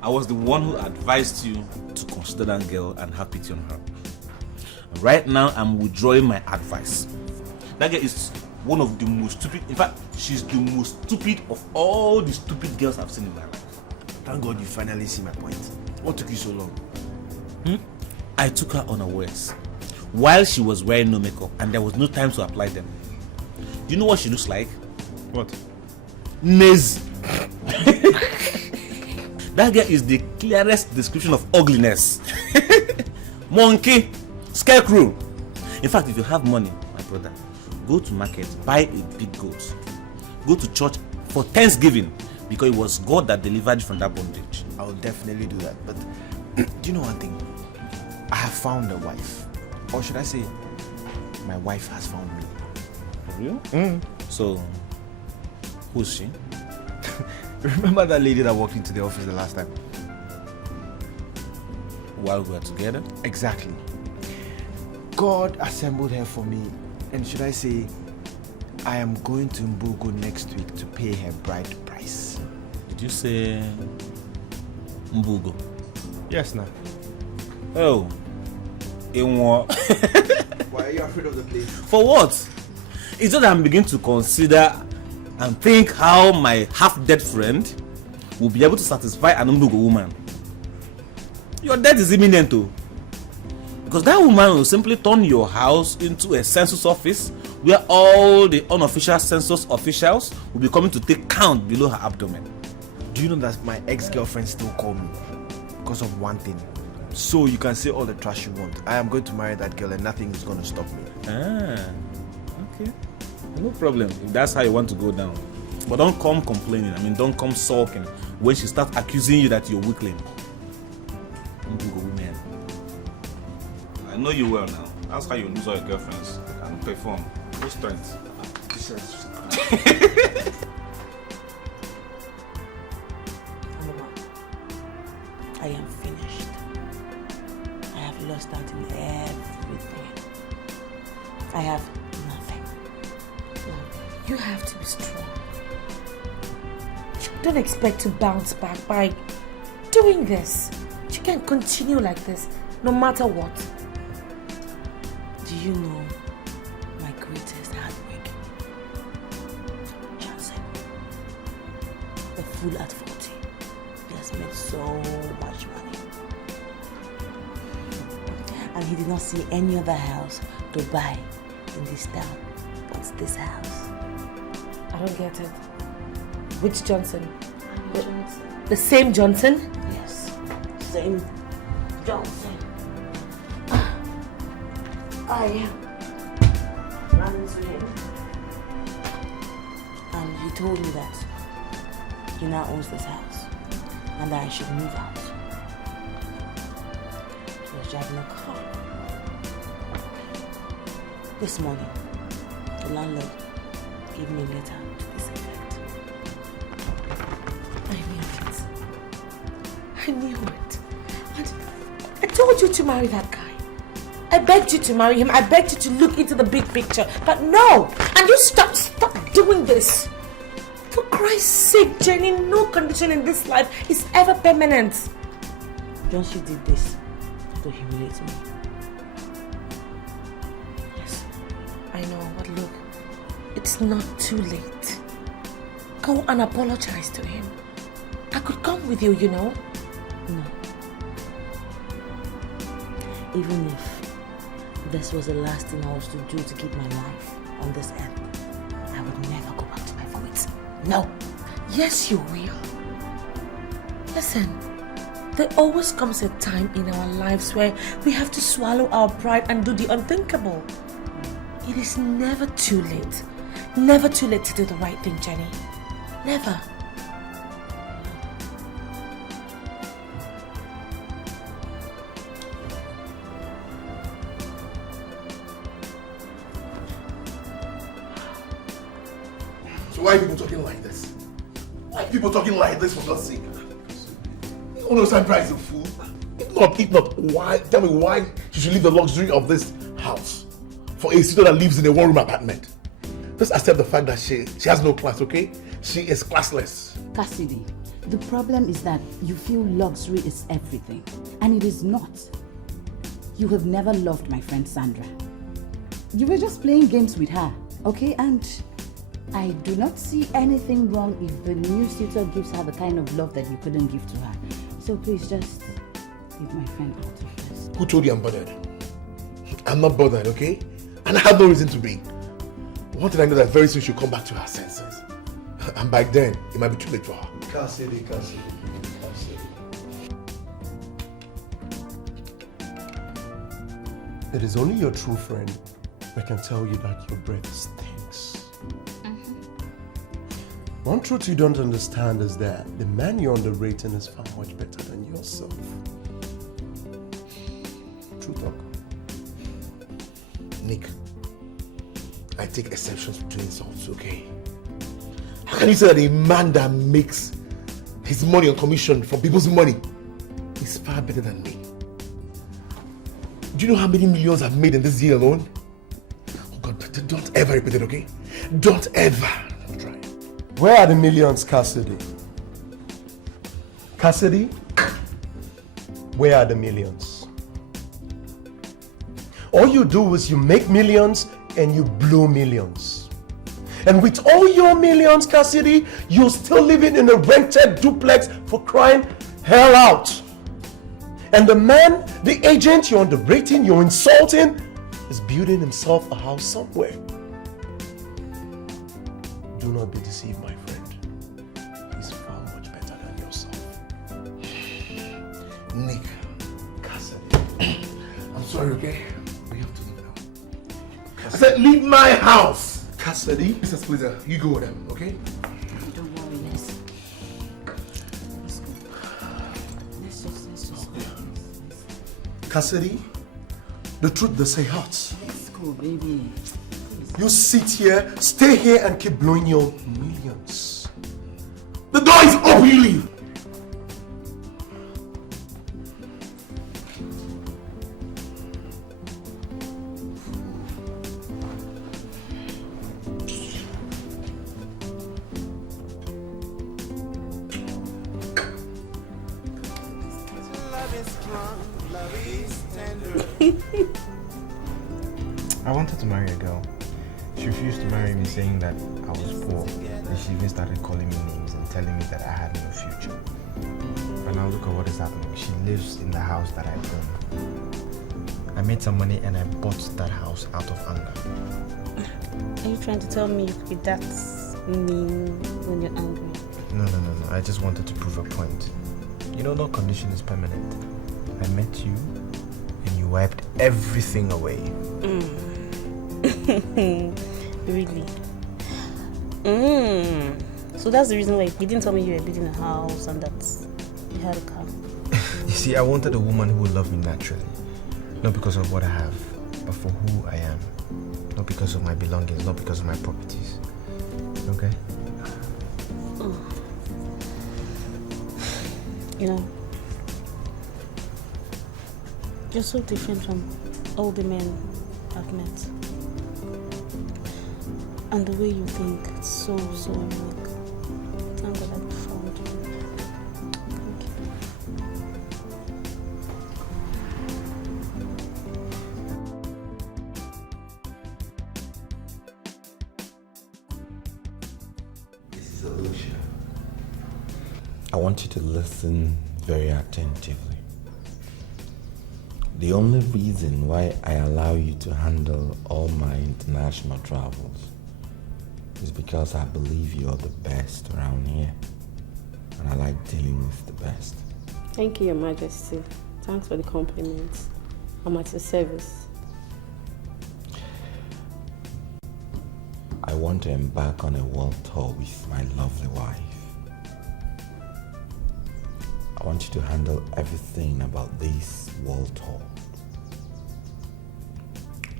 I was the one who advised you to consider that girl and have pity on her. Right now, I'm withdrawing my advice. That girl is one of the most stupid, in fact, she's the most stupid of all the stupid girls I've seen in my life. Thank God you finally see my point. What took you so long? I took her unawares while she was wearing no makeup and there was no time to apply them. Do you know what she looks like? What? Nazi. That girl is the clearest description of ugliness. Monkey, scarecrow. In fact, if you have money, my brother, go to market, buy a big goat. Go to church for Thanksgiving because it was God that delivered you from that bondage. I will definitely do that. But do you know one thing? I have found a wife. Or should I say, my wife has found me. For real? So, who's she? Remember that lady that walked into the office the last time? While we were together? Exactly. God assembled her for me. And should I say, I am going to Mbugo next week to pay her bride price. Did you say Mbugo? Yes, now. Oh. In what? Why are you afraid of the place? For what? It's just that I'm beginning to consider and think how my half-dead friend will be able to satisfy an Mbugo woman. Your death is imminent too. Because that woman will simply turn your house into a census office where all the unofficial census officials will be coming to take count below her abdomen. Do you know that my ex-girlfriend still call me? because of one thing. So you can say all the trash you want. I am going to marry that girl and nothing is going to stop me. Okay. No problem. If that's how you want to go down. But don't come complaining. I mean, don't come sulking when she starts accusing you that you're weakling. Women. I know you well now. That's how you lose all your girlfriends and perform. No strength. I am finished. I have lost out in everything. I have nothing. You have to be strong. You don't expect to bounce back by doing this. You can't continue like this, no matter what. Do you know my greatest heartbreak? Johnson. The fool at 40. He has made so much money. And he did not see any other house to buy in this town but this house. I don't get it. Which Johnson? Johnson. The same Johnson? Yes. Same Johnson. I ran into him. And he told me that he now owns this house and that I should move out. He was driving a car. This morning, the landlord gave me a letter to this effect. I knew it. And I told you to marry that guy. I begged you to marry him. I begged you to look into the big picture. But no! And you stop doing this. For Christ's sake, Jenny, no condition in this life is ever permanent. Just you did this to humiliate me. Yes, I know, but look, it's not too late. Go and apologize to him. I could come with you, you know. No. Even if this was the last thing I was to do to keep my life on this earth, I would never go back to my vomit. No. Yes, you will. Listen, there always comes a time in our lives where we have to swallow our pride and do the unthinkable. It is never too late. Never too late to do the right thing, Jenny. Never. So why are people talking like this? Why are people talking like this, for God's sake? You know Sandra is a fool. If not, why? Tell me why she should leave the luxury of this house for a sister that lives in a one-room apartment. Just accept the fact that she has no class, okay? She is classless. Cassidy, the problem is that you feel luxury is everything, and it is not. You have never loved my friend Sandra. You were just playing games with her, okay? And I do not see anything wrong if the new suitor gives her the kind of love that you couldn't give to her. So please just leave my friend out of this. Who told you I'm bothered? I'm not bothered, okay? And I have no reason to be. One thing I know that very soon she'll come back to her senses. And by then, it might be too late for her. Cassidy. It is only your true friend that can tell you that your breath stinks. One truth you don't understand is that the man you're underrating is far much better than yourself. True talk. Nick, I take exceptions to insults, okay? How can you say that a man that makes his money on commission from people's money is far better than me? Do you know how many millions I've made in this year alone? Oh God, don't ever repeat it, okay? Don't ever. Where are the millions, Cassidy? Cassidy? Where are the millions? All you do is you make millions and you blow millions. And with all your millions, Cassidy, you're still living in a rented duplex for crying hell out. And the man, the agent you're underrating, you're insulting, is building himself a house somewhere. Do not be deceived, my friend. He's far much better than yourself. sorry, okay? We have to leave now. I said leave my house! Cassidy, Mr. Splitter, you go with them, okay? Don't worry, let's go. Let's just go. Cassidy, the truth does say hurts. Let's go, baby. You sit here, stay here and keep blowing your millions. The door is open, you leave! I wanted to marry a girl. She refused to marry me, saying that I was poor. And she even started calling me names and telling me that I had no future. But now look at what is happening. She lives in the house that I own. I made some money and I bought that house out of anger. Are you trying to tell me you could be that mean when you're angry? No. I just wanted to prove a point. You know, no condition is permanent. I met you and you wiped everything away. Really? So that's the reason why you didn't tell me you were building a house and that you had a car. You see, I wanted a woman who would love me naturally. Not because of what I have, but for who I am. Not because of my belongings, not because of my properties. Okay? You know, you're so different from all the men I've met. And the way you think, it's so unique. Thank God I found you. Thank you. This is Alicia. I want you to listen very attentively. The only reason why I allow you to handle all my international travels is because I believe you're the best around here. And I like dealing with the best. Thank you, Your Majesty. Thanks for the compliments. I'm at your service. I want to embark on a world tour with my lovely wife. I want you to handle everything about this world tour.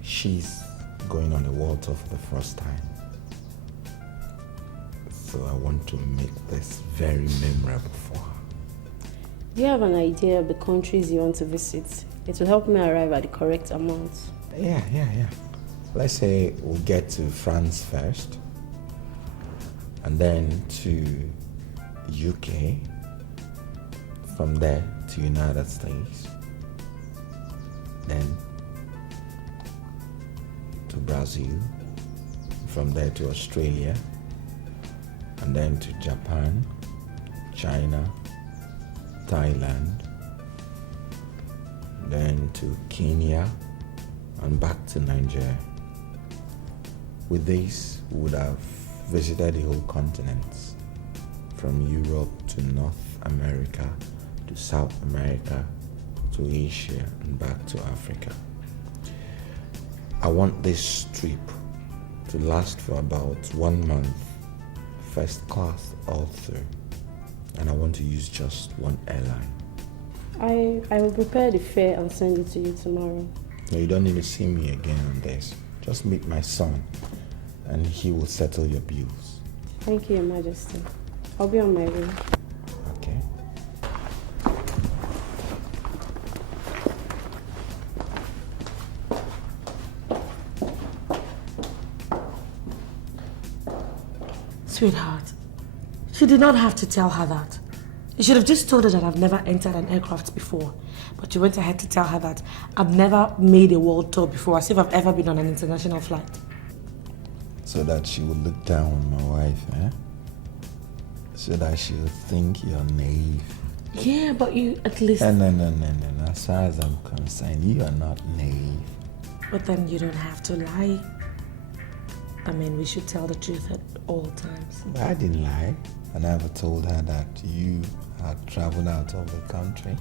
She's going on a world tour for the first time. So I want to make this very memorable for her. Do you have an idea of the countries you want to visit? It will help me arrive at the correct amount. Yeah. Let's say we'll get to France first, and then to UK, from there to United States, then to Brazil, from there to Australia, and then to Japan, China, Thailand, then to Kenya, and back to Nigeria. With this, we would have visited the whole continents, from Europe to North America, to South America, to Asia, and back to Africa. I want this trip to last for about 1 month, first class all through, and I want to use just one airline. I will prepare the fare and send it to you tomorrow. No, you don't need to see me again on this. Just meet my son, and he will settle your bills. Thank you, Your Majesty. I'll be on my way. Okay. Sweetheart, you did not have to tell her that. You should have just told her that I've never entered an aircraft before. But you went ahead to tell her that I've never made a world tour before, as if I've ever been on an international flight. So that she will look down on my wife, eh? So that she will think you're naive. Yeah, but you at least... No. As far as I'm concerned, you are not naive. But then you don't have to lie. I mean, we should tell the truth at all times. But I didn't lie. I never told her that you had traveled out of the country.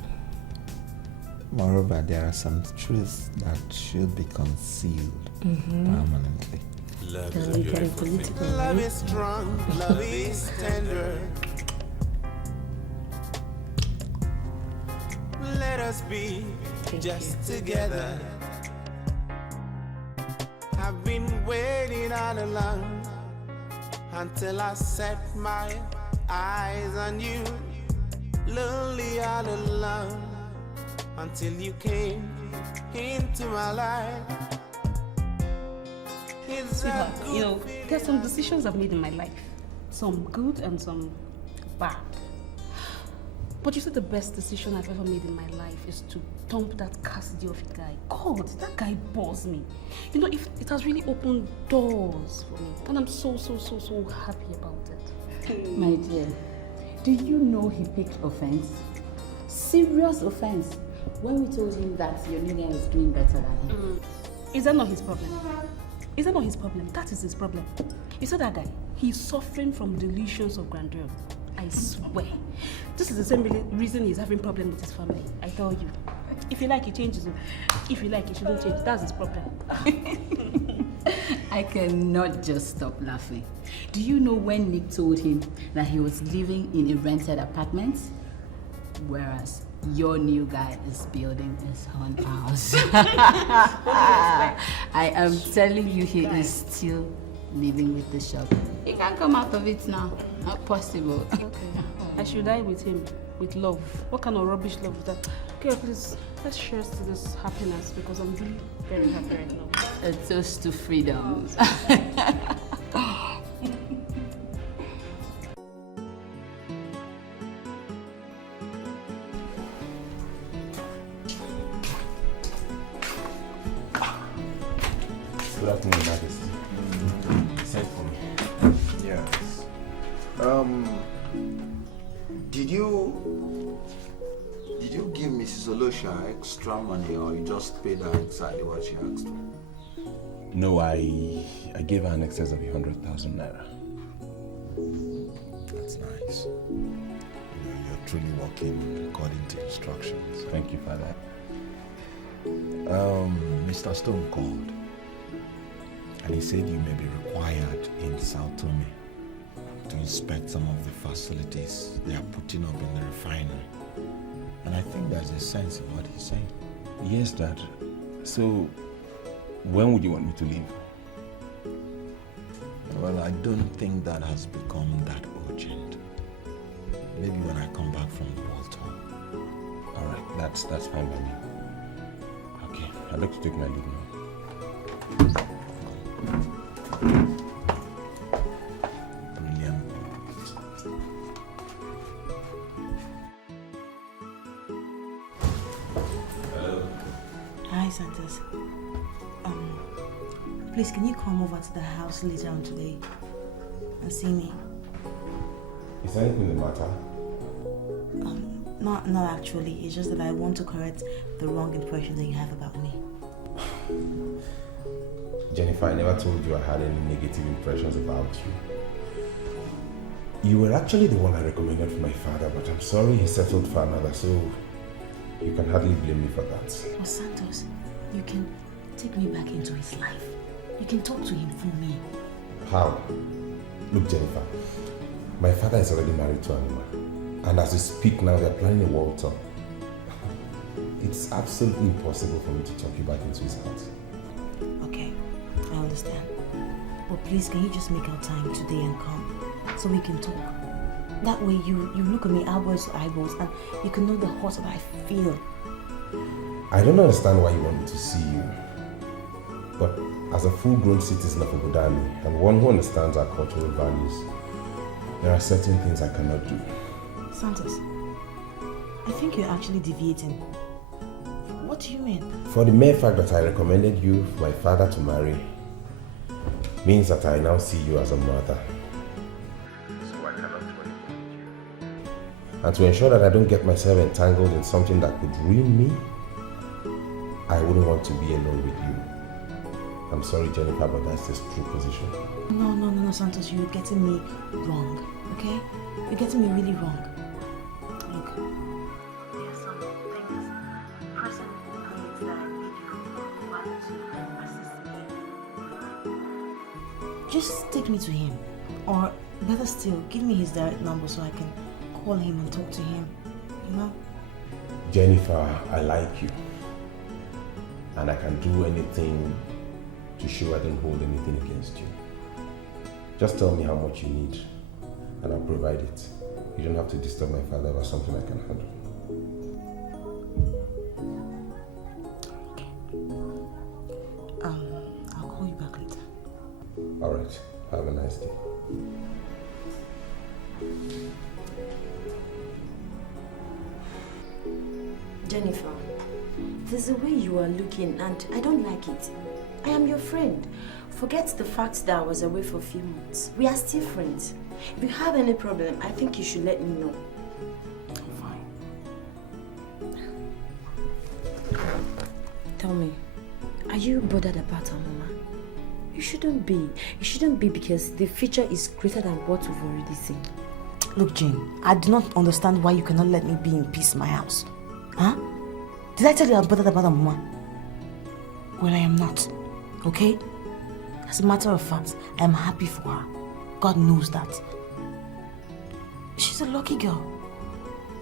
Moreover, there are some truths that should be concealed permanently. Love is a beautiful thing. Love is strong, love is tender. Let us be just together. I've been waiting all along until I set my eyes on you. Lonely all alone until you came into my life. Sweetheart, you know, there's some decisions I've made in my life. Some good and some bad. But you said the best decision I've ever made in my life is to dump that Cassidy of a guy. God, that guy bores me. You know, if it has really opened doors for me. And I'm so happy about it. My dear, do you know he picked offense? Serious offense. When we told him that your new guy was doing better than him. Is that not his problem? Is that not his problem? That is his problem. You saw that guy? He's suffering from delusions of grandeur. I swear. This is the same reason he's having problems with his family. I tell you. If you like, he changes it. If you like, he shouldn't change. That's his problem. I cannot just stop laughing. Do you know when Nick told him that he was living in a rented apartment? Whereas your new guy is building his own house. I am telling you, he is still living with the shop. He can't come out of it now. Not possible. Okay. I should die with him, with love. What kind of rubbish love is that? Okay, please, let's share to this happiness because I'm really very happy right now. A toast to freedom. Good afternoon, Majesty. Send for me. Yes. Did you give Mrs. Olosha extra money, or you just paid her exactly what she asked for? No, I gave her an excess of 100,000 naira. That's nice. You're truly working according to instructions. Thank you, Father. Mr. Stone called, and he said you may be required in Sao Tome to inspect some of the facilities they are putting up in the refinery. And I think there's a sense in what he's saying. Yes, Dad. So, when would you want me to leave? Well, I don't think that has become that urgent. Maybe when I come back from the world tour. All right, that's fine by me. Okay, I'd like to take my leave now. Brilliant. Hi, Santos. Please, can you come over to the house later on today and see me? Is there anything the matter? Not actually. It's just that I want to correct the wrong impression that you have about me. Jennifer, I never told you I had any negative impressions about you. You were actually the one I recommended for my father, but I'm sorry he settled for another, so you can hardly blame me for that. Well, Santos, you can take me back into his life. You can talk to him for me. How? Look, Jennifer, my father is already married to Anima, and as we speak now, they're planning a world tour. It's absolutely impossible for me to talk you back into his house. Okay, I understand. But please, can you just make our time today and come so we can talk? That way you look at me eyeballs to eyeballs and you can know the heart that I feel. I don't understand why you want me to see you. But as a full-grown citizen of Obodami and one who understands our cultural values, there are certain things I cannot do. Santos, I think you're actually deviating. What do you mean? For the mere fact that I recommended you for my father to marry means that I now see you as a mother. So I cannot do anything. And to ensure that I don't get myself entangled in something that could ruin me, I wouldn't want to be alone with you. I'm sorry, Jennifer, but that's the true position. No, Santos, you're getting me wrong, okay? You're getting me really wrong. Look, there's some things, personal Just take me to him. Or better still, give me his direct number so I can call him and talk to him. You know? Jennifer, I like you. And I can do anything to show I don't hold anything against you. Just tell me how much you need and I'll provide it. You don't have to disturb my father about something I can handle. I'll call you back later. Alright, have a nice day. Jennifer, there's a way you are looking and I don't like it. I am your friend. Forget the fact that I was away for a few months. We are still friends. If you have any problem, I think you should let me know. Tell me, are you bothered about our mama? You shouldn't be. You shouldn't be because the future is greater than what we've already seen. Look, Jane, I do not understand why you cannot let me be in peace in my house. Huh? Did I tell you I'm bothered about our mama? Well, I am not. Okay? As a matter of fact, I am happy for her. God knows that. She's a lucky girl.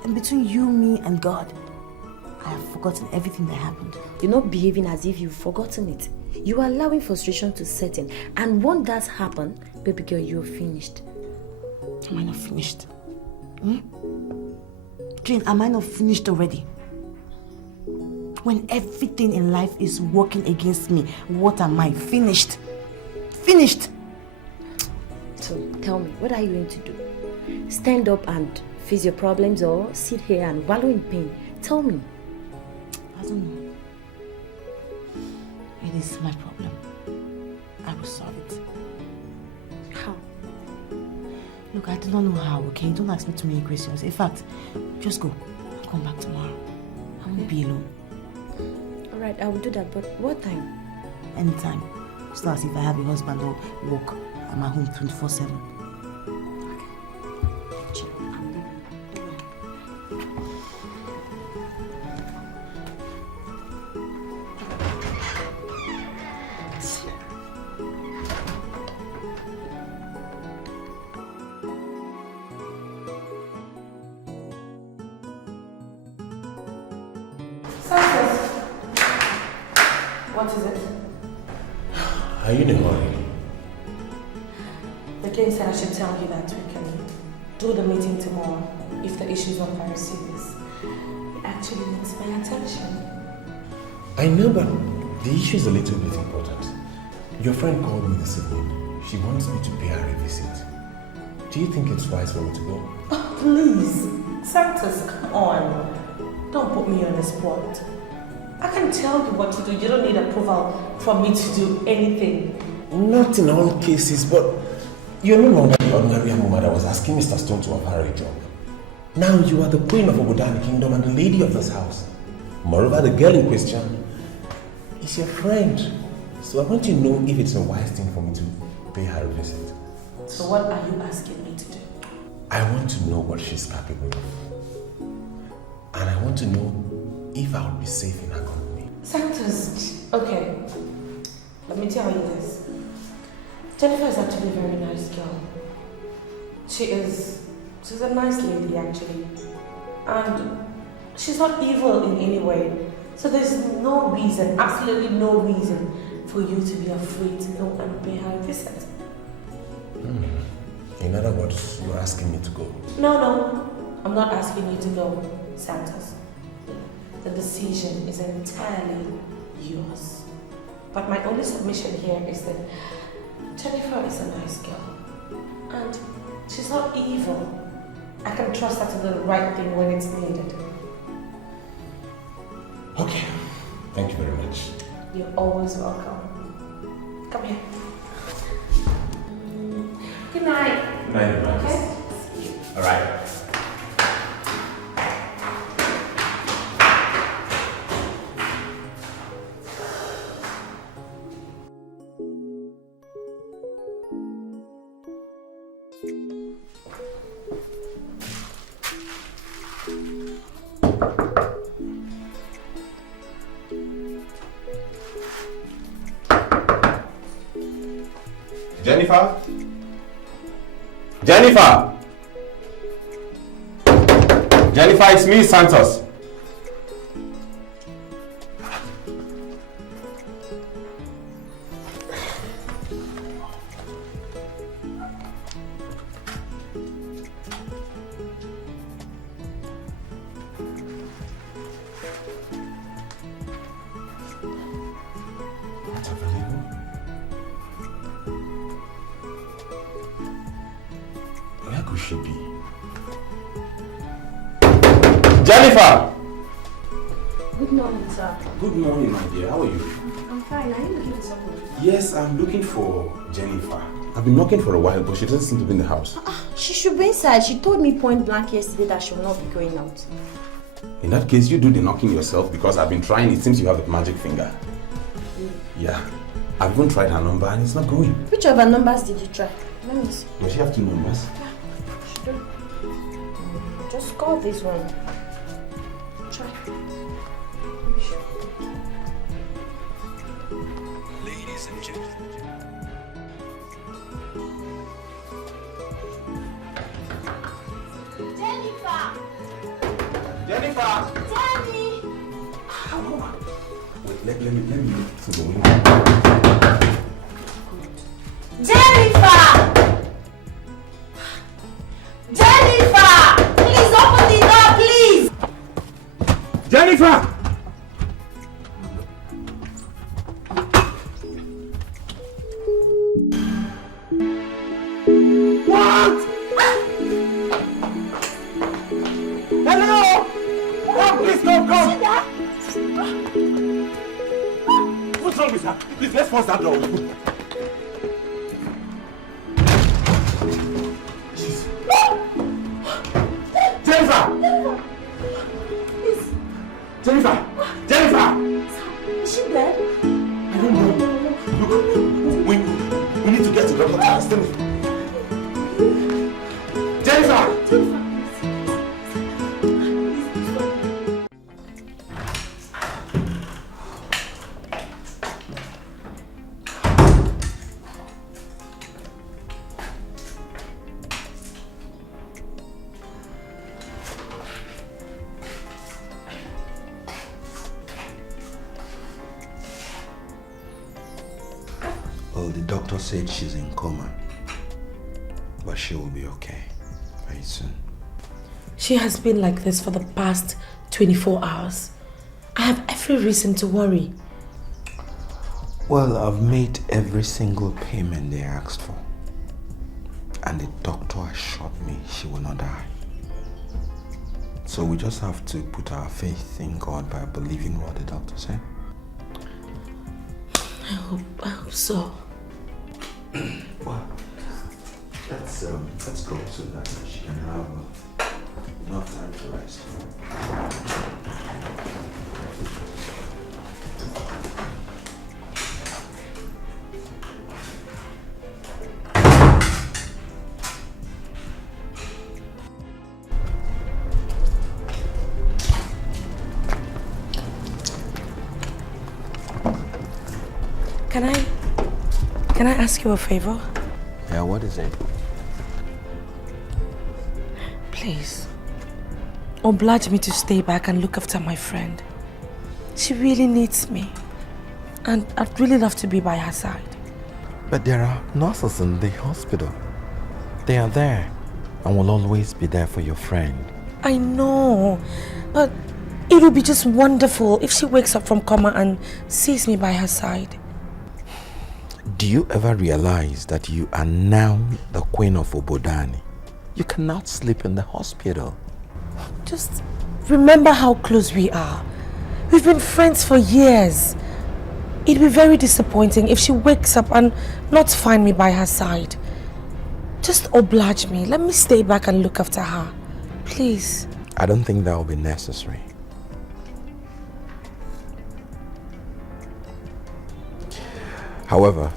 And between you, me, and God, I have forgotten everything that happened. You're not behaving as if you've forgotten it. You are allowing frustration to set in. And once that happens, baby girl, you're finished. Am I not finished? Hmm? Jane, am I not finished already? When everything in life is working against me, what am I? Finished. Finished. So tell me, what are you going to do? Stand up and face your problems or sit here and wallow in pain? Tell me. I don't know. It is my problem. I will solve it. How? Look, I do not know how, okay? Don't ask me too many questions. In fact, just go. I'll come back tomorrow. I won't be alone. Alright, I will do that, but what time? Anytime. It's not as if I have a husband or work. I'm at home 24/7. What is it? Are you in a hurry? The king said I should tell you that we can do the meeting tomorrow if the issue is not very serious. It actually needs my attention. I know, but the issue is a little bit important. Your friend called me this evening. She wants me to pay her a visit. Do you think it's wise for me to go? Oh, please. Santos, come on. Don't put me on the spot. I can tell you what to do. You don't need approval from me to do anything. Not in all cases, but you're no longer the ordinary woman that was asking Mr. Stone to offer her a job. Now you are the queen of Obodani Kingdom and the lady of this house. Moreover, the girl in question is your friend. So I want to know if it's a wise thing for me to pay her a visit. So what are you asking me to do? I want to know what she's capable of. And I want to know if I would be safe in her company. Santos, okay. Let me tell you this. Jennifer is actually a very nice girl. She's a nice lady actually. And she's not evil in any way. So there's no reason, absolutely no reason for you to be afraid to go and pay her a visit. In other words, you're asking me to go. No, I'm not asking you to go, Santos. The decision is entirely yours. But my only submission here is that Jennifer is a nice girl. And she's not evil. I can trust her to do the right thing when it's needed. Okay. Thank you very much. You're always welcome. Come here. Good night. Good night, everyone. Okay? All right. Jennifer? Jennifer! Jennifer, it's me, Santos. Where could she be? Jennifer! Good morning, sir. Good morning, my dear. How are you? I'm fine. Are you looking for someone? Yes, I'm looking for Jennifer. I've been knocking for a while, but she doesn't seem to be in the house. She should be inside. She told me point blank yesterday that she will not be going out. In that case, you do the knocking yourself because I've been trying. It seems you have the magic finger. Yeah. I've even tried her number and it's not going. Which of her numbers did you try? Let me see. Does she have 2 numbers? She do. Just call this one. Try. Ladies and gentlemen. Jennifer! Jennifer! Jenny! Wait, let me look through the window. Jennifer! Jennifer! Please open the door, please! Jennifer! What? Hello? Oh, please come. What's wrong with her? Please, let's force that door open. Jennifer! Jennifer! Jennifer! Is she dead? I don't know. Look, we need to get to Dr. Carsten. Jennifer! Well, the doctor said she's in coma, but she will be okay very soon. She has been like this for the past 24 hours. I have every reason to worry. Well, I've made every single payment they asked for. And the doctor assured me she will not die. So we just have to put our faith in God by believing what the doctor said. I hope so. Well, let's go so that she can have enough time to rest. Can I ask you a favor? Yeah, what is it? Please, oblige me to stay back and look after my friend. She really needs me. And I'd really love to be by her side. But there are nurses in the hospital. They are there and will always be there for your friend. I know, but it would be just wonderful if she wakes up from coma and sees me by her side. Do you ever realize that you are now the queen of Obodani? You cannot sleep in the hospital. Just remember how close we are. We've been friends for years. It'd be very disappointing if she wakes up and not find me by her side. Just oblige me. Let me stay back and look after her. Please. I don't think that will be necessary. However,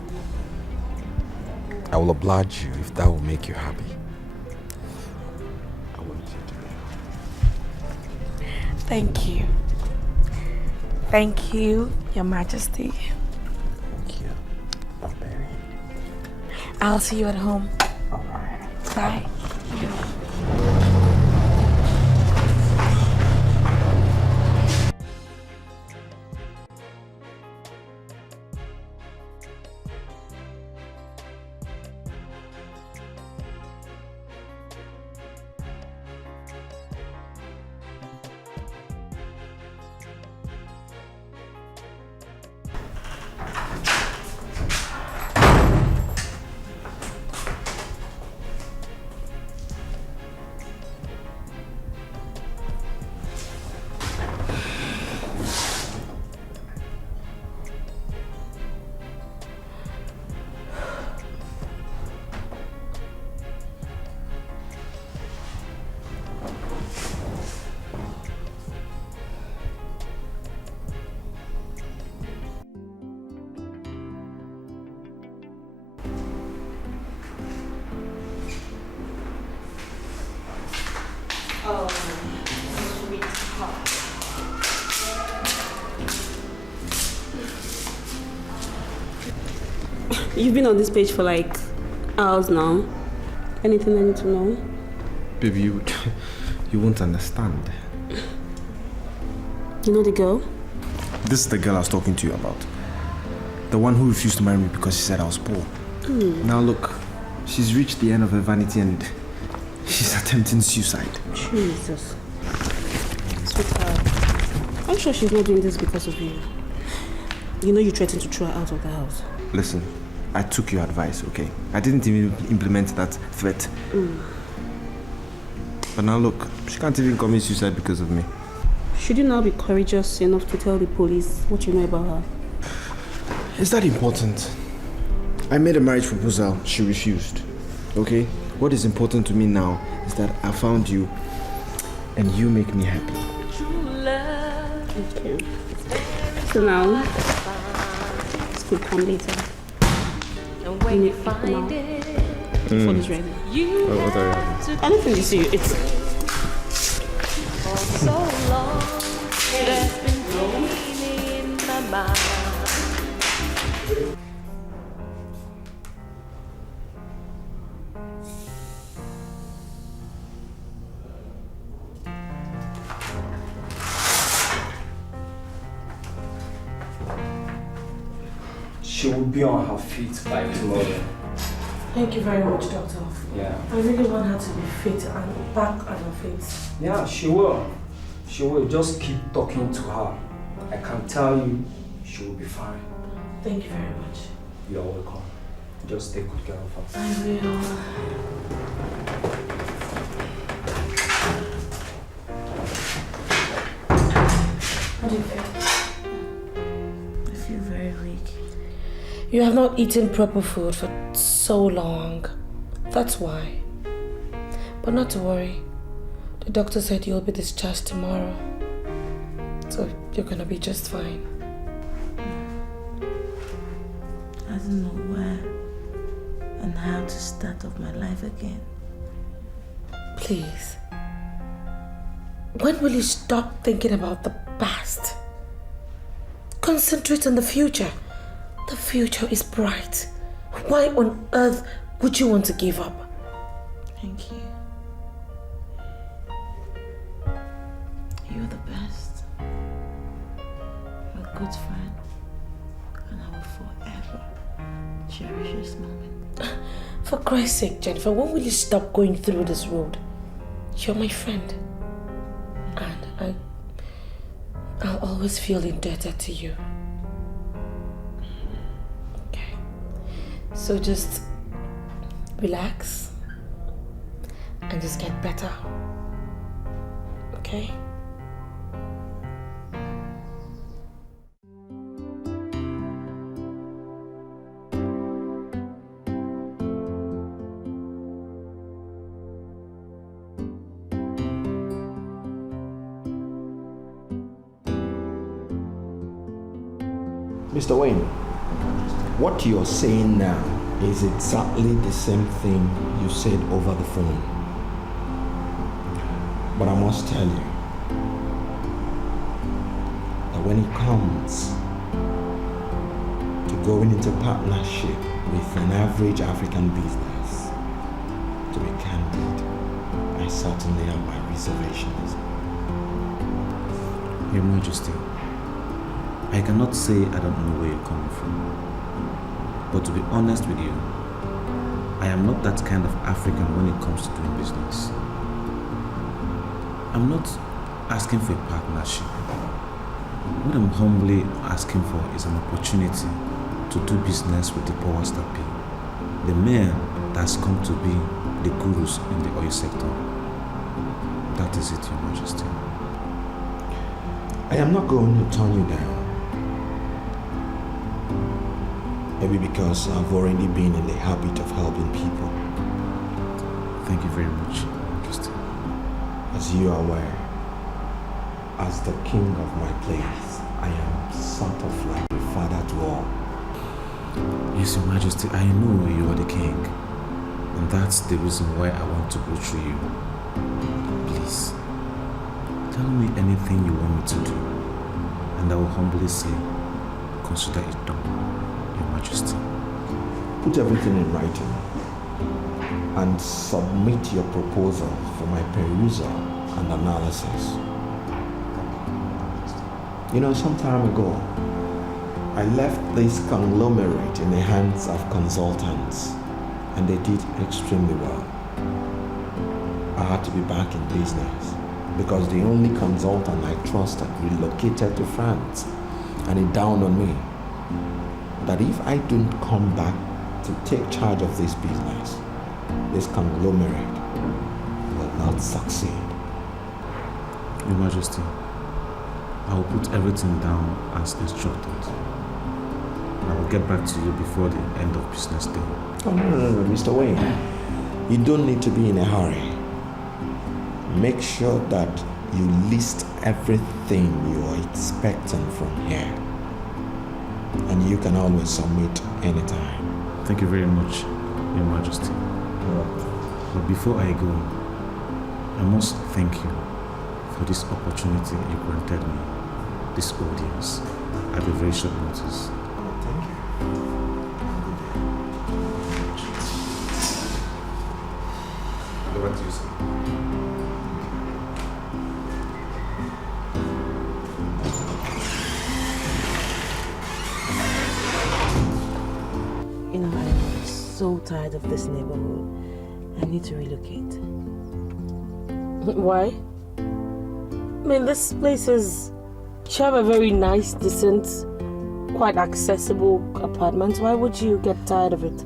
I will oblige you if that will make you happy. I want you to be happy. Thank you. Thank you, Your Majesty. Thank you, my baby. I'll see you at home. Bye. You've been on this page for like hours now. Anything I need to know? Baby, you won't understand. You know the girl? This is the girl I was talking to you about. The one who refused to marry me because she said I was poor. Now look, she's reached the end of her vanity and she's attempting suicide. Jesus. Sweetheart, I'm sure she's not doing this because of you. You know you threatened to throw her out of the house. Listen, I took your advice, okay? I didn't even implement that threat. But now look, she can't even commit suicide because of me. Should you now be courageous enough to tell the police what you know about her? Is that important? I made a marriage proposal, she refused. Okay? What is important to me now is that I found you and you make me happy. Okay. So now, school come later. And when you find it, food is ready. What are you having? Anything you see, it's for so long, that's been playing in my mind. She will be on her feet by tomorrow. Thank you very much, Doctor. Yeah. I really want her to be fit and back on her feet. Yeah, she will. She will. Just keep talking to her. I can tell you, she will be fine. Thank you very much. You're welcome. Just take good care of her. I will. How do you feel? I feel very weak. You have not eaten proper food for so long. That's why. But not to worry. The doctor said you'll be discharged tomorrow. So you're gonna be just fine. I don't know where and how to start off my life again. Please. When will you stop thinking about the past? Concentrate on the future. The future is bright. Why on earth would you want to give up? Thank you. You're the best. A good friend. And I will forever cherish this moment. For Christ's sake, Jennifer, when will you stop going through this road? You're my friend. And I'll always feel indebted to you. Okay. So just relax and just get better. Okay? Mr. Wayne, what you're saying now is exactly the same thing you said over the phone. But I must tell you that when it comes to going into partnership with an average African business. To be candid, I certainly have my reservations. Your Majesty, I cannot say I don't know where you're coming from. But to be honest with you, I am not that kind of African when it comes to doing business. I'm not asking for a partnership. What I'm humbly asking for is an opportunity to do business with the powers that be, the men that's come to be the gurus in the oil sector. That is it, Your Majesty. I am not going to turn you down. Maybe because I've already been in the habit of helping people. Thank you very much, Majesty. As you are aware, as the king of my place, I am sort of like a father to all. Yes, Your Majesty, I know you are the king. And that's the reason why I want to go through you. Please, tell me anything you want me to do, and I will humbly say, consider it done, Your Majesty. Put everything in writing and submit your proposal for my perusal and analysis. You know, some time ago, I left this conglomerate in the hands of consultants, and they did extremely well. I had to be back in business because the only consultant I trusted relocated to France, and it dawned on me that if I don't come back to take charge of this business, this conglomerate will not succeed. Your Majesty, I will put everything down as instructed. I will get back to you before the end of business day. Oh, no, Mr. Wayne. You don't need to be in a hurry. Make sure that you list everything you are expecting from here. And you can always submit anytime. Thank you very much, Your Majesty. But before I go, I must thank you for this opportunity you granted me, this audience, at a very short notice. Thank you. Go back to you, sir. You know, I'm so tired of this neighborhood. I need to relocate. Why? I mean, this place is... You have a very nice, decent, quite accessible apartment. Why would you get tired of it?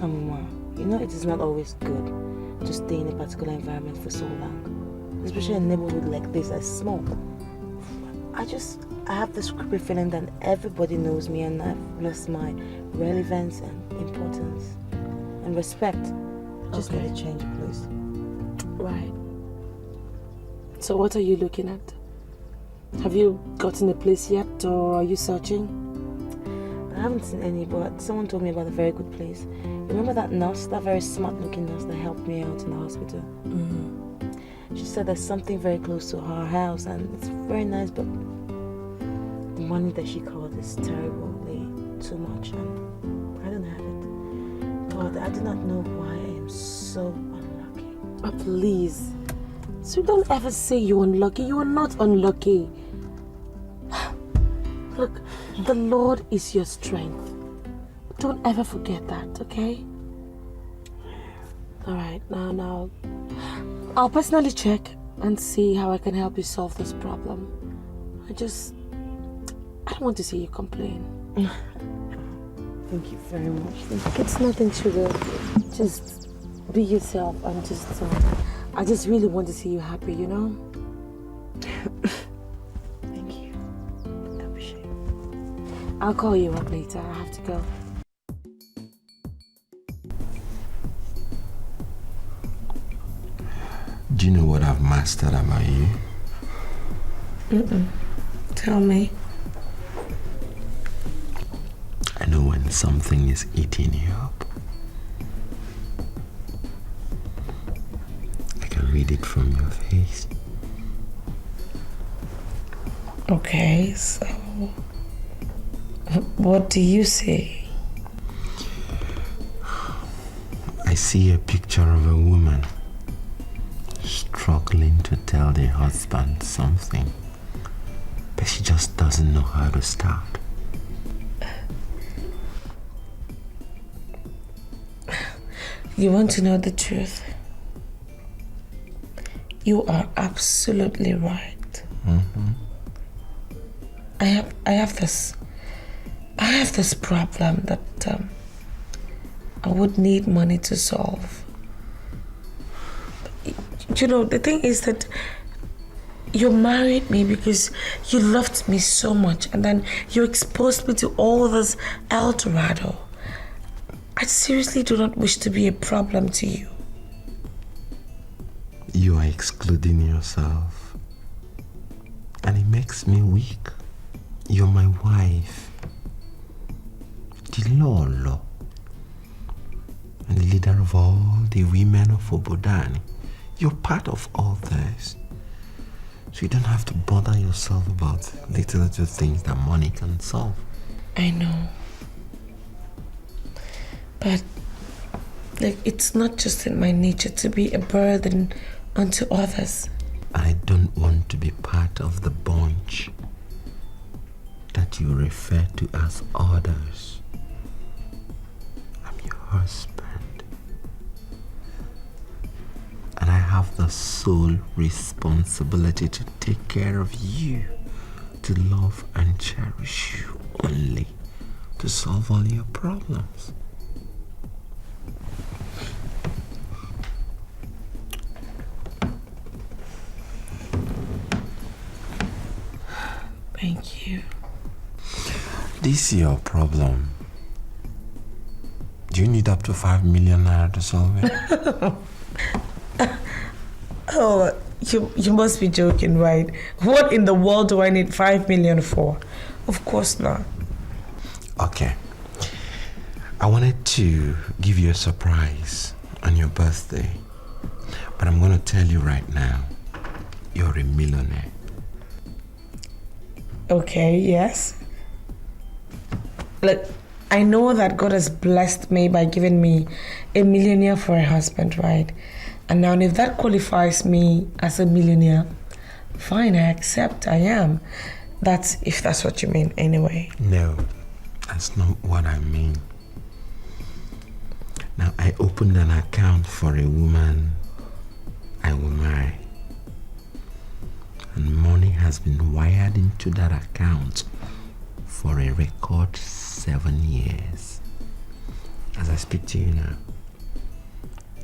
Mama, you know it is not always good to stay in a particular environment for so long. Especially in a neighborhood like this that's small. I have this creepy feeling that everybody knows me and I've lost my relevance and importance and respect. Just gotta change the place. Right. So what are you looking at? Have you gotten a place yet, or are you searching? I haven't seen any, but someone told me about a very good place. Remember that nurse, that very smart-looking nurse that helped me out in the hospital? Mm-hmm. She said there's something very close to her house, and it's very nice, but the money that she called is terribly too much, and I don't have it. God, I do not know why I am so unlucky. Oh, please. So don't ever say you're unlucky. You are not unlucky. Look, the Lord is your strength. Don't ever forget that, okay? Alright, now, I'll personally check and see how I can help you solve this problem. I don't want to see you complain. Thank you very much. It's nothing, sugar. Just be yourself and I just really want to see you happy, you know? Thank you. I appreciate it. I'll call you up later. I have to go. Do you know what I've mastered about you? Tell me. I know when something is eating you up. I can read it from your face. Okay, so What do you say? I see a picture of a woman struggling to tell the husband something, but she just doesn't know how to start. You want to know the truth? You are absolutely right. Mm-hmm. I have this problem that I would need money to solve. You know, the thing is that you married me because you loved me so much, and then you exposed me to all this El Dorado. I seriously do not wish to be a problem to you. You are excluding yourself, and it makes me weak. You're my wife, the Lolo, and the leader of all the women of Obodani. You're part of all this, so you don't have to bother yourself about little things that money can solve. I know, but like, it's not just in my nature to be a burden unto others. I don't want to be part of the bunch that you refer to as others. I'm your husband, and I have the sole responsibility to take care of you, to love and cherish you only, to solve all your problems. Thank you. This is your problem. Do you need up to 5 million naira to solve it? Oh, you must be joking, right? What in the world do I need 5 million for? Of course not. Okay. I wanted to give you a surprise on your birthday, but I'm going to tell you right now, you're a millionaire. Okay, yes. Look, I know that God has blessed me by giving me a millionaire for a husband, right? And now if that qualifies me as a millionaire, fine, I accept, I am. That's if that's what you mean anyway. No, that's not what I mean. Now, I opened an account for a woman I will marry. And money has been wired into that account for a record 7 years. As I speak to you now,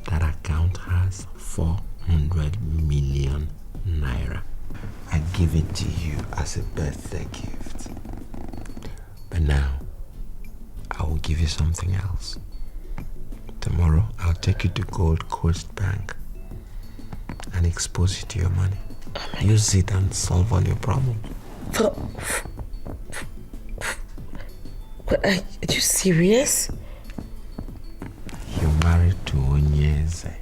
that account has 400 million naira. I give it to you as a birthday gift. But now, I will give you something else. Tomorrow, I'll take you to Gold Coast Bank and expose you to your money. Use it and solve all your problems. But are you serious? You're married to Onyeze.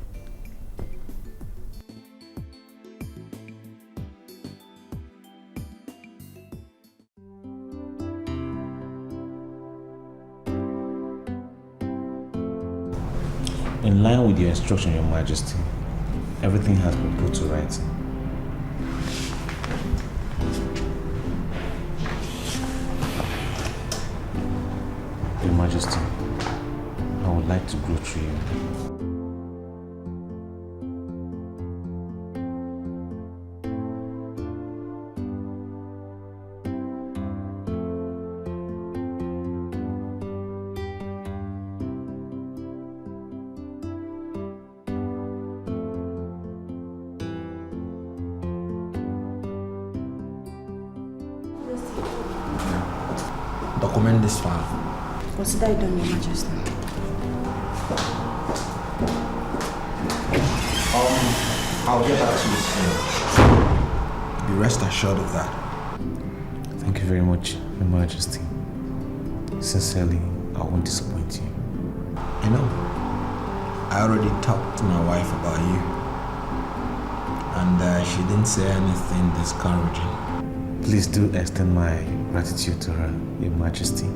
In line with your instruction, Your Majesty, everything has been put to writing. Your Majesty, I would like to go through you. Document this file. Consider it done, Your Majesty. I'll get back to you soon. Be rest assured of that. Thank you very much, Your Majesty. Sincerely, I won't disappoint you. You know, I already talked to my wife about you. And she didn't say anything discouraging. Please do extend my gratitude to her, Your Majesty.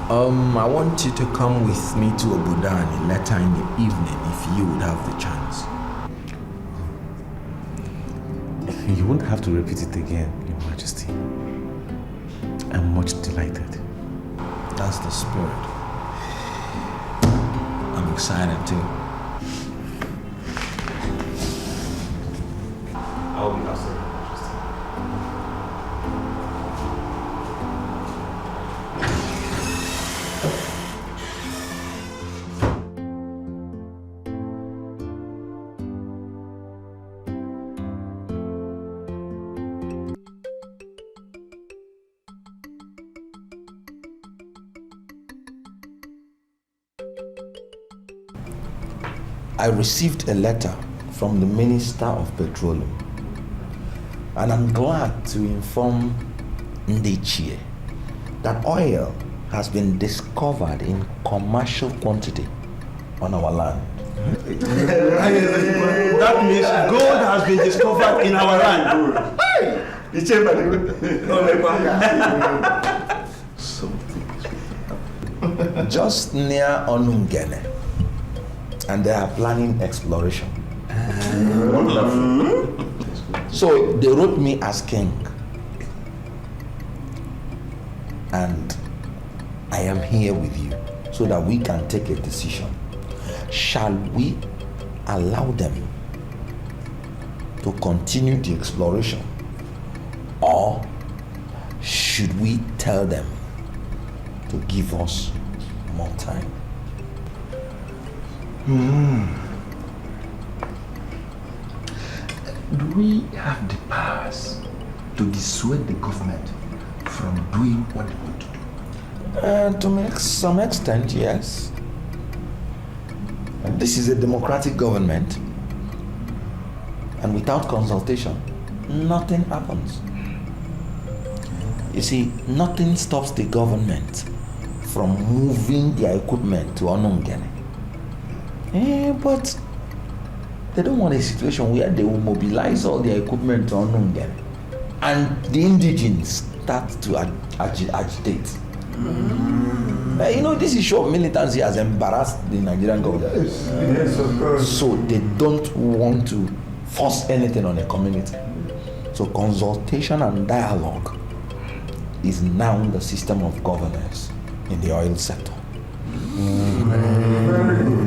I want you to come with me to Obodani later in the evening if you would have the chance. You won't have to repeat it again, Your Majesty. I'm much delighted. That's the spirit. I'm excited too. I'll be outside. I received a letter from the Minister of Petroleum, and I'm glad to inform Ndichie that oil has been discovered in commercial quantity on our land. That means gold has been discovered in our land. Just near Onungene, and they are planning exploration. So they wrote me as king, and I am here with you so that we can take a decision. Shall we allow them to continue the exploration, or should we tell them to give us more time? Do we have the powers to dissuade the government from doing what they want to do? To some extent, yes. This is a democratic government, and without consultation, nothing happens. You see, nothing stops the government from moving their equipment to Onungene. But they don't want a situation where they will mobilize all their equipment to Onungene and the indigenes start to agitate. You know, this issue of militancy has embarrassed the Nigerian government. Yes, of course. So they don't want to force anything on a community. So consultation and dialogue is now the system of governance in the oil sector.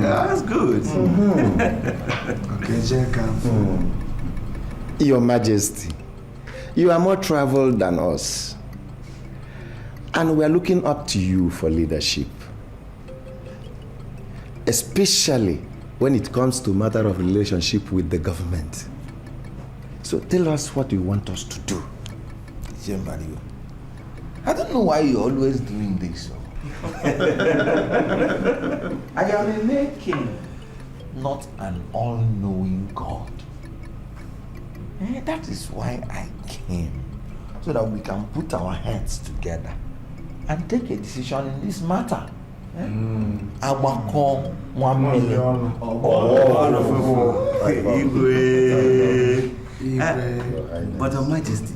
That's good. Okay, Jacob. Your Majesty, you are more traveled than us, and we are looking up to you for leadership, especially when it comes to matter of relationship with the government. So tell us what you want us to do. I don't know why you're always doing this. I am a mere king, not an all-knowing God. That is why I came, so that we can put our heads together and take a decision in this matter. But Your Majesty,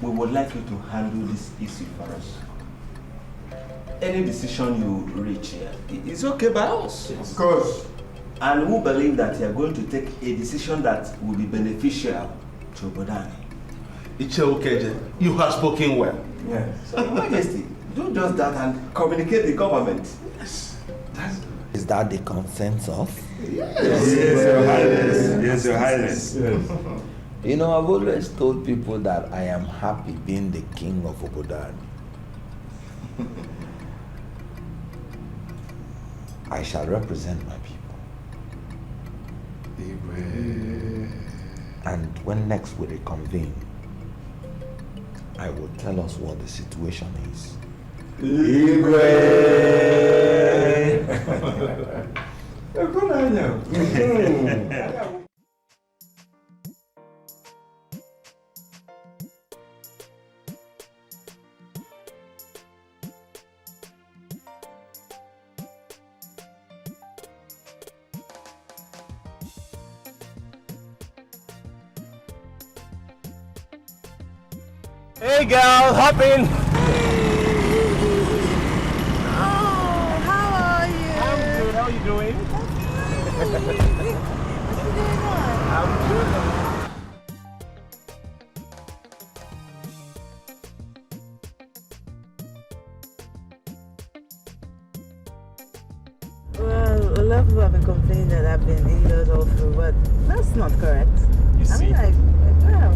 we would like you to handle this issue for us. Any decision you reach here is okay by us. Of course. And we believe that you are going to take a decision that will be beneficial to Bodani. It's okay, you have spoken well. Yes. So, Your Majesty, do just that and communicate the government. Yes. Is that the consensus? Yes, Your Highness. Yes, Your Highness. Yes. You know, I've always told people that I am happy being the king of Obodani. I shall represent my people. And when next we reconvene, I will tell us what the situation is. Hey girl, hop in. Oh, how are you? I'm good. How are you doing? I'm good. Well, a lot of people have been complaining that I've been indoors all through, but that's not correct. You see? I mean, like, wow.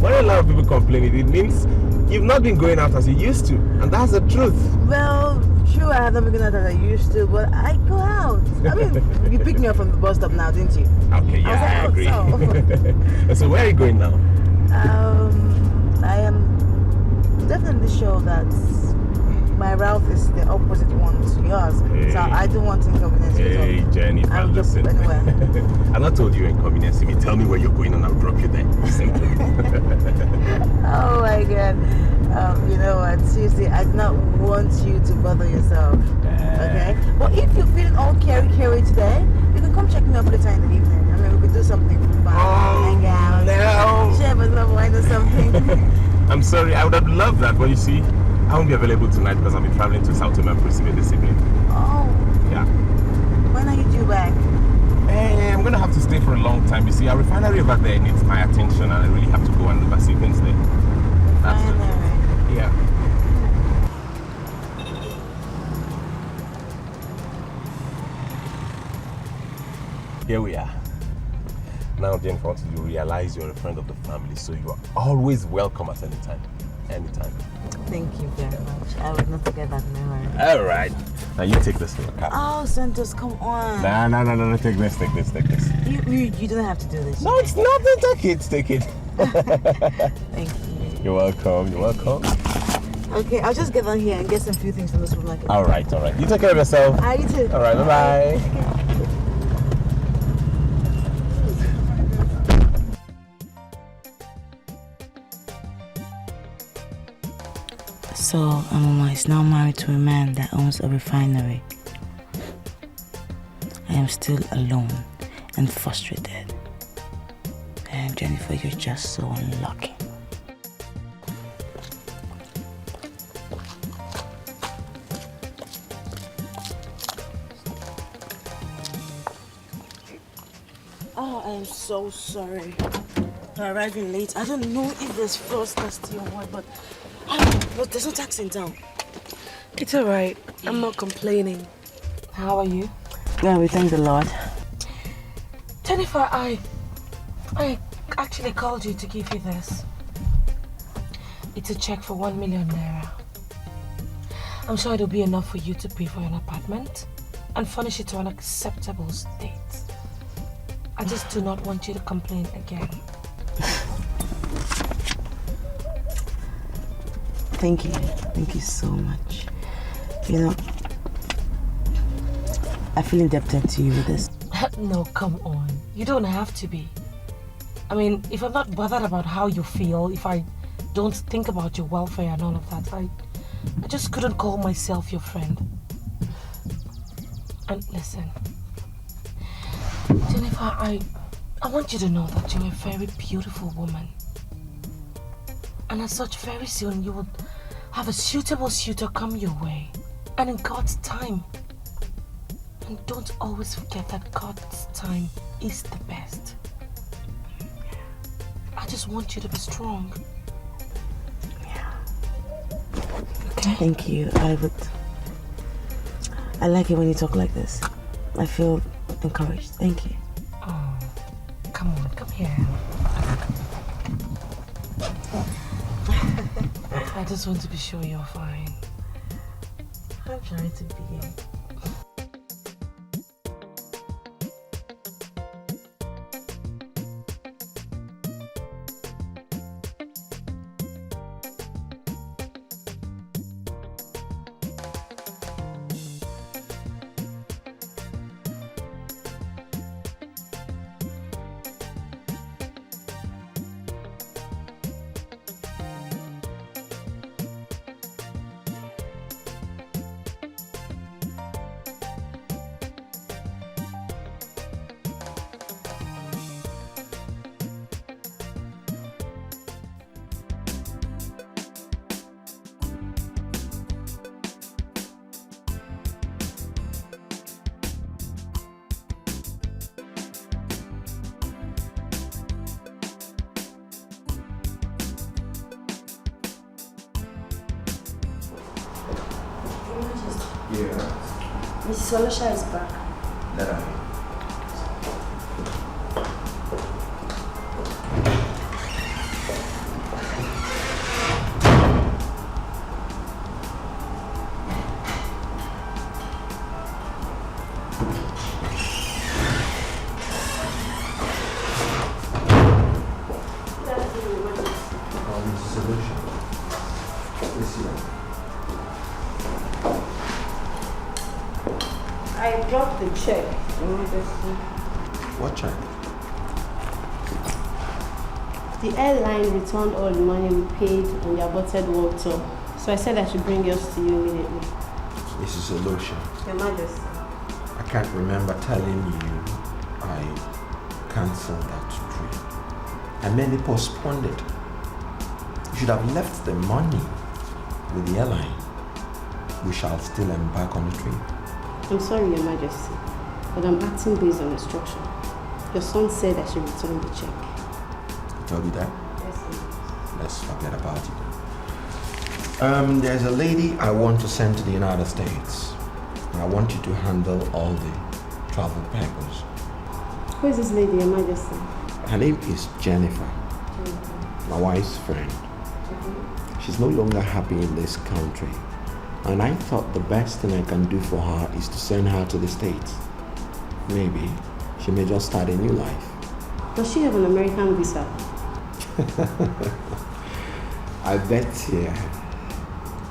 When a lot of people complain, it means you've not been going out as you used to, and that's the truth. Well, true, I have not been going out as I used to, but I go out. I mean, you picked me up from the bus stop now, didn't you? Okay, yeah, I agree. So where are you going now? I am definitely sure that my route is the opposite one to yours. Hey. So I don't want inconvenience. Hey, Jennifer, I'll just listen. anywhere. I'm not told you inconveniencing me. Tell me where you're going and I'll drop you there. Simple. Oh my God. You know what? Seriously, I do not want you to bother yourself. Okay? But if you're feeling all carry today, you can come check me up later in the evening. I mean, we could do something fun. Hang out. No. Share with some wine or something. I'm sorry, I would have loved that, but you see, I won't be available tonight because I'll be traveling to South America this evening. Oh. Yeah. When are you due back? Hey, I'm gonna have to stay for a long time. You see, our refinery over there needs my attention, and I really have to go and oversee things there. That's it. Yeah. Here we are. Now, Jennifer, I want you to realize you're a friend of the family, so you are always welcome at any time. Anytime. Thank you very much. I would not forget that memory. All right. Now you take this for your card. Oh, Santos, come on. No. Take this. You don't have to do this. No, it's nothing. Take it. Thank you. You're welcome. Okay, I'll just get on here and get some few things from the supermarket. All right. You take care of yourself. You too. All right. Bye. So, Amama is now married to a man that owns a refinery. I am still alone and frustrated. And Jennifer, you're just so unlucky. Oh, I am so sorry for arriving late. I don't know if there's frost nasty or what, but there's no taxi in town. It's alright. I'm not complaining. How are you? Yeah, we thank the Lord. Jennifer, I actually called you to give you this. It's a check for 1 million naira. I'm sure it'll be enough for you to pay for an apartment and furnish it to an acceptable state. I just do not want you to complain again. Thank you. Thank you so much. You know, I feel indebted to you with this. No, come on. You don't have to be. I mean, if I'm not bothered about how you feel, if I don't think about your welfare and all of that, I just couldn't call myself your friend. And listen, Jennifer, I want you to know that you're a very beautiful woman. And as such, very soon you will have a suitable suitor come your way. And in God's time. And don't always forget that God's time is the best. I just want you to be strong. Yeah. Okay? Thank you. I like it when you talk like this. I feel encouraged. Thank you. Oh, come on, come here. I just want to be sure you're fine. I'm trying to be. Yeah. Mrs. Olosha is back. Let her in. I dropped the check. What check? The airline returned all the money we paid on the aborted world tour. So I said I should bring yours to you immediately. Mrs. Olosha. Your Majesty. I can't remember telling you I cancelled that trip. I merely postponed it. You should have left the money with the airline. We shall still embark on the trip. I'm sorry, Your Majesty, but I'm acting based on instruction. Your son said I should return the check. He told you that? Yes, sir. Let's forget about it. There's a lady I want to send to the United States. I want you to handle all the travel papers. Who is this lady, Your Majesty? Her name is Jennifer, my wife's friend. She's no longer happy in this country. And I thought the best thing I can do for her is to send her to the States. Maybe she may just start a new life. Does she have an American visa? I bet here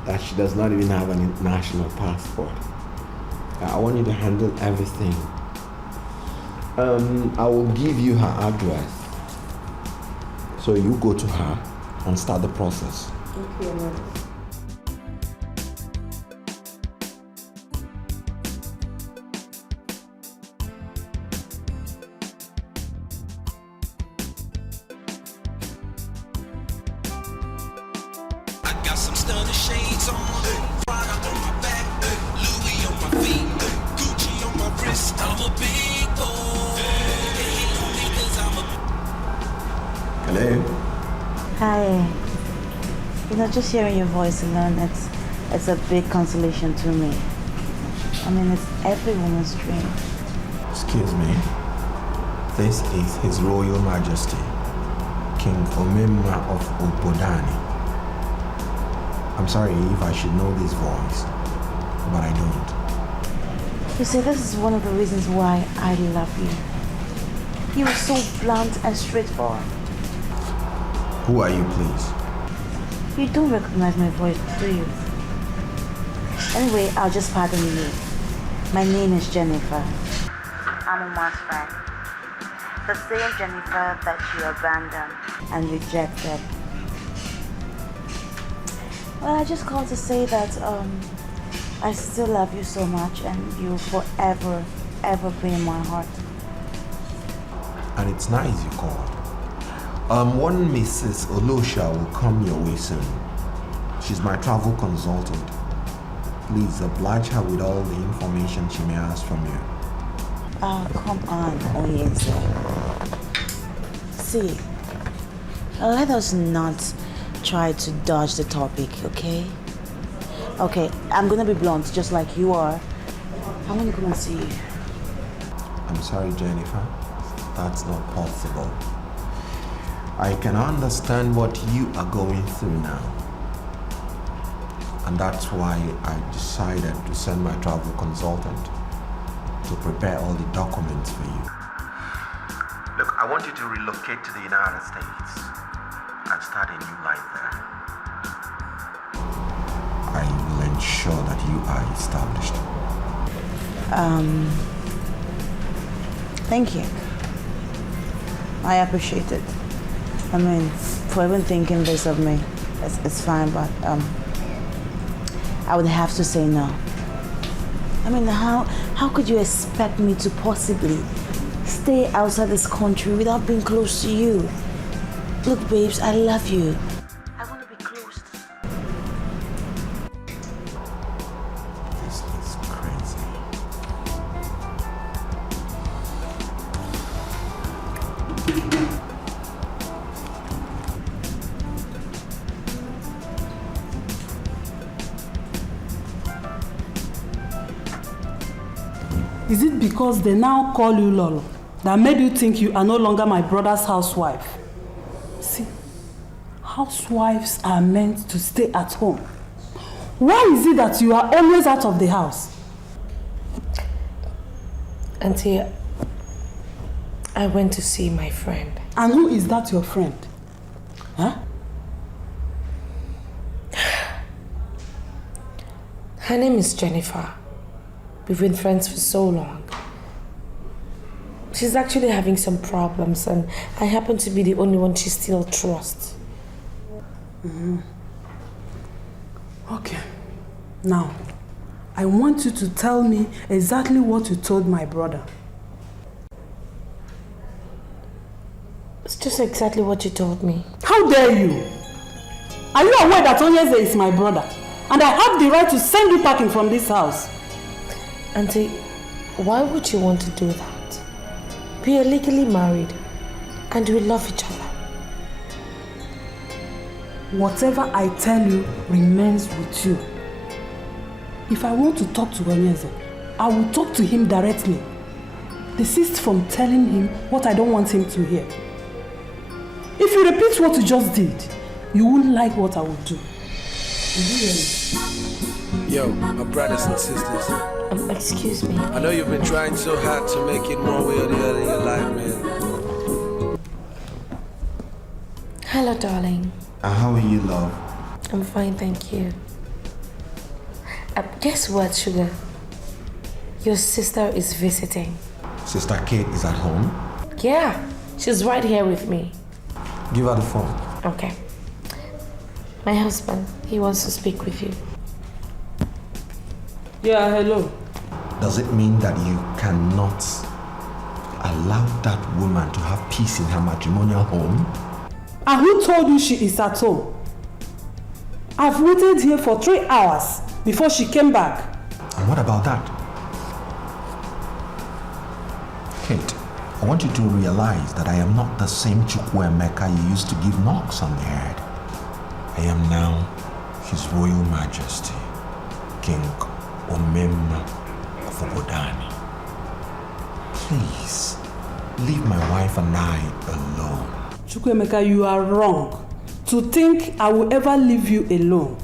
that she does not even have an international passport. I want you to handle everything. I will give you her address. So you go to her and start the process. Okay, Your Majesty. Hello? Hi. You know, just hearing your voice alone, it's a big consolation to me. I mean, it's every woman's dream. Excuse me. This is His Royal Majesty, King Omemma of Obodani. I'm sorry if I should know this voice, but I don't. You see, this is one of the reasons why I love you. You are so blunt and straightforward. Who are you, please? You don't recognize my voice, do you? Anyway, I'll just pardon you. My name is Jennifer. I'm a man's friend. The same Jennifer that you abandoned and rejected. Well, I just called to say that I still love you so much and you'll forever, ever be in my heart. And it's nice you called. One Mrs. Olosha will come your way soon. She's my travel consultant. Please oblige her with all the information she may ask from you. Oh, come on, Oyense. See, let us not try to dodge the topic, okay? Okay, I'm gonna be blunt, just like you are. I want to come and see you. I'm sorry, Jennifer. That's not possible. I can understand what you are going through now. And that's why I decided to send my travel consultant to prepare all the documents for you. Look, I want you to relocate to the United States and start a new life there. I will ensure that you are established. Thank you. I appreciate it. I mean, for even thinking this of me, it's fine, but I would have to say no. I mean, how could you expect me to possibly stay outside this country without being close to you? Look, babes, I love you. I want to be close to you. This is crazy. Is it because they now call you Lolo that made you think you are no longer my brother's housewife? See, housewives are meant to stay at home. Why is it that you are always out of the house? Auntie, I went to see my friend. And who is that your friend? Huh? Her name is Jennifer. We've been friends for so long. She's actually having some problems and I happen to be the only one she still trusts. Okay. Now, I want you to tell me exactly what you told my brother. It's just exactly what you told me. How dare you? Are you aware that Onyeze is my brother? And I have the right to send you packing from this house? Auntie, why would you want to do that? We are legally married and we love each other. Whatever I tell you remains with you. If I want to talk to Onyeze, I will talk to him directly. Desist from telling him what I don't want him to hear. If you repeat what you just did, you won't like what I will do. Yo, my brothers and sisters. Excuse me. I know you've been trying so hard to make it one way or the other in your life, man. Hello, darling. How are you, love? I'm fine, thank you. Guess what, Sugar? Your sister is visiting. Sister Kate is at home? Yeah, she's right here with me. Give her the phone. Okay. My husband, he wants to speak with you. Yeah, hello. Does it mean that you cannot allow that woman to have peace in her matrimonial home? And who told you she is at home? I've waited here for 3 hours before she came back. And what about that? Kate, I want you to realize that I am not the same Chukwuemeka you used to give knocks on the head. I am now His Royal Majesty, King Omemma of Obodani. Please, leave my wife and I alone. Chukwuemeka, you are wrong to think I will ever leave you alone.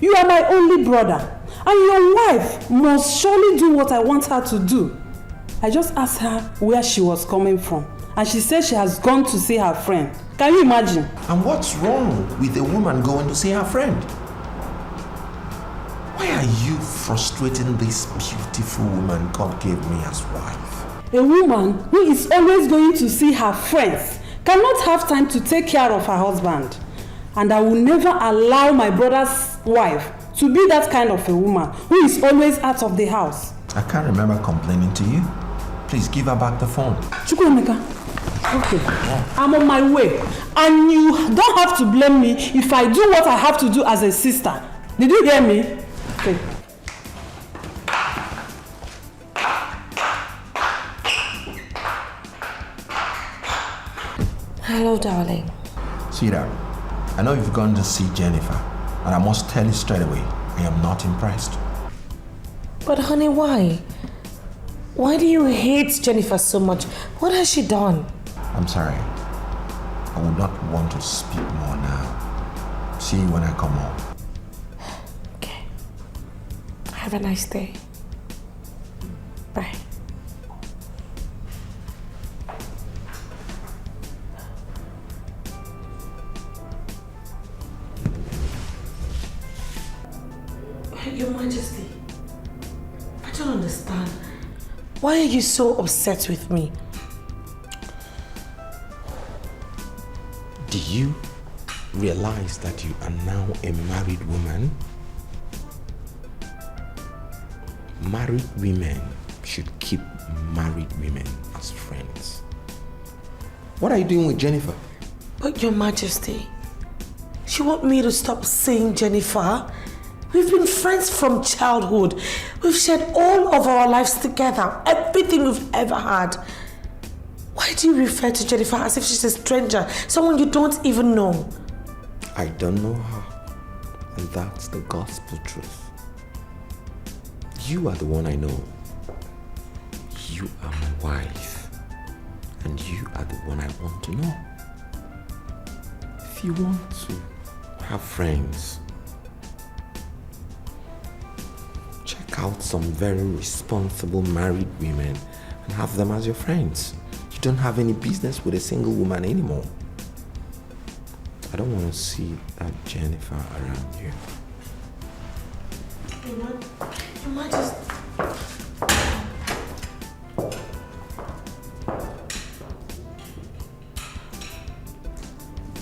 You are my only brother, and your wife must surely do what I want her to do. I just asked her where she was coming from, and she said she has gone to see her friend. Can you imagine? And what's wrong with a woman going to see her friend? Why are you frustrating this beautiful woman God gave me as wife? A woman who is always going to see her friends cannot have time to take care of her husband. And I will never allow my brother's wife to be that kind of a woman who is always out of the house. I can't remember complaining to you. Please give her back the phone. Chukwuemeka, okay, I'm on my way. And you don't have to blame me if I do what I have to do as a sister. Did you hear me? Okay. Hello, darling. Sweetheart, I know you've gone to see Jennifer, and I must tell you straight away, I am not impressed. But honey, why? Why do you hate Jennifer so much? What has she done? I'm sorry. I would not want to speak more now. See you when I come home. Okay. Have a nice day. Bye. Your Majesty, I don't understand. Why are you so upset with me? Do you realize that you are now a married woman? Married women should keep married women as friends. What are you doing with Jennifer? But Your Majesty, you want me to stop seeing Jennifer? We've been friends from childhood. We've shared all of our lives together, everything we've ever had. Why do you refer to Jennifer as if she's a stranger, someone you don't even know? I don't know her, and that's the gospel truth. You are the one I know. You are my wife, and you are the one I want to know. If you want to have friends, check out some very responsible married women and have them as your friends. You don't have any business with a single woman anymore. I don't want to see that Jennifer around you. You might just...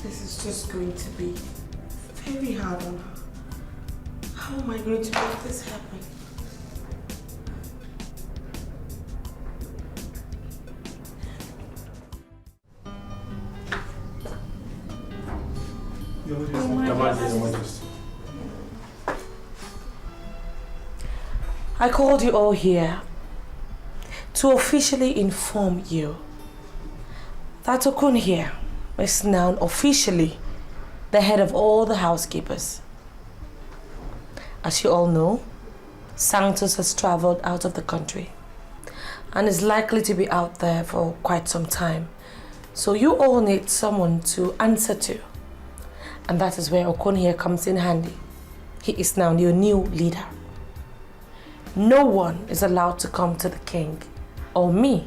This is just going to be very hard on her. How am I going to make this happen? Your Majesty. I called you all here to officially inform you that Okun here is now officially the head of all the housekeepers. As you all know, Santos has traveled out of the country and is likely to be out there for quite some time. So you all need someone to answer to. And that is where Okun here comes in handy. He is now your new leader. No one is allowed to come to the king or me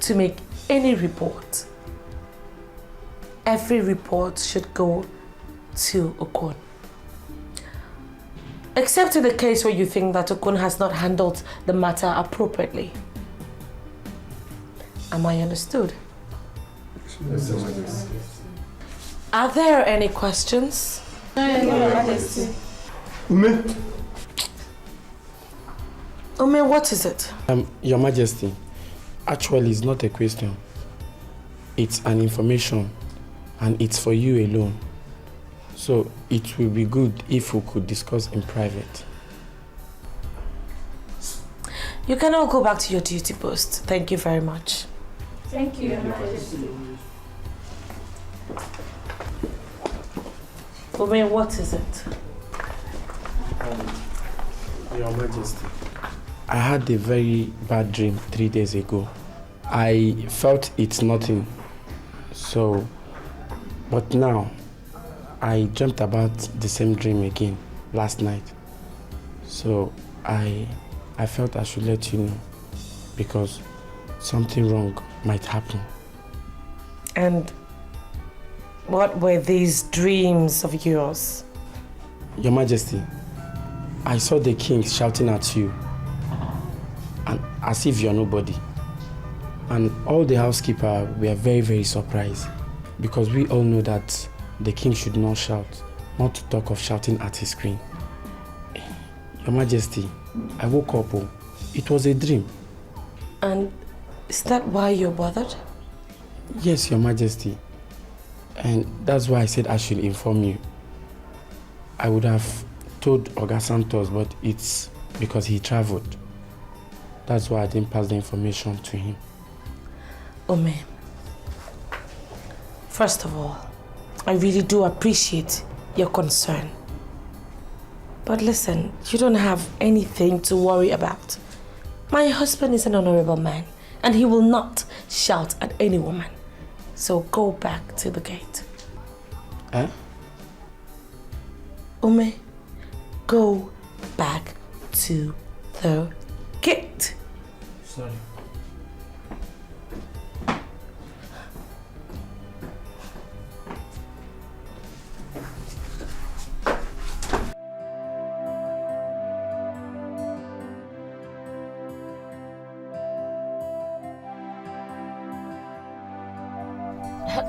to make any report. Every report should go to Okun. Except in the case where you think that Okun has not handled the matter appropriately. Am I understood? Yes, Your Majesty. Are there any questions? No, Your Majesty. Ume, what is it? Your Majesty, actually it's not a question. It's an information and it's for you alone. So it will be good if we could discuss in private. You can all go back to your duty post. Thank you very much. Thank you, Your Majesty. Ume, what is it? Your Majesty, I had a very bad dream 3 days ago. I felt it's nothing. So, but now, I dreamt about the same dream again last night. So, I felt I should let you know because something wrong might happen. And what were these dreams of yours? Your Majesty, I saw the king shouting at you and as if you're nobody. And all the housekeepers were very, very surprised because we all know that the king should not shout, not to talk of shouting at his queen. Your Majesty, I woke up. It was a dream. And is that why you're bothered? Yes, Your Majesty. And that's why I said I should inform you. I would have told Oga Santos, but it's because he traveled. That's why I didn't pass the information to him. Ome, first of all, I really do appreciate your concern. But listen, you don't have anything to worry about. My husband is an honorable man, and he will not shout at any woman. So go back to the gate. Eh? Ume, go back to the gate. Sorry.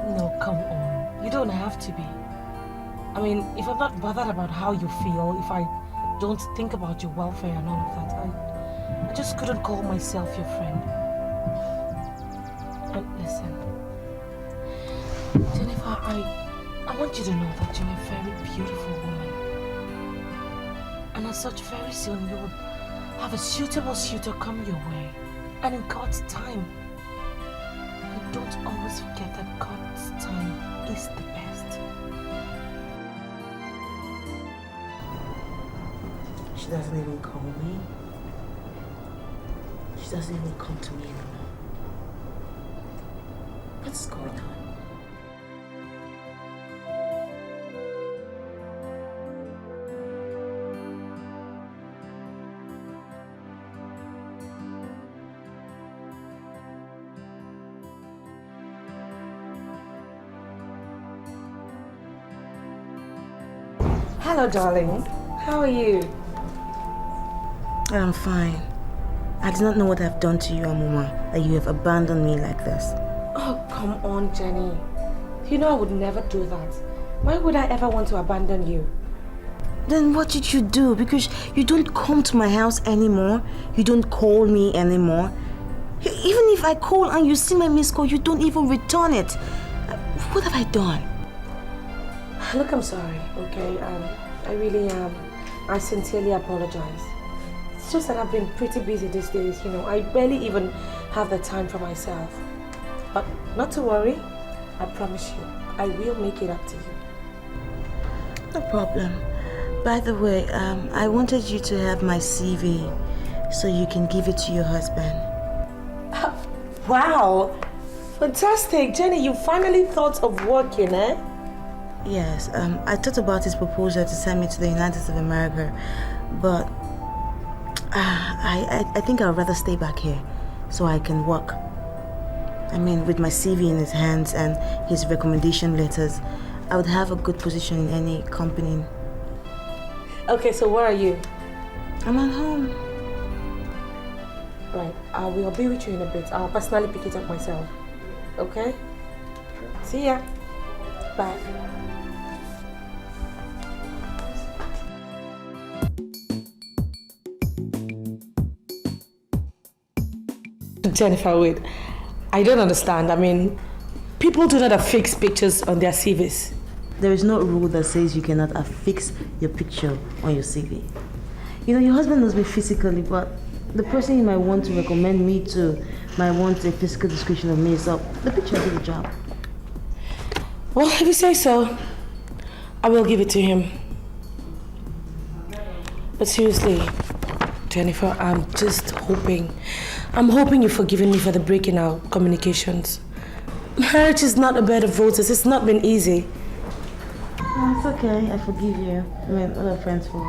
No, come on. You don't have to be. I mean, if I'm not bothered about how you feel, if I don't think about your welfare and all of that, I just couldn't call myself your friend. And listen, Jennifer, I want you to know that you're a very beautiful woman. And as such, very soon you will have a suitable suitor come your way. And in God's time. And don't always forget that God's time is the best. She doesn't even call me. She doesn't even come to me anymore. what's going on. Hello, darling. How are you? I'm fine. I do not know what I've done to you, Amuma, that you have abandoned me like this. Oh, come on, Jenny. You know I would never do that. Why would I ever want to abandon you? Then what did you do? Because you don't come to my house anymore. You don't call me anymore. Even if I call and you see my missed call, you don't even return it. What have I done? Look, I'm sorry, okay? I really am. I sincerely apologize. It's just that I've been pretty busy these days, you know. I barely even have the time for myself. But not to worry. I promise you, I will make it up to you. No problem. By the way, I wanted you to have my CV so you can give it to your husband. Wow! Fantastic! Jenny, you finally thought of working, eh? Yes, I thought about his proposal to send me to the United States of America, but I think I'd rather stay back here so I can work. I mean, with my CV in his hands and his recommendation letters, I would have a good position in any company. Okay, so where are you? I'm at home. Right, I will be with you in a bit. I'll personally pick it up myself. Okay? See ya. Bye. Jennifer, wait. I don't understand. I mean, people do not affix pictures on their CVs. There is no rule that says you cannot affix your picture on your CV. You know, your husband knows me physically, but the person you might want to recommend me to might want a physical description of me, so the picture will do the job. Well, if you say so, I will give it to him. But seriously, Jennifer, I'm hoping you've forgiven me for the break in our communications. Marriage is not a bed of roses. It's not been easy. No, it's okay. I forgive you. I mean, what are friends for?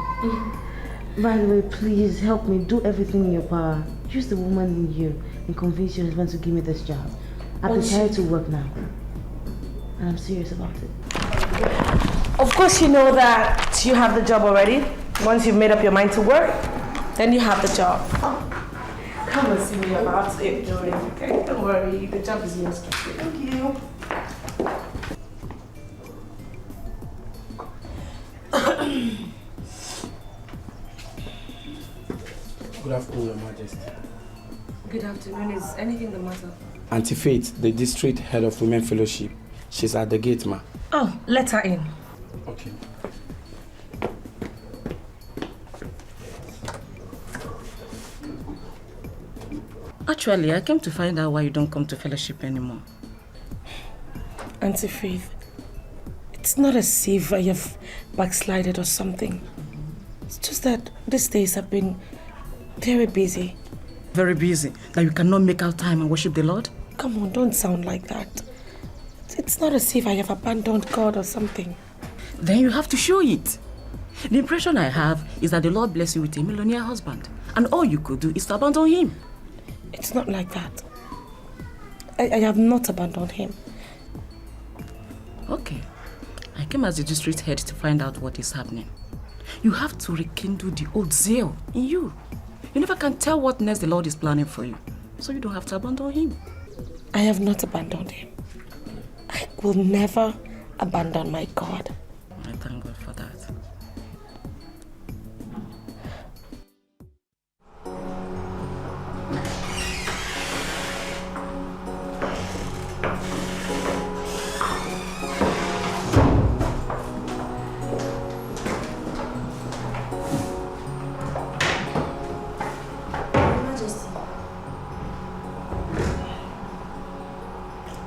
By the way, please help me. Do everything in your power. Use the woman in you and convince your husband to give me this job. I'm prepared to work now. And I'm serious about it. Of course you know that you have the job already. Once you've made up your mind to work, then you have the job. Come and see me about it, Joey. Okay, don't worry. The job is yours. Thank you. Good afternoon, Your Majesty. Good afternoon. Is anything the matter? Auntie Faith, the district head of Women Fellowship. She's at the gate, ma. Oh, let her in. Okay. Actually, I came to find out why you don't come to fellowship anymore. Auntie Faith, it's not as if I have backslided or something. It's just that these days have been very busy. Very busy? That you cannot make out time and worship the Lord? Come on, don't sound like that. It's not as if I have abandoned God or something. Then you have to show it. The impression I have is that the Lord bless you with a millionaire husband, and all you could do is to abandon him. It's not like that. I have not abandoned him. Okay. I came as the district head to find out what is happening. You have to rekindle the old zeal in you. You never can tell what next the Lord is planning for you, so you don't have to abandon him. I have not abandoned him. I will never abandon my God. I thank God for that.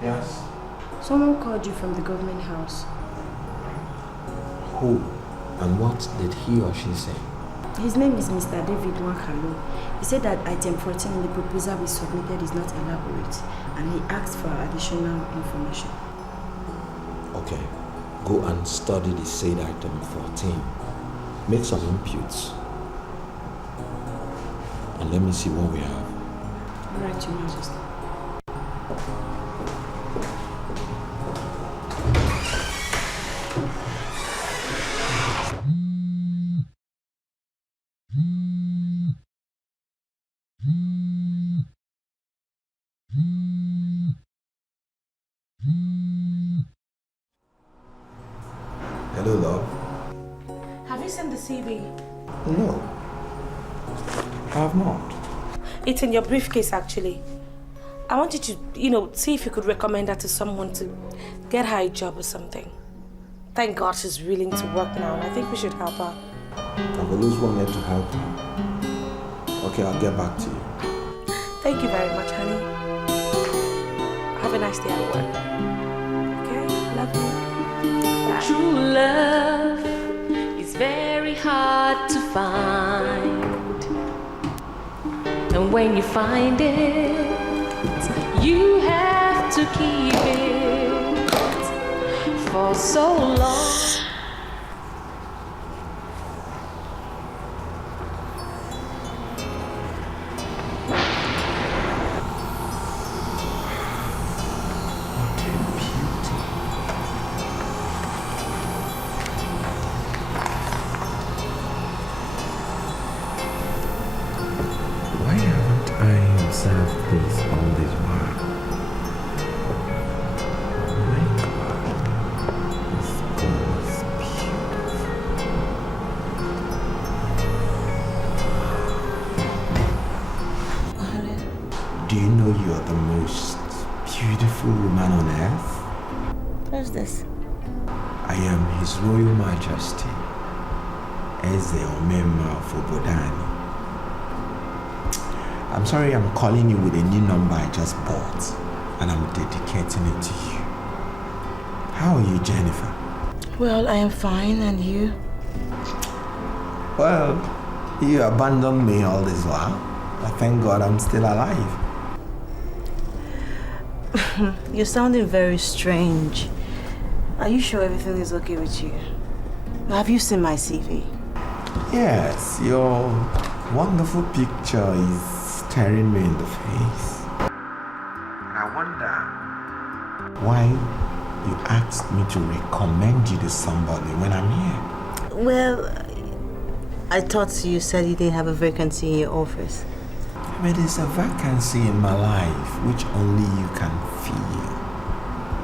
Yes? Someone called you from the government house. Who? And what did he or she say? His name is Mr. David Wakalo. He said that item 14 in the proposal we submitted is not elaborate and he asked for additional information. Okay, go and study the said item 14. Make some inputs. And let me see what we have. All right, Your Majesty. Hello, love. Have you sent the CV? No, I have not. It's in your briefcase, actually. I want you to, see if you could recommend her to someone to get her a job or something. Thank God she's willing to work now, and I think we should help her. I've always wanted to help you. Okay, I'll get back to you. Thank you very much, honey. Have a nice day at work. Okay? Love you. Bye. True love is very hard to find. And when you find it, you have to keep it for so long. This all this while. Oh my God, this girl is beautiful. Do you know you are the most beautiful woman on earth? Who's this? I am His Royal Majesty, Eze Omema of Obodani. I'm sorry I'm calling you with a new number I just bought, and I'm dedicating it to you. How are you, Jennifer? Well, I am fine, and you? Well, you abandoned me all this while. I thank God I'm still alive. You're sounding very strange. Are you sure everything is okay with you? Have you seen my CV? Yes, your wonderful picture is staring me in the face. And I wonder why you asked me to recommend you to somebody when I'm here. Well, I thought you said you didn't have a vacancy in your office. But there's a vacancy in my life which only you can feel.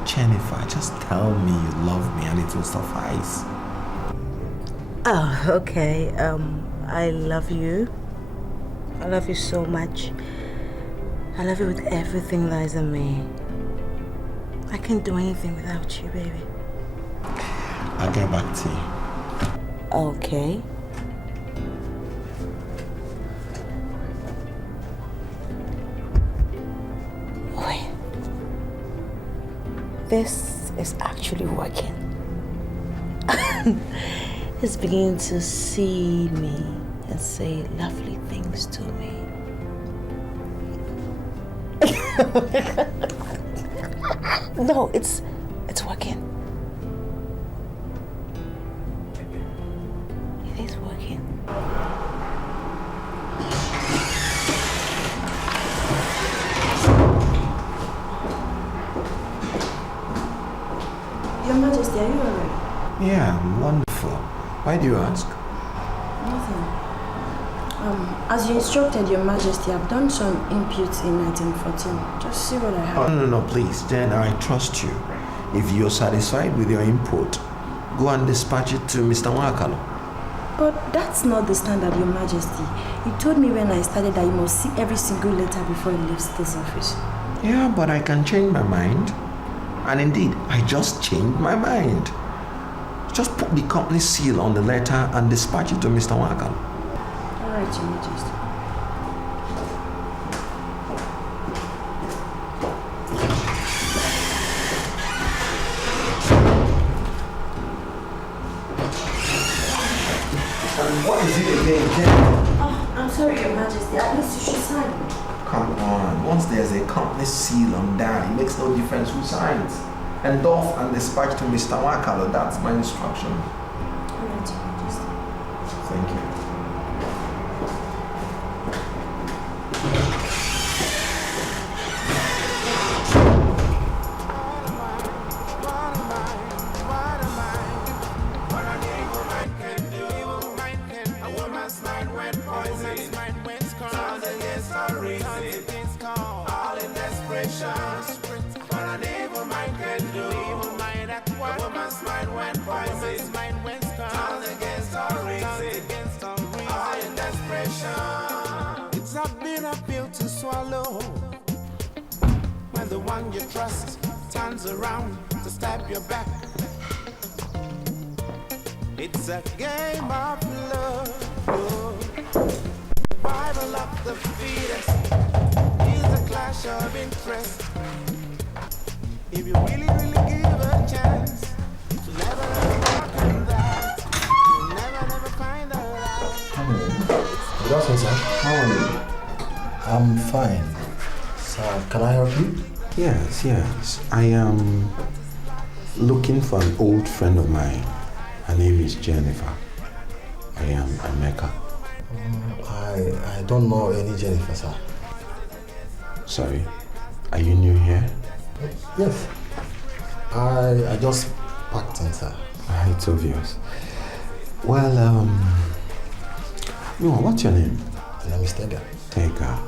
Jennifer, just tell me you love me and it will suffice. Oh, okay. I love you. I love you so much. I love you with everything that is in me. I can't do anything without you, baby. I'll get back to you. Okay. Wait. This is actually working. It's beginning to see me and say lovely things to me. No, it's working. It is working. Your Majesty, are you alright? Yeah, I'm wonderful. Why do you ask? Nothing. As you instructed, Your Majesty, I've done some inputs in item 14. Just see what I have. Oh, no, please, Jen, I trust you. If you're satisfied with your input, go and dispatch it to Mr. Wakalo. But that's not the standard, Your Majesty. You told me when I started that you must see every single letter before you leave this office. Yeah, but I can change my mind. And indeed, I just changed my mind. Just put the company seal on the letter and dispatch it to Mr. Wakalo. All right, Your Majesty. And what is it again, Jen? Oh, I'm sorry, Your Majesty. At least you should sign. Come on. Once there's a company seal on that, it makes no difference who signs. Endorse and dispatch to Mr. Wakalo. That's my instruction. Thank you. It's a bitter pill to swallow when the one you trust turns around to stab your back. It's a game of love. Survival of the fittest is a clash of interest. If you really, really give a chance to never walk in that, you'll never find out. Good afternoon, sir. How are you? I'm fine. Sir, can I help you? Yes. I am looking for an old friend of mine. Her name is Jennifer. I am Emeka. I don't know any Jennifer, sir. Sorry, are you new here? Yes. I just packed in, sir. It's obvious. Well, what's your name? My name is Tega. Tega.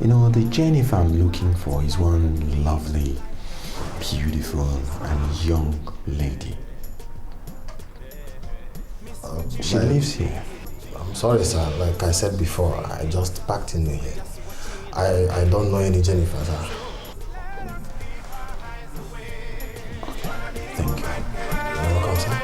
You know, the Jennifer I'm looking for is one lovely, beautiful, and young lady. She lives here. I'm sorry, sir. Like I said before, I just packed in here. I don't know any Jennifer, sir. Thank you. You're welcome, sir.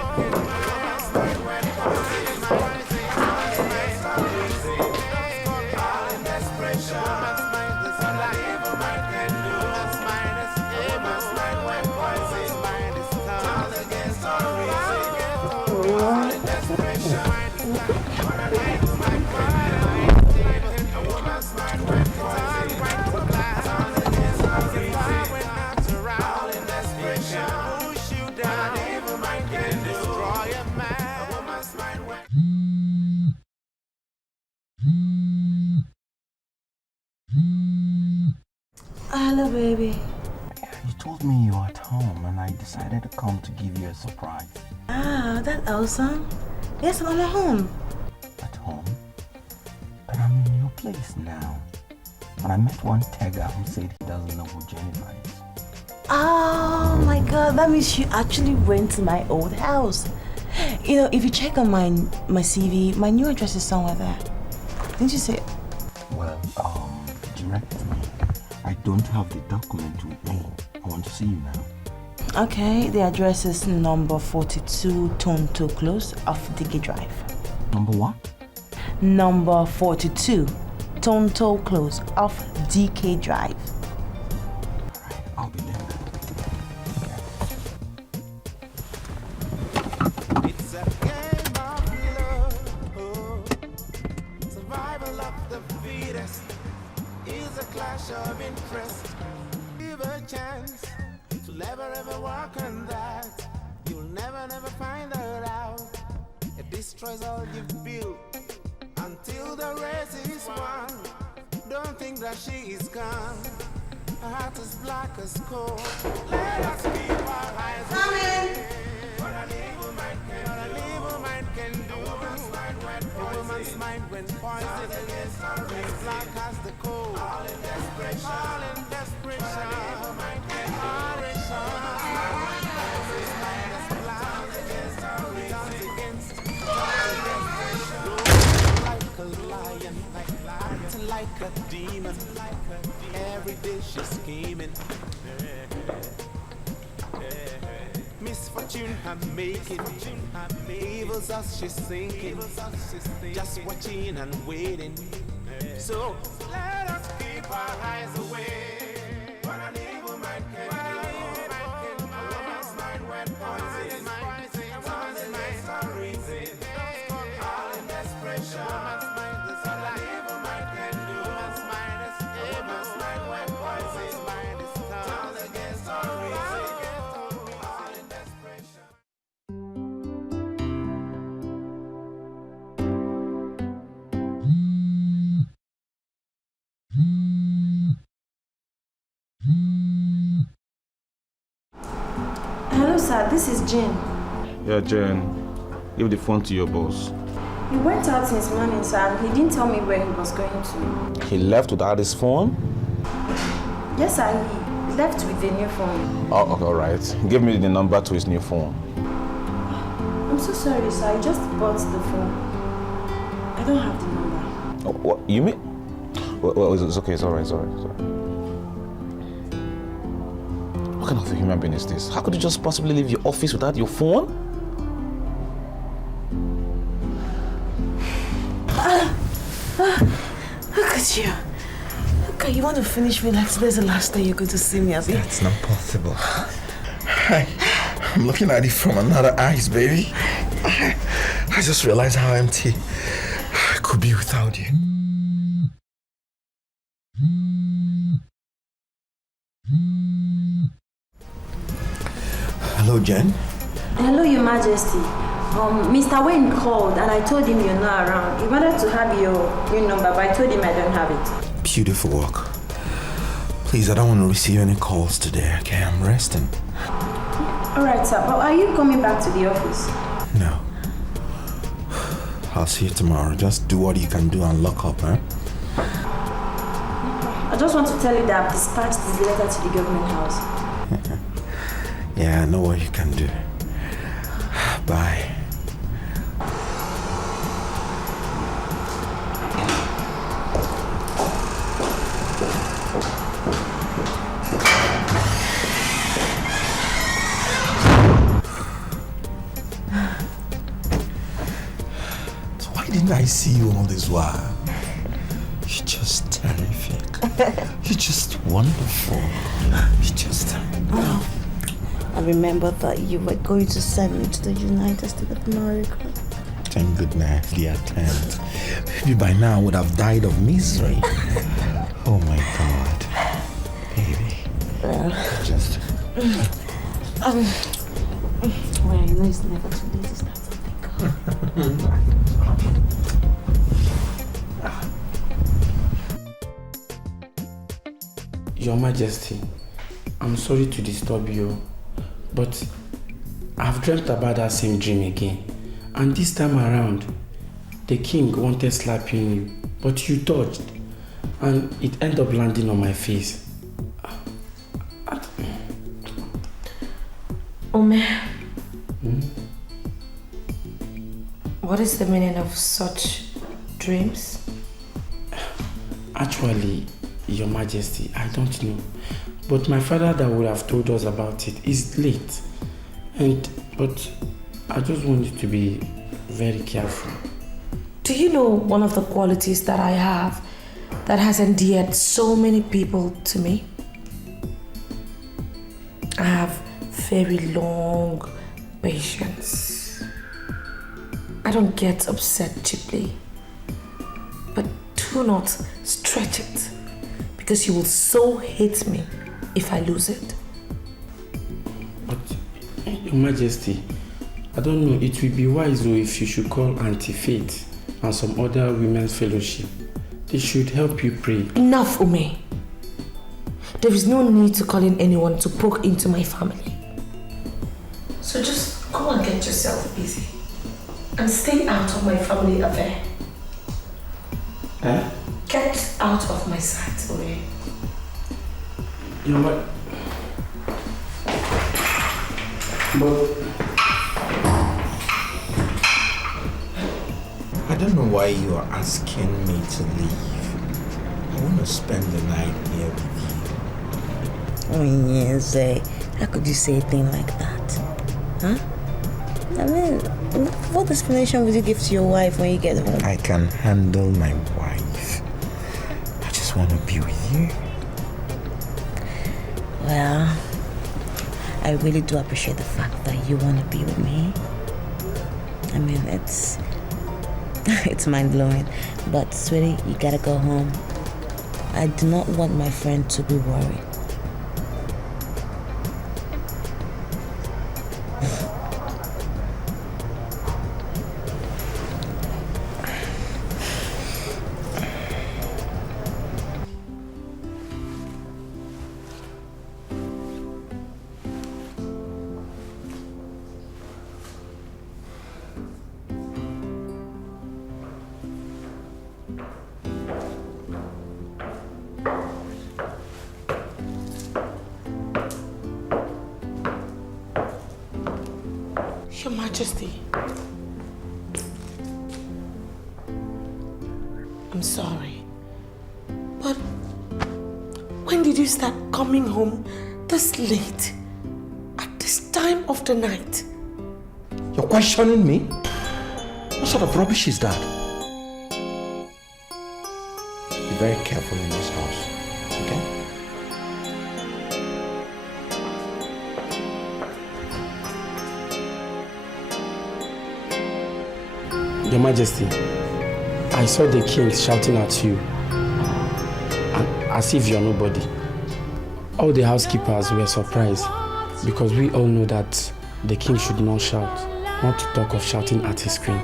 Hello, baby. You told me you were at home and I decided to come to give you a surprise. Ah, that's awesome. Yes, I'm at home. At home? But I'm in your place now. And I met one Tega who said he doesn't know who Jennifer is. Oh my god, that means you actually went to my old house. You know, if you check on my CV, my new address is somewhere there. Didn't you say? Well, direct me. I don't have the document with me. I want to see you now. Okay, the address is number 42 Tonto Close off DK Drive. Number what? Number 42 Tonto Close off DK Drive. Alright, I'll be there. It's a game of love. Survival of the fittest is a clash of interest. Give a chance to never ever walk on that. You'll never find her out. It destroys all you've built until the race is won. Don't think that she is gone. Her heart is black as coal. Let us keep our eyes open. What an evil mind can do. A woman's mind when poison is black as the coal. All in desperation. Like a demon, every day she's scheming. Misfortune her making, evils us she's thinking, just watching and waiting. So let us keep our eyes away. What an evil mind can do. A woman's mind when poison, a woman's mind for reason. All in desperation. sir, this is Jane. Yeah, Jane. Give the phone to your boss. He went out since morning, sir, and he didn't tell me where he was going to. He left without his phone? Yes, sir, he left with the new phone. Oh, okay, all right. Give me the number to his new phone. I'm so sorry, sir. I just bought the phone. I don't have the number. Oh, what? You mean? Well, it's okay. It's all right. It's all right. It's all right. What kind of a human being is this? How could you just possibly leave your office without your phone? Look at you. Okay, you want to finish me like today's the last day you're going to see me, Abby? That's not possible. I'm looking at it from another eyes, baby. I just realized how empty I could be without you. Hello, Jen. Hello, Your Majesty. Mr. Wayne called and I told him you're not around. He wanted to have your new number, but I told him I don't have it. Beautiful work. Please, I don't want to receive any calls today, okay? I'm resting. Alright, sir, but are you coming back to the office? No. I'll see you tomorrow. Just do what you can do and lock up, huh? I just want to tell you that I've dispatched this letter to the government house. Yeah, I know what you can do. Bye. Why didn't I see you all this while? You're just terrific. You're just wonderful. You're just... I remember that you were going to send me to the United States of America. Thank goodness, the attempt. Maybe by now I would have died of misery. Oh my God. Baby. Just... well, you know it's never too late to start something. Your Majesty, I'm sorry to disturb you, but I've dreamt about that same dream again. And this time around, the king wanted slapping you, but you dodged, and it ended up landing on my face. Ome, what is the meaning of such dreams? Actually, Your Majesty, I don't know. But my father that would have told us about it is late. But I just want you to be very careful. Do you know one of the qualities that I have that has endeared so many people to me? I have very long patience. I don't get upset cheaply. But do not stretch it, because you will so hate me if I lose it. But, Your Majesty, I don't know, it will be wise though if you should call Auntie Faith and some other women's fellowship. They should help you pray. Enough, Ume. There is no need to call in anyone to poke into my family. So just go and get yourself busy and stay out of my family affair. Huh? Get out of my sight, Ume. You know what? But I don't know why you are asking me to leave. I want to spend the night here with you. Oh yes, how could you say a thing like that? Huh? I mean, what explanation would you give to your wife when you get home? I can handle my wife. I just want to be with you. Well, I really do appreciate the fact that you want to be with me. I mean, it's mind-blowing. But, sweetie, you gotta go home. I do not want my friend to be worried. Your Majesty. I'm sorry. But when did you start coming home this late? At this time of the night? You're questioning me? What sort of rubbish is that? Be very careful in this house, okay? Your Majesty, I saw the king shouting at you, and as if you're nobody. All the housekeepers were surprised because we all know that the king should not shout, not to talk of shouting at his queen.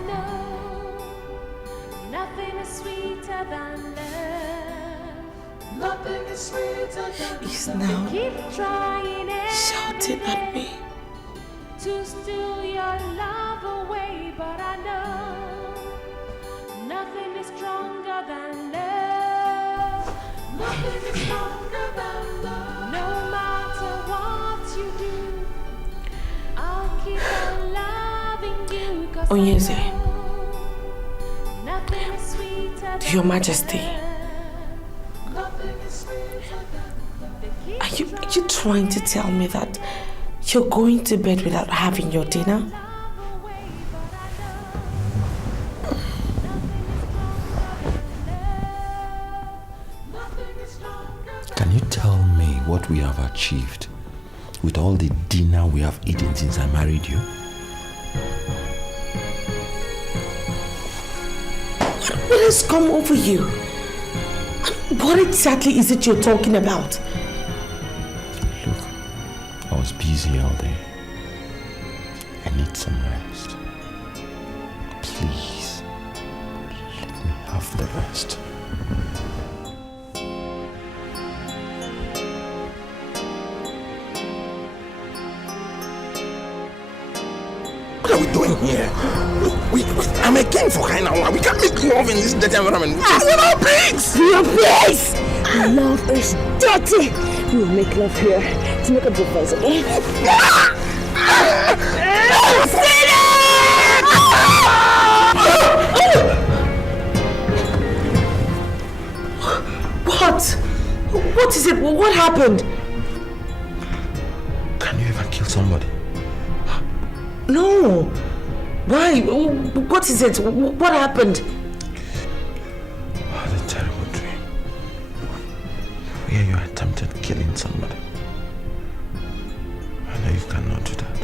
He's now shouting at me. To steal your love away, but I know nothing is stronger than love. Nothing is stronger than love. No matter what you do, I'll keep on loving you. Onyeze, Nothing is sweeter Your Majesty, are you trying to tell me that you're going to bed without having your dinner? Can you tell me what we have achieved with all the dinner we have eaten since I married you? What has come over you? What exactly is it you're talking about? I was busy all day. I need some rest. Please, let me have the rest. What are we doing here? I'm a king for crying out loud. We can't make love in this dirty environment. We're not pigs! Your place! Love is dirty! We will make love here to make a difference, okay? What? What is it? What happened? Can you ever kill somebody? No. Why? What is it? What happened? I had a terrible dream where you attempted killing somebody. I know you cannot do that.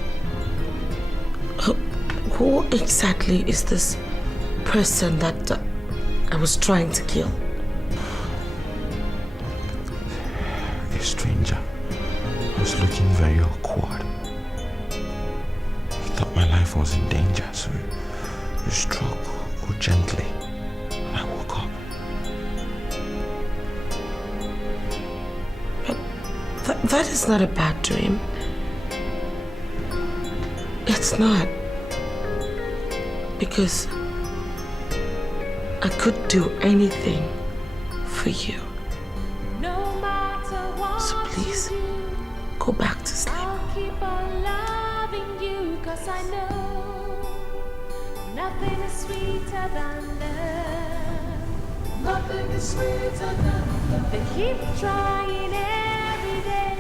Who exactly is this person that I was trying to kill? A stranger was looking very awkward. He thought my life was in danger, so you struck gently. And I woke up. But that is not a bad dream. It's not. Because I could do anything for you. So please, go back to sleep. I'll keep on loving you, 'cause I know nothing is sweeter than love. Nothing is sweeter than love. They keep trying every day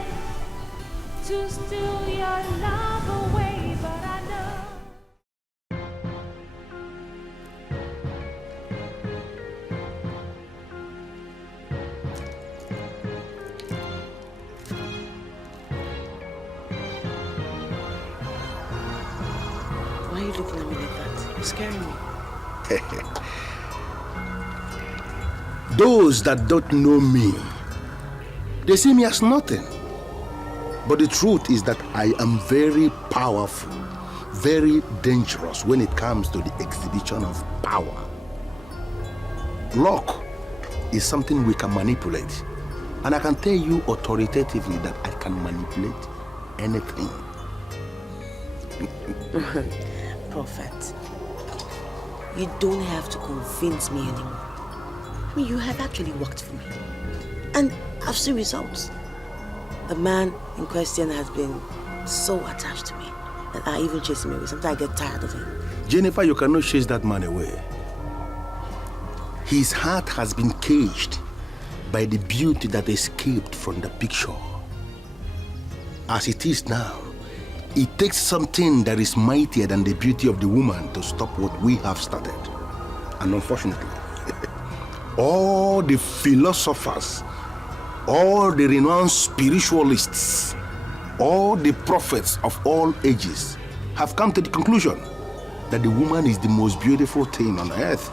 to steal your love away, but I know. Why are you looking at me like that? You're scaring me. Those that don't know me, they see me as nothing. But the truth is that I am very powerful, very dangerous when it comes to the exhibition of power. Luck is something we can manipulate. And I can tell you authoritatively that I can manipulate anything. Prophet, you don't have to convince me anymore. I mean, you have actually worked for me. And I've seen results. The man in question has been so attached to me. that I even chase him away. Sometimes I get tired of him. Jennifer, you cannot chase that man away. His heart has been caged by the beauty that escaped from the picture. As it is now, it takes something that is mightier than the beauty of the woman to stop what we have started. And unfortunately, all the philosophers, all the renowned spiritualists, all the prophets of all ages have come to the conclusion that the woman is the most beautiful thing on earth.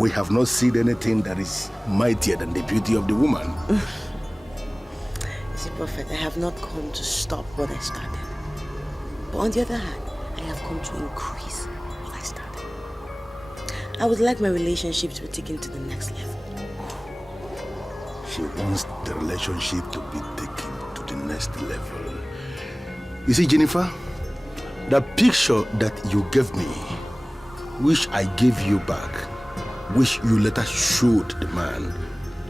We have not seen anything that is mightier than the beauty of the woman. You see, Prophet, I have not come to stop what I started. But on the other hand, I have come to increase what I started. I would like my relationship to be taken to the next level. She wants the relationship to be taken to the next level. You see, Jennifer, the picture that you gave me, which I gave you back, which you later showed the man,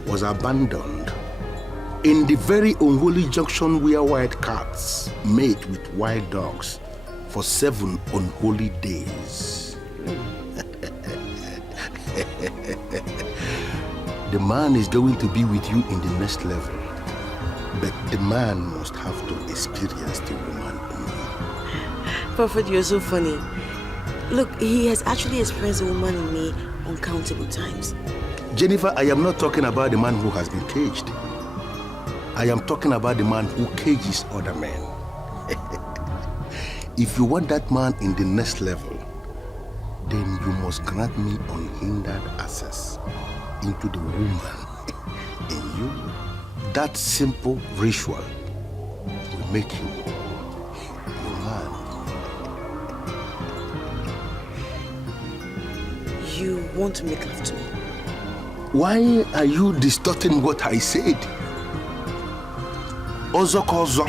was abandoned in the very unholy junction where wild cats mate with wild dogs for 7 unholy days. The man is going to be with you in the next level, but the man must have to experience the woman in you. Prophet, you're so funny. Look, he has actually experienced a woman in me uncountable times. Jennifer, I am not talking about the man who has been caged. I am talking about the man who cages other men. If you want that man in the next level, then you must grant me unhindered access into the woman in you. That simple ritual will make you a man. You want to make love to me? Why are you distorting what I said? Ozo kozo,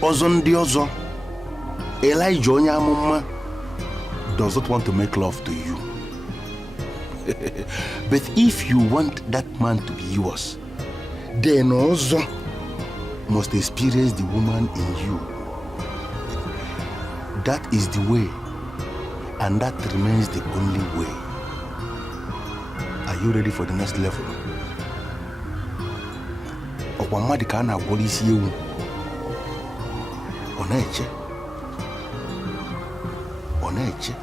ozo ndi ozo. Elijah onye amụma does not want to make love to you. But if you want that man to be yours, then also must experience the woman in you. That is the way, and that remains the only way. Are you ready for the next level? Okwamadika na polisi ewu. Oneche. Oneche.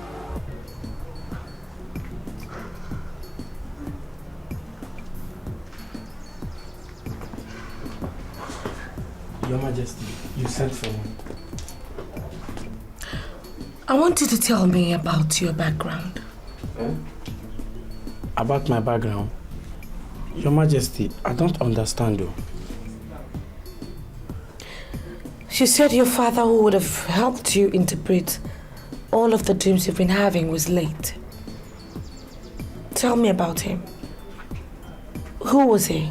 Your Majesty, you sent for me. I want you to tell me about your background. About my background? Your Majesty, I don't understand you. She said your father, who would have helped you interpret all of the dreams you've been having, was late. Tell me about him. Who was he?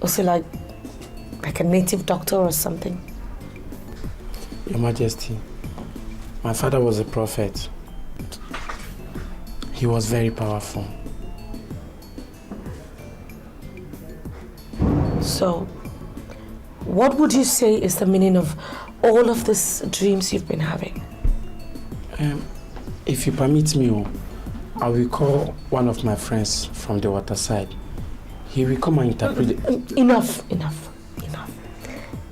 Was he like a native doctor or something? Your Majesty, my father was a prophet. He was very powerful. So, what would you say is the meaning of all of these dreams you've been having? If you permit me, I will call one of my friends from the waterside. He will come and interpret it. Enough.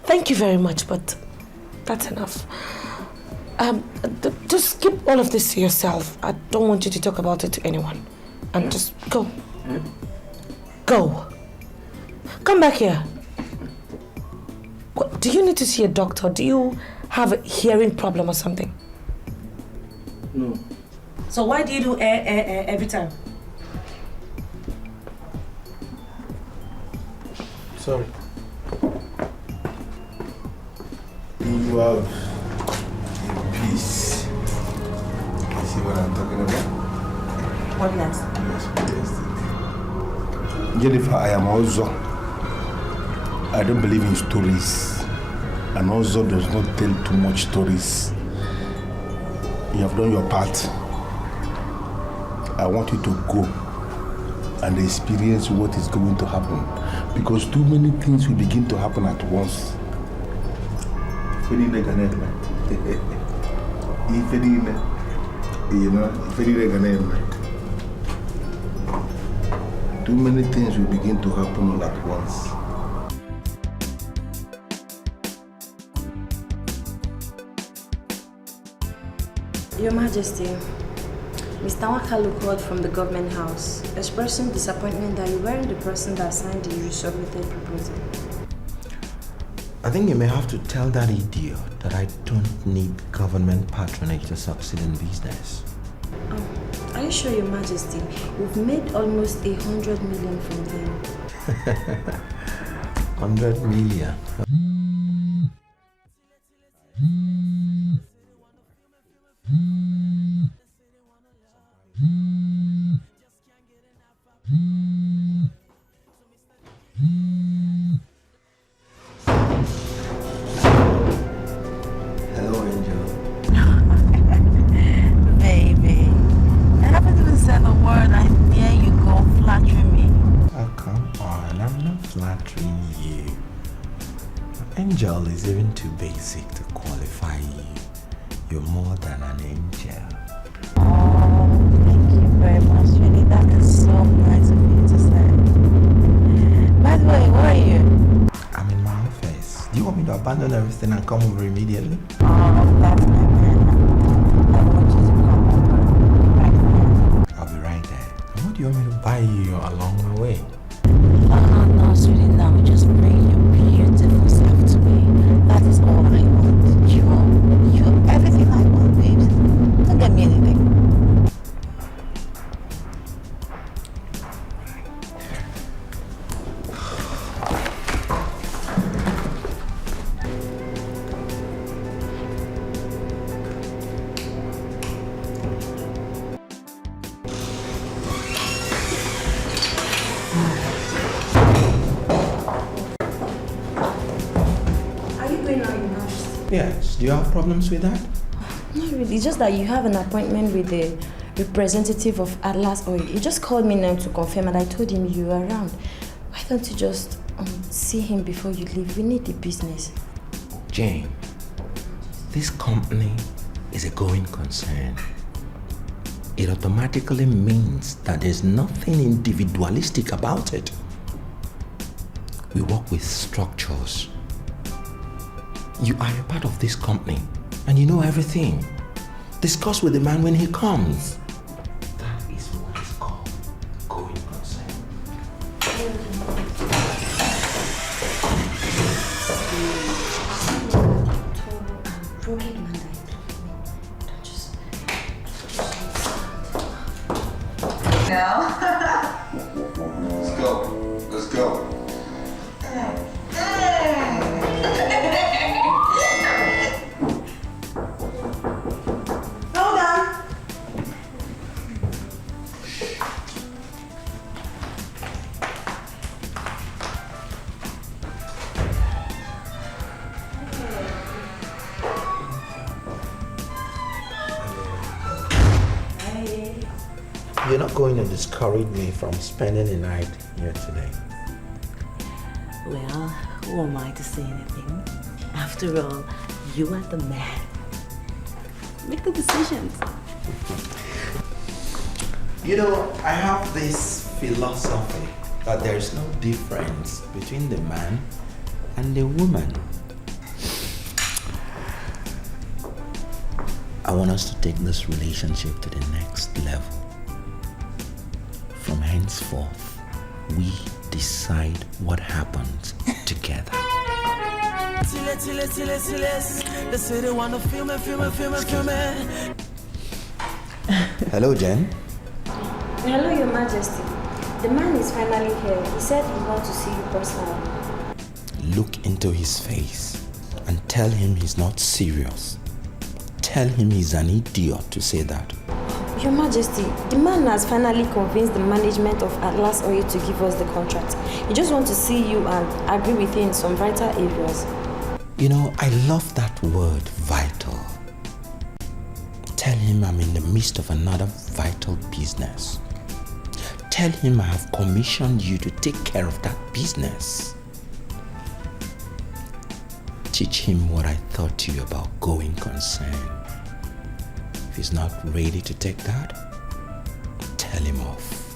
Thank you very much, but that's enough. Just keep all of this to yourself. I don't want you to talk about it to anyone. And just go. Go. Come back here. What, do you need to see a doctor? Do you have a hearing problem or something? No. So why do you do every time? Sorry. You have a peace. You see what I'm talking about? What next? Yes. Jennifer, I am also. I don't believe in stories, and also does not tell too much stories. You have done your part. I want you to go and experience what is going to happen, because too many things will begin to happen at once. Too many things will begin to happen all at once. Your Majesty, Mr. Wakalu called from the government house, expressing disappointment that you weren't the person that signed the resubmitted proposal. I think you may have to tell that idiot that I don't need government patronage to succeed in business. Are you sure, Your Majesty? We've made almost 100 million from them. 100 million. Hello, Angel. Baby, I haven't even said a word and there you go flattering me. Oh, come on, I'm not flattering you. Angel is even too basic to qualify you. You're more than an angel. Oh, thank you very much, really. That is so nice of you to say. By the way, where are you? I'm in my office. Do you want me to abandon everything and come over immediately? Oh, that's my man. I want you to come over right now. I'll be right there. And what do you want me to buy you along the way? No, sweetie, no. Just bring your beautiful self to me. That is all I want. You're everything I want, babes. Don't get me anything. Are you going out, Your Majesty? Yes. Do you have problems with that? Not really. It's just that you have an appointment with the representative of Atlas Oil. He just called me now to confirm and I told him you were around. Why don't you just see him before you leave? We need the business. Jane, this company is a going concern. It automatically means that there's nothing individualistic about it. We work with structures. You are a part of this company and you know everything. Discuss with the man when he comes. That is what is called going concern. Let's go. Let's go. Hold on. You're not going to discourage me from spending the night here today. Well, who am I to say anything? After all, you are the man. Make the decisions. You know, I have this philosophy that there is no difference between the man and the woman. I want us to take this relationship to the next level. From henceforth, we decide what happens together. Hello, Jen. Hello, Your Majesty. The man is finally here. He said he wants to see you personally. Look into his face and tell him he's not serious. Tell him he's an idiot to say that. Your Majesty, the man has finally convinced the management of Atlas Oil to give us the contract. He just wants to see you and agree with you in some vital areas. You know, I love that word, vital. Tell him I'm in the midst of another vital business. Tell him I have commissioned you to take care of that business. teach him what I taught you about going concern. If he's not ready to take that, tell him off.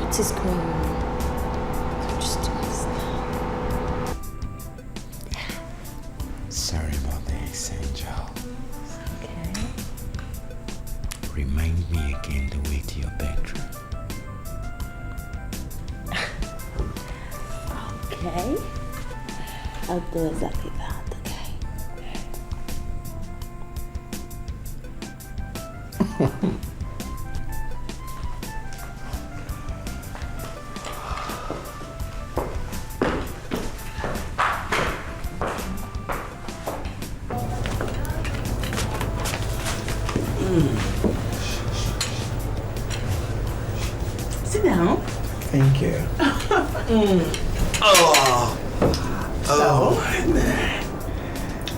What is going on? Sorry about this, Angel. Okay. Remind me again the way to your bedroom. Okay. I'll do exactly that, okay? Sit down. Thank you.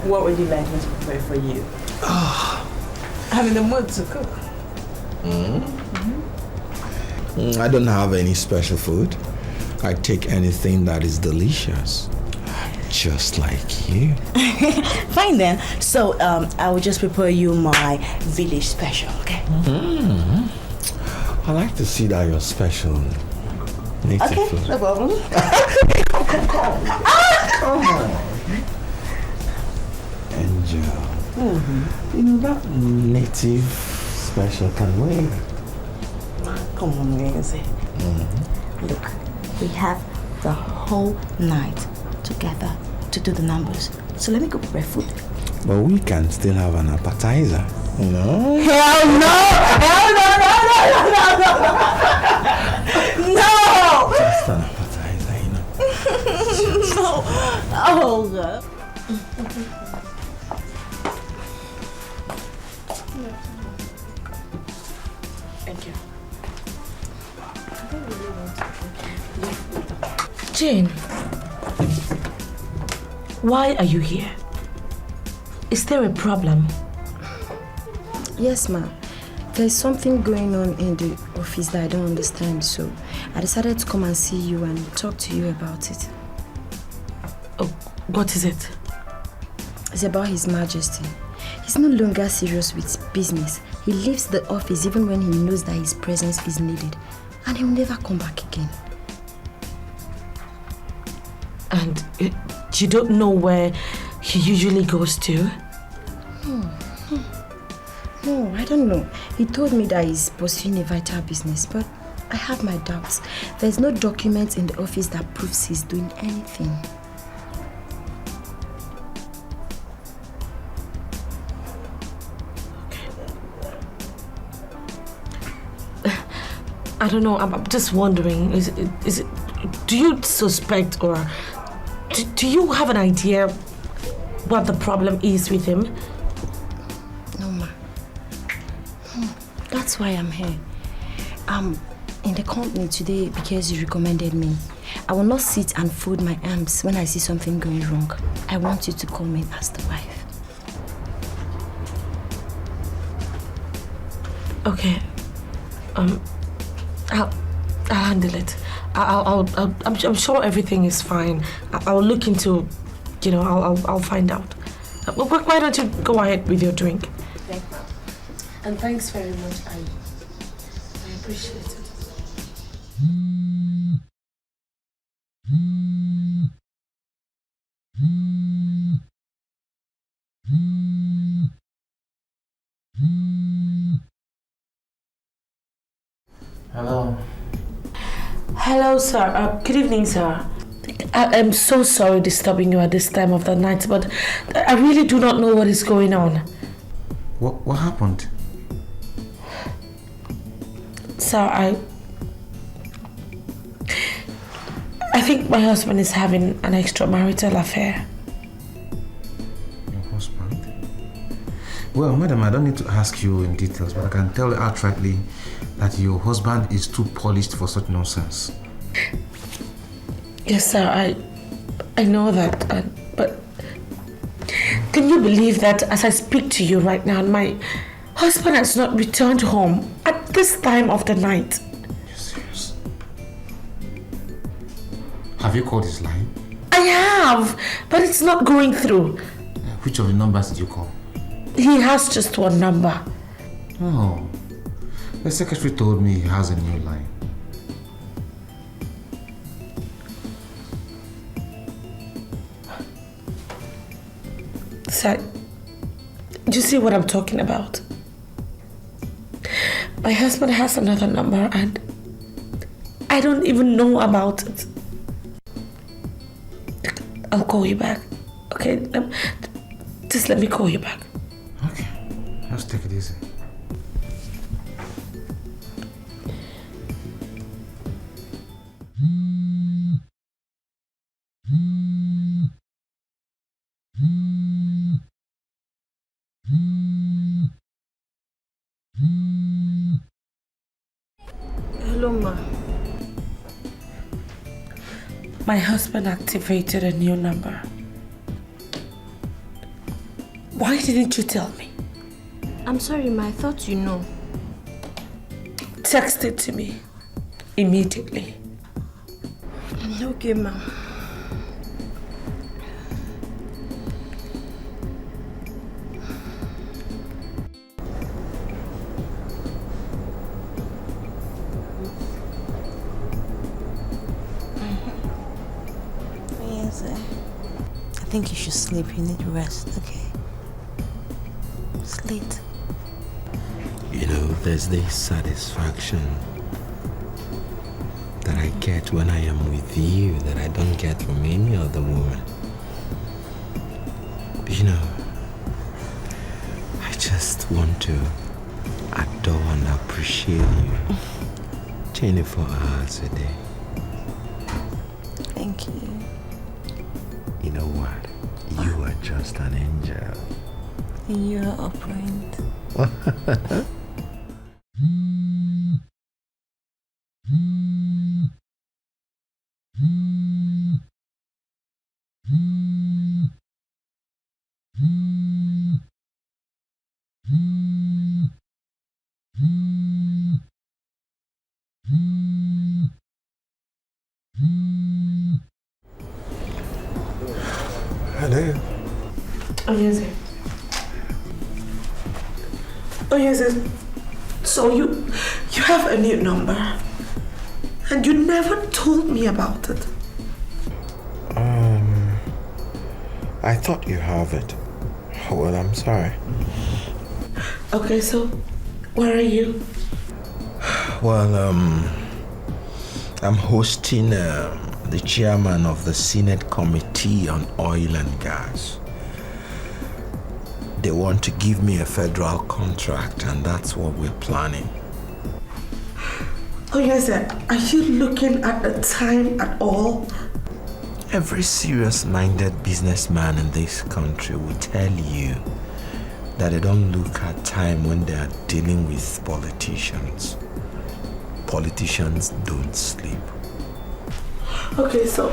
What would you like me to prepare for you? I'm in the mood to cook. I don't have any special food. I take anything that is delicious. Just like you. Fine then. So I will just prepare you my village special, okay? I like to see that you're special. Native Okay, food. no problem. Angel. You know that native special can wait. Come on, Nancy. Look, we have the whole night together to do the numbers. So let me go prepare food. But we can still have an appetizer, you know? Hell no! Hell no! No! Just an appetizer, you know? No! Oh, God. Thank you. Jane, why are you here? Is there a problem? Yes, ma'am. There's something going on in the office that I don't understand, so I decided to come and see you and talk to you about it. Oh, what is it? It's about His Majesty. He's no longer serious with business. He leaves the office even when he knows that his presence is needed, and he'll never come back again. And you don't know where he usually goes to? No, I don't know. He told me that he's pursuing a vital business, but I have my doubts. There's no document in the office that proves he's doing anything. I don't know, I'm just wondering, is it, do you suspect or do you have an idea what the problem is with him? No, ma. That's why I'm here. I'm in the company today because you recommended me. I will not sit and fold my arms when I see something going wrong. I want you to come in as the wife. Okay. I'll handle it. I'm sure everything is fine. I'll look into, I'll find out. Why don't you go ahead with your drink? Thank you. And thanks very much. I appreciate it. Hello. Hello, sir. Good evening, sir. I am so sorry disturbing you at this time of the night, but I really do not know what is going on. What happened? Sir, I think my husband is having an extramarital affair. Your husband? Well, madam, I don't need to ask you in details, but I can tell you outrightly that your husband is too polished for such nonsense. Yes, sir, I know that, but can you believe that as I speak to you right now, my husband has not returned home at this time of the night? You're serious? Have you called his line? have, but it's not going through. Which of the numbers did you call? He has just one number. Oh, the secretary told me he has a new line. Sir, do you see what I'm talking about? My husband has another number and I don't even know about it. I'll call you back. Okay? Just let me call you back. Okay, let's take it easy. Hello, ma. My husband activated a new number. Why didn't you tell me? I'm sorry, ma. I thought you know. Text it to me immediately. Okay, ma. I think you should sleep. You need rest, okay? It's late. You know, there's this satisfaction that I get when I am with you that I don't get from any other woman. You know, I just want to adore and appreciate you 24 hours a day. Thank you. You know what? You are just an angel. You are a friend. Hello. Oh, yes, sir. Oh, yes, sir. So you have a new number and you never told me about it. I thought you have it. Well, I'm sorry. Okay, so where are you? Well, I'm hosting the chairman of the Senate Committee on Oil and Gas. They want to give me a federal contract, and that's what we're planning. Oh, yes, sir. Are you looking at the time at all? Every serious-minded businessman in this country will tell you that they don't look at time when they are dealing with politicians. Politicians don't sleep. Okay, so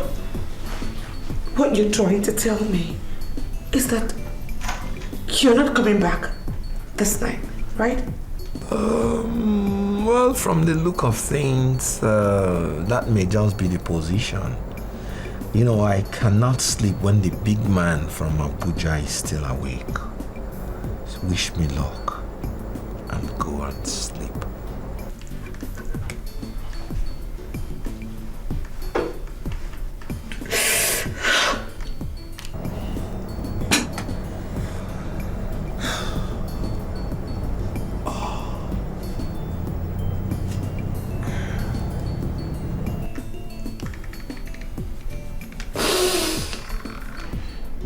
what you're trying to tell me is that you're not coming back this night, right? Well, from the look of things, that may just be the position. You know, I cannot sleep when the big man from Abuja is still awake. So wish me luck and go and sleep.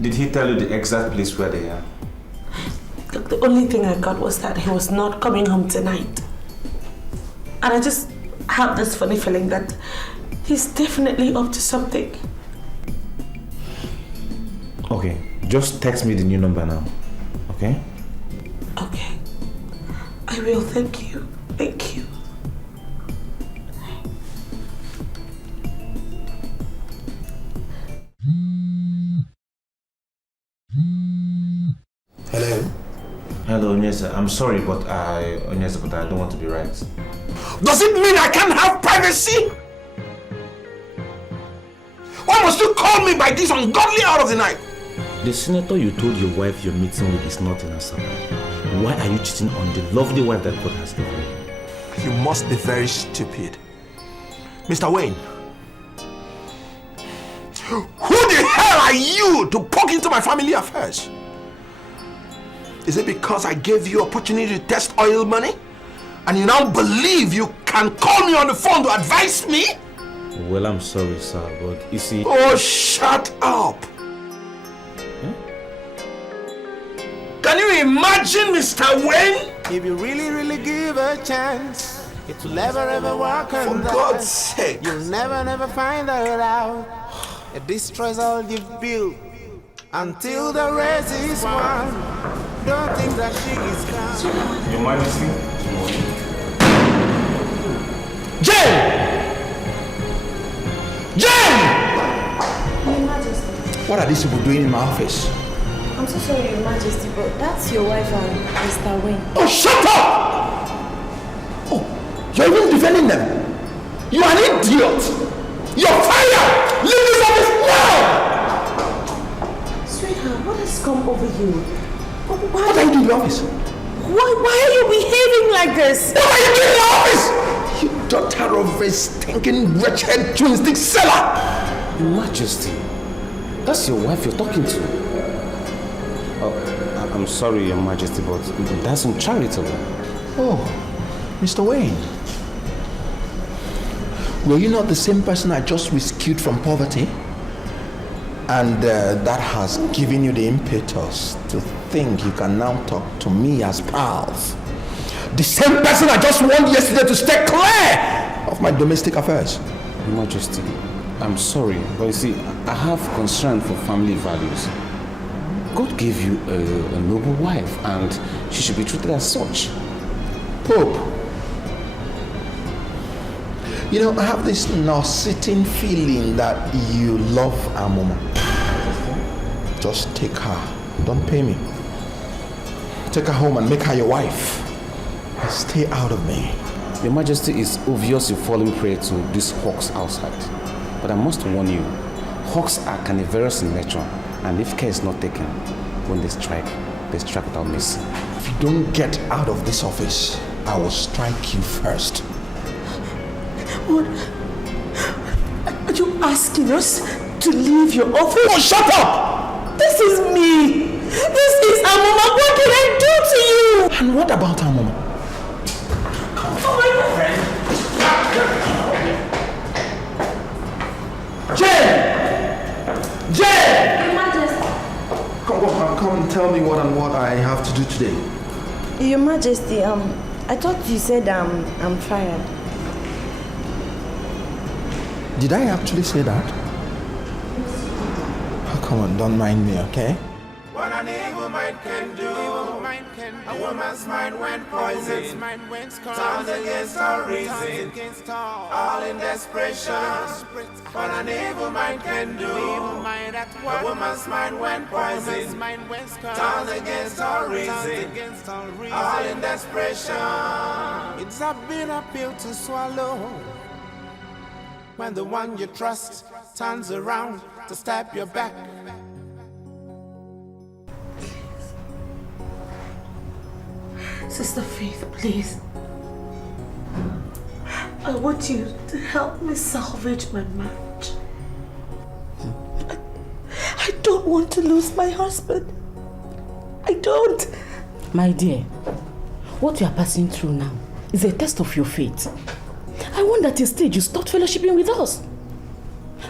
Did he tell you the exact place where they are? Look, the only thing I got was that he was not coming home tonight. And I just have this funny feeling that he's definitely up to something. Okay, just text me the new number now, okay? Okay. I will, thank you. Thank you. Hello? Hello, Onyeza. I'm sorry, but I don't want to be right. Does it mean I can't have privacy? Why must must you call me by this ungodly hour of the night? The senator you told your wife you're meeting with is not in Asaba. Why are you cheating on the lovely wife that God has given you? You must be very stupid. Mr. Wayne, who the hell are you to poke into my family affairs? Is it because I gave you opportunity to test oil money? And you now believe you can call me on the phone to advise me? Well, I'm sorry, sir, but you see... Oh, shut up! Can you imagine, Mr. Wayne? If you really give a chance, it will never ever work For on that. God's sake. You'll never find that out. It destroys all you've built until the race is won. Don't think that she is gone. Your Majesty? Jane! Jane! Your Majesty. What are these people doing in my office? I'm so sorry, Your Majesty, but that's your wife and Mr. Wayne. Oh, shut up! Oh, you're even defending them. You are an idiot. You're fired! Leave this office now! Sweetheart, what has come over you? What are you doing in the office? Why are you behaving like this? What are you doing in the office? You daughter of a stinking, wretched, twin-stick seller! Your Majesty, that's your wife you're talking to. Oh, I'm sorry, Your Majesty, but that's uncharitable. Oh, Mr. Wayne. Were you not the same person I just rescued from poverty? And that has given you the impetus to think you can now talk to me as pals. The same person I just warned yesterday to stay clear of my domestic affairs. Your Majesty, I'm sorry, but you see, I have concern for family values. God gave you a noble wife, and she should be treated as such. Pope, you know, I have this nausicaan feeling that you love Amoma. Just take her. Don't pay me. Take her home and make her your wife. And stay out of me. Your Majesty, it's obvious you're falling prey to these hawks outside. But I must warn you, hawks are carnivorous in nature, and if care is not taken, when they strike without mercy. If you don't get out of this office, I will strike you first. What? Are you asking us to leave your office? Oh, shut up! This is me! This is Amoma! What did I do to you? And what about Amoma? Jane! Your Majesty. Come and tell me what I have to do today. Your Majesty, I thought you said I'm fired. Did I actually say that? Oh, come on, don't mind me, okay? What an evil mind can do. A woman's mind went poison. Turned against her reason. All in desperation. What an evil mind can do. A woman's mind went poison. Turned against her reason. All in desperation. It's a bitter pill to swallow. When the one you trust turns around to stab your back. Sister Faith, please. I want you to help me salvage my marriage. I don't want to lose my husband. I don't. My dear, what you are passing through now is a test of your faith. I want at a stage you stopped fellowshipping with us.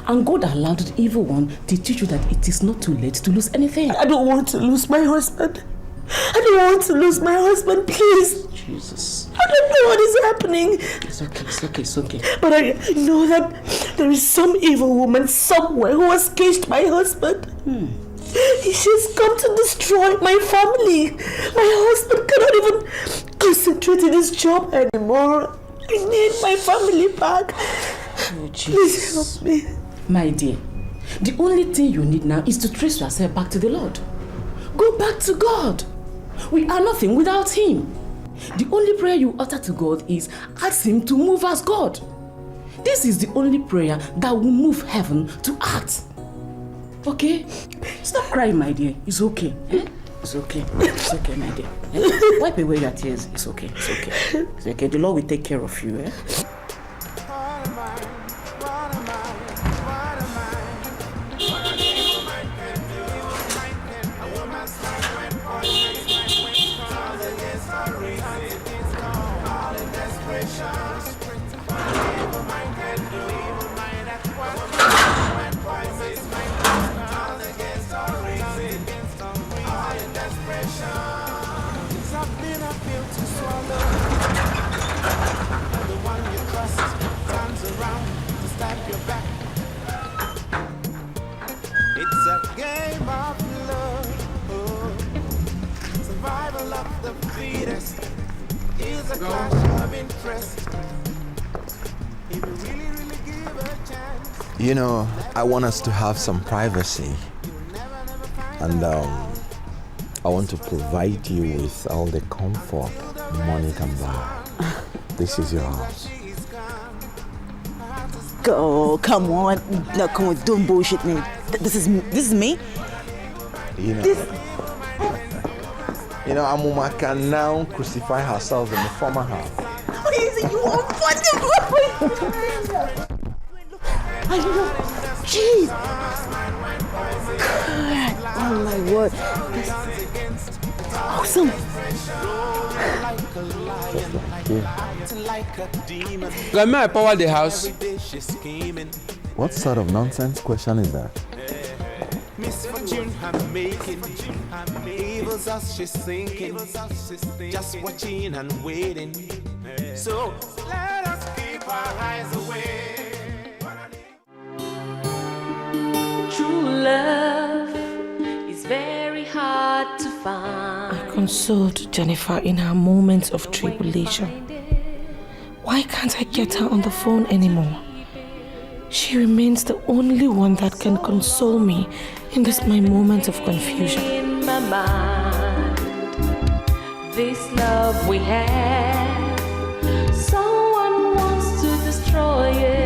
And God allowed the evil one to teach you that it is not too late to lose anything. I don't want to lose my husband. I don't want to lose my husband, please. Jesus. I don't know what is happening. It's okay. But I know that there is some evil woman somewhere who has caged my husband. She's come to destroy my family. My husband cannot even concentrate in his job anymore. I need my family back. Oh, Please help me. My dear, the only thing you need now is to trace yourself back to the Lord. Go back to God. We are nothing without Him. The only prayer you utter to God is ask Him to move as God. This is the only prayer that will move heaven to act. Okay? Stop crying, my dear. It's okay. Eh? It's okay. It's okay, my dear. Eh? Wipe away your tears. It's okay. It's okay. It's okay. The Lord will take care of you. Eh? It's a game of love. Survival of the fittest is a clash of interest. If you really give a chance. You know, I want us to have some privacy. And I want to provide you with all the comfort money can buy. This is your house. Oh, come on. No, come on, don't bullshit me. This is me? You know, Amuma can now crucify herself in the former house. You unforgettable. I know. Jeez. God. Oh my word. This is awesome. May I power the house? What sort of nonsense question is that? Misfortune I'm making, evils us she's thinking, just watching and waiting. So let us keep our eyes away. True love is very hard to find. I consoled Jennifer in her moments of tribulation. Why can't I get her on the phone anymore? She remains the only one that can console me in this my moment of confusion. In my mind, this love we have, someone wants to destroy it.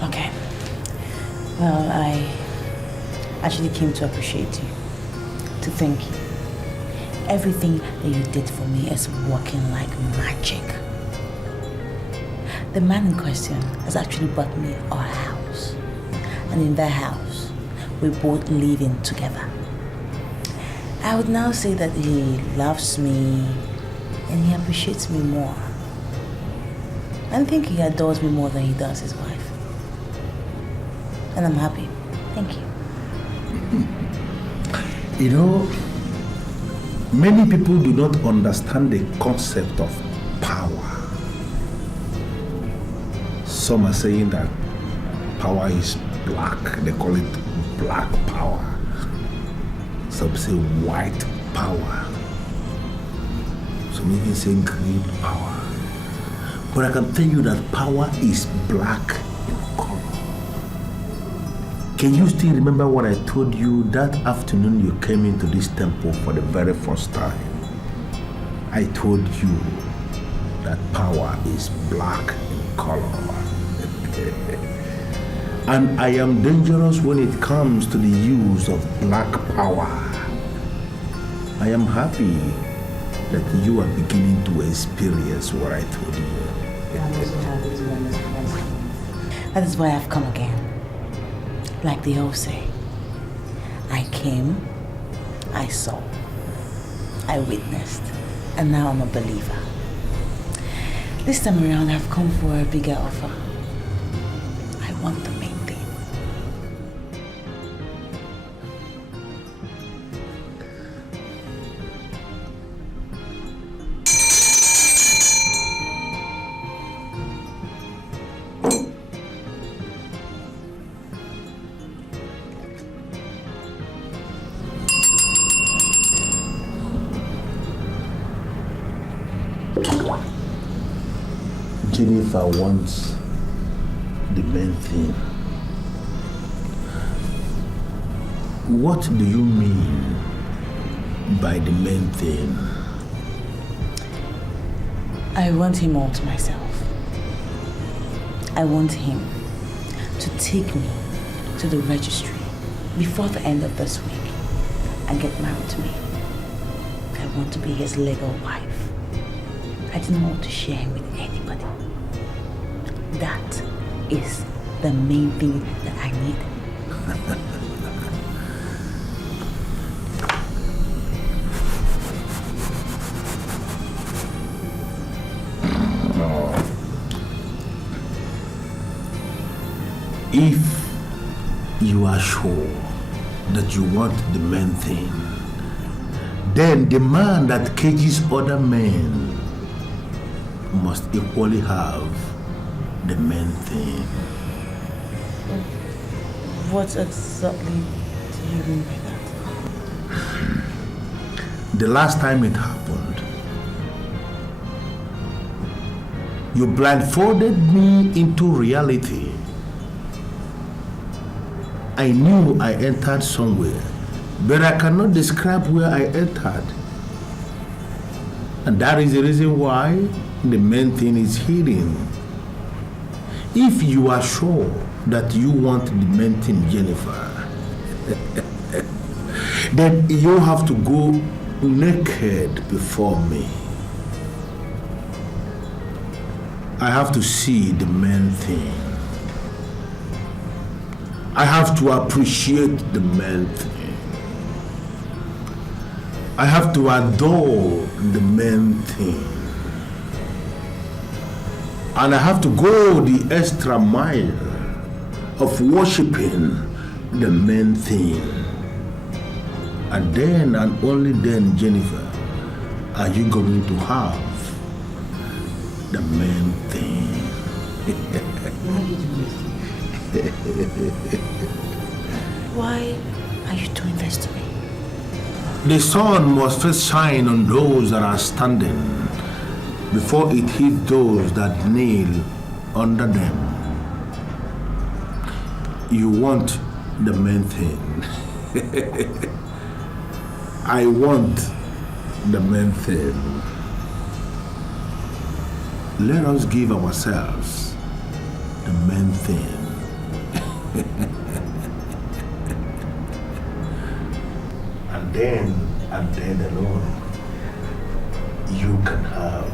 Okay. Well, I actually came to appreciate you, to thank you. Everything that you did for me is working like magic. The man in question has actually bought me our house. And in that house, we both live in together. I would now say that he loves me and he appreciates me more. I think he adores me more than he does his wife. And I'm happy. Thank you. You know, many people do not understand the concept of power. Some are saying that power is black. They call it black power. Some say white power. Some even say green power. But I can tell you that power is black in color. Can you still remember what I told you that afternoon you came into this temple for the very first time? I told you that power is black in color. And I am dangerous when it comes to the use of black power. I am happy that you are beginning to experience what I told you. I'm also happy to understand. That is why I've come again. Like they all say, I came, I saw, I witnessed, and now I'm a believer. This time around, I've come for a bigger offer. I want the main thing. Jennifer wants the main thing. What do you mean by the main thing? I want him all to myself. I want him to take me to the registry before the end of this week and get married to me. I want to be his legal wife. I didn't want to share him with anybody. That is the main thing that I need. If you are sure that you want the main thing, then the man that cages other men must equally have the main thing. What exactly do you mean by that? The last time it happened, you blindfolded me into reality. I knew I entered somewhere, but I cannot describe where I entered. And that is the reason why the main thing is hidden. If you are sure that you want the main thing, Jennifer, then you have to go naked before me. I have to see the main thing. I have to appreciate the main thing. I have to adore the main thing. And I have to go the extra mile of worshiping the main thing. And then and only then, Jennifer, are you going to have the main thing. Why are you doing this to me? The sun must first shine on those that are standing before it hits those that kneel under them. You want the main thing. I want the main thing. Let us give ourselves the main thing. And then alone, you can have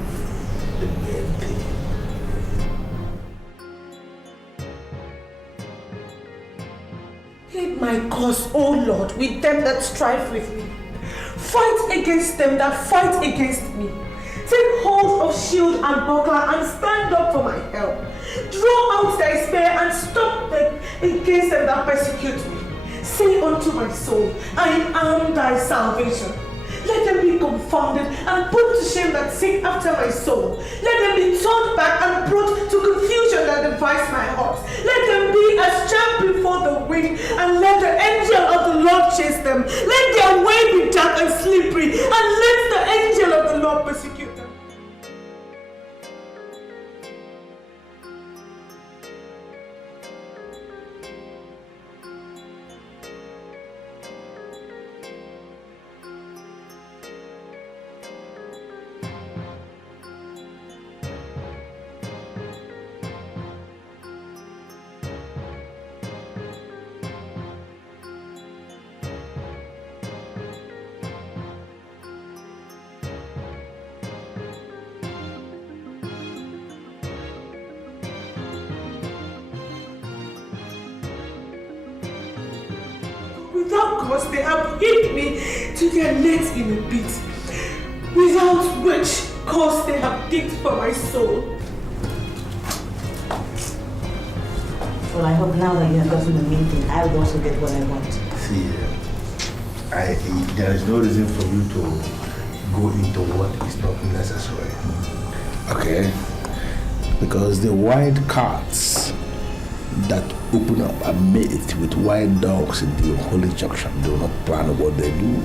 the main thing. Plead my cause, O Lord, with them that strive with me. Fight against them that fight against me. Take hold of shield and buckler and stand up for my help. Draw out thy spear and stop them against them that persecute me. Say unto my soul, I am thy salvation. Let them be confounded and put to shame that seek after my soul. Let them be turned back and brought to confusion that devise my heart. Let them be as chaff before the wind, and let the angel of the Lord chase them. Let their way be dark and slippery, and let the angel of the Lord persecute them. Without cause, they have hid me to their nets in a pit, without which cause they have digged for my soul. Well, I hope now that you have gotten the main thing, I will also get what I want. See, there is no reason for you to go into what is not necessary. Okay? Because the wild cats that open up a mate with wild dogs in the holy junction do not plan what they do.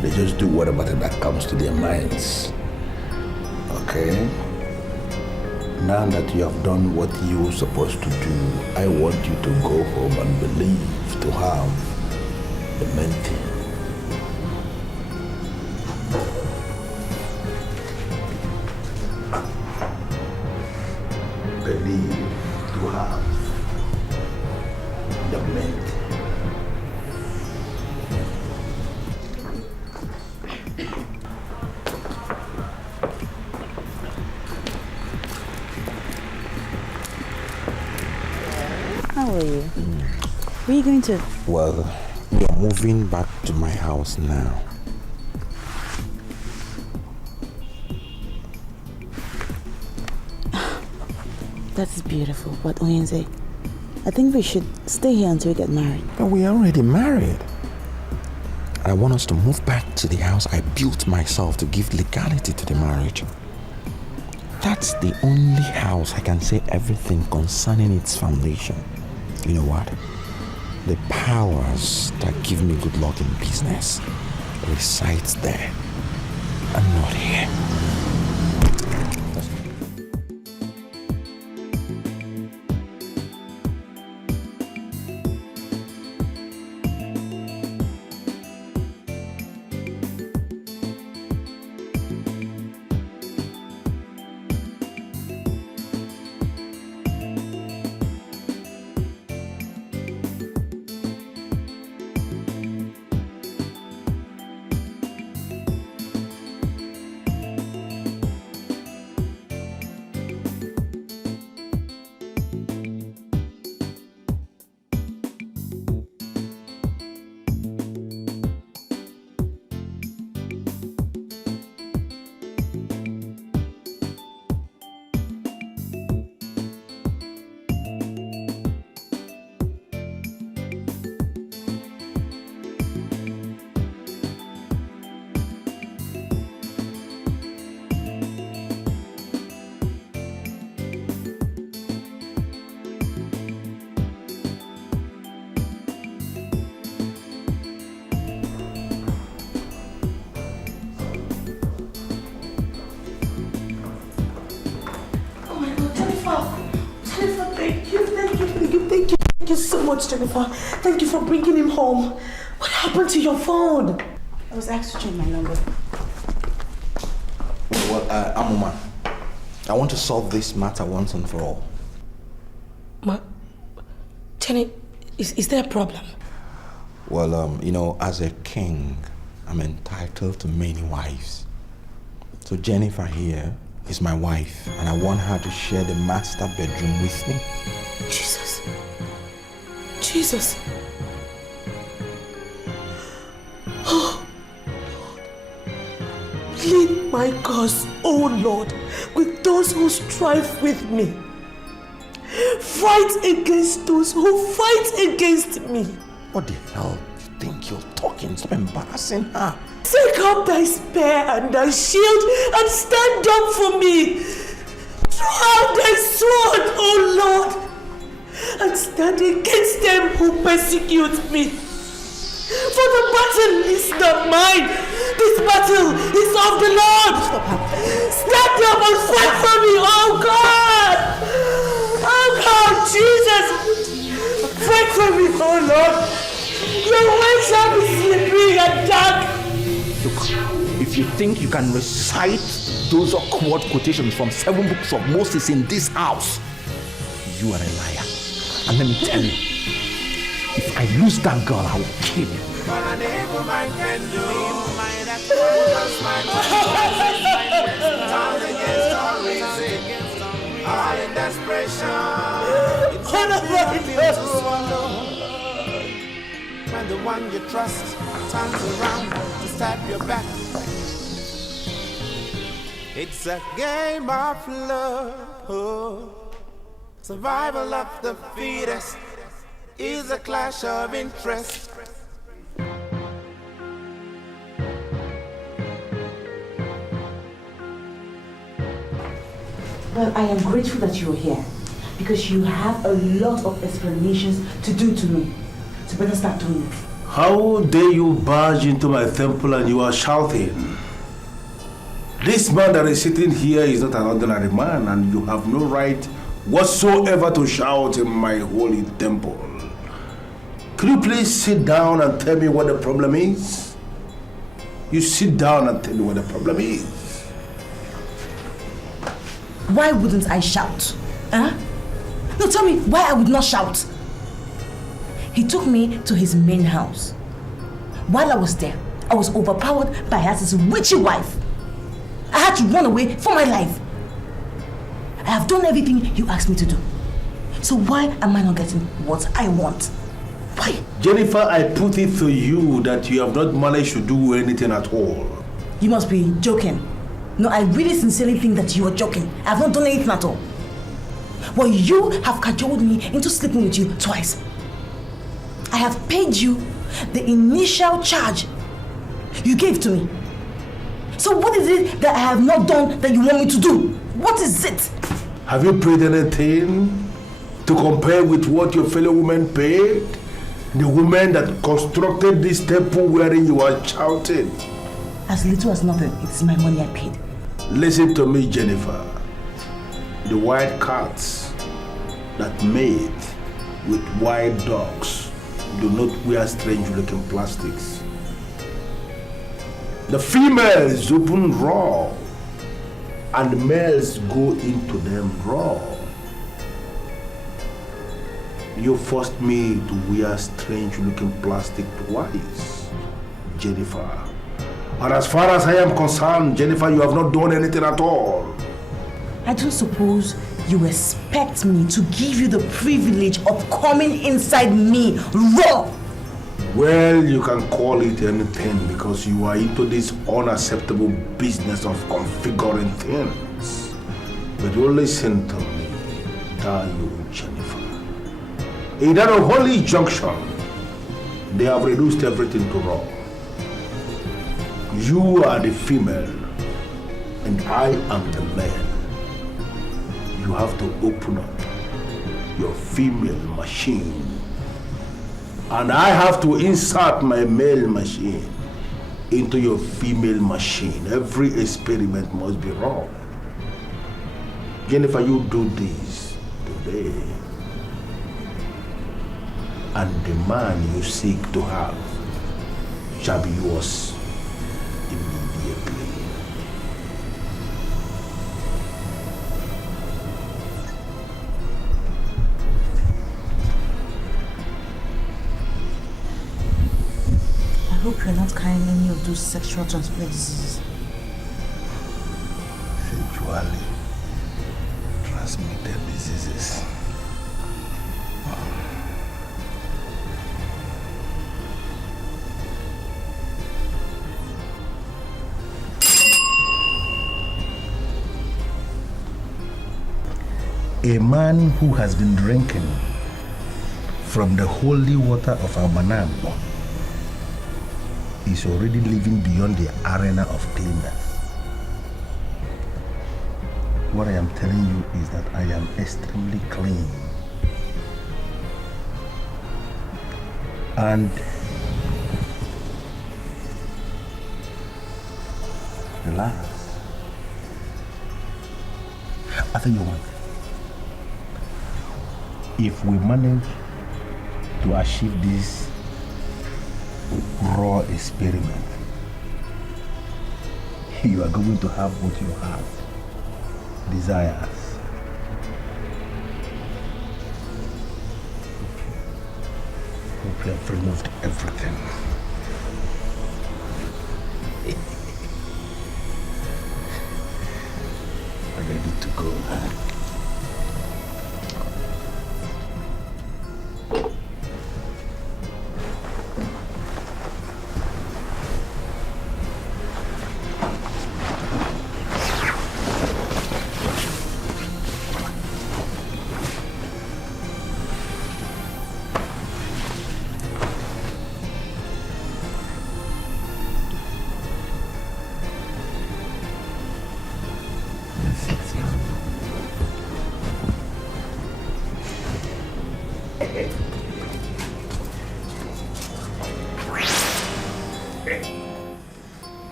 They just do whatever that comes to their minds. Okay? Now that you have done what you were supposed to do, I want you to go home and believe to have the main thing. Believe to have the main thing. How are you? Where are you going to? Well, we are moving back to my house now. That is beautiful, but Oyenze, I think we should stay here until we get married. But we are already married. I want us to move back to the house I built myself to give legality to the marriage. That's the only house I can say everything concerning its foundation. You know what? The powers that give me good luck in business resides there and not here. Thank you so much, Jennifer. Thank you for bringing him home. What happened to your phone? I was asked to change my number. Well, Amuma, I want to solve this matter once and for all. Jenny, is there a problem? Well, you know, as a king, I'm entitled to many wives. So Jennifer here is my wife, and I want her to share the master bedroom with me. Jesus. Oh, Lord. Lead my cause, oh Lord, with those who strive with me. Fight against those who fight against me. What the hell do you think you're talking? Stop embarrassing her. Take up thy spear and thy shield and stand up for me. Throw out thy sword, oh Lord, and stand against them who persecute me. For the battle is not mine. This battle is of the Lord. Stand up and fight for me, oh God. Oh God, Jesus. Fight for me, oh Lord. Your way shall be slippery and dark. Look, if you think you can recite those awkward quotations from 7 books of Moses in this house, you are a liar. And let me tell you, if I lose that girl, I will kill you. But an evil mind can do. Turn against all reason, all in desperation. It's to swallow. When the one you trust turns around to stab your back. It's a game of love. Survival of the fittest is a clash of interest. Well, I am grateful that you're here because you have a lot of explanations to do to me. So better start doing it. How dare you barge into my temple and you are shouting? This man that is sitting here is not an ordinary man, and you have no right whatsoever to shout in my holy temple. Could you please sit down and tell me what the problem is? You sit down and tell me what the problem is. Why wouldn't I shout? Huh? No, tell me why I would not shout. He took me to his main house. While I was there, I was overpowered by his witchy wife. I had to run away for my life. I have done everything you asked me to do. So why am I not getting what I want? Why? Jennifer, I put it to you that you have not managed to do anything at all. You must be joking. No, I really sincerely think that you are joking. I have not done anything at all. Well, you have cajoled me into sleeping with you twice. I have paid you the initial charge you gave to me. So what is it that I have not done that you want me to do? What is it? Have you paid anything to compare with what your fellow women paid? The woman that constructed this temple wherein you are shouting. As little as nothing, it's my money I paid. Listen to me, Jennifer. The white cats that mate with white dogs do not wear strange-looking plastics. The females open raw, and the males go into them raw. You forced me to wear strange-looking plastic twice, Jennifer. But as far as I am concerned, Jennifer, you have not done anything at all. I don't suppose you expect me to give you the privilege of coming inside me raw. Well, you can call it anything because you are into this unacceptable business of configuring things. But you listen to me, darling Jennifer. In that holy junction, they have reduced everything to raw. You are the female, and I am the male. You have to open up your female machine, and I have to insert my male machine into your female machine. Every experiment must be raw. Jennifer, you do this today, and the man you seek to have shall be yours immediately. I hope you're not carrying any of those sexual transmitted diseases. Sexually transmitted diseases. A man who has been drinking from the holy water of our Manam is already living beyond the arena of cleanness. What I am telling you is that I am extremely clean. And relax. I think you want. If we manage to achieve this raw experiment, you are going to have what you have, desires. Hope you have removed everything. I'm ready to go.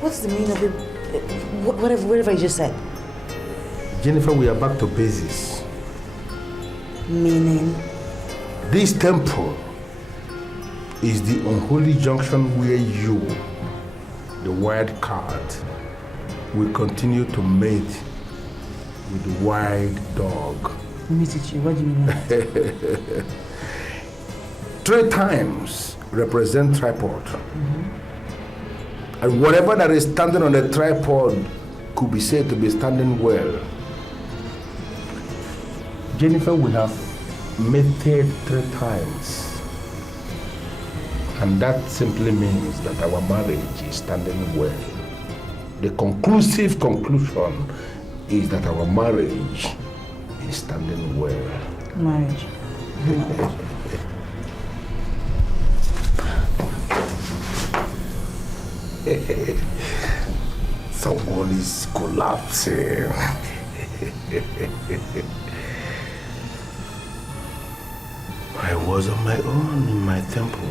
What's the meaning of it? Whatever you just said. Jennifer, we are back to basics. Meaning? This temple is the unholy junction where you, the wild card, will continue to mate with the wild dog. Mitichi, what do you mean? 3 times represent tripod. And whatever that is standing on the tripod could be said to be standing well. Jennifer will have mated 3 times. And that simply means that our marriage is standing well. The conclusive conclusion is that our marriage is standing well. Marriage. Someone is collapsing. I was on my own in my temple.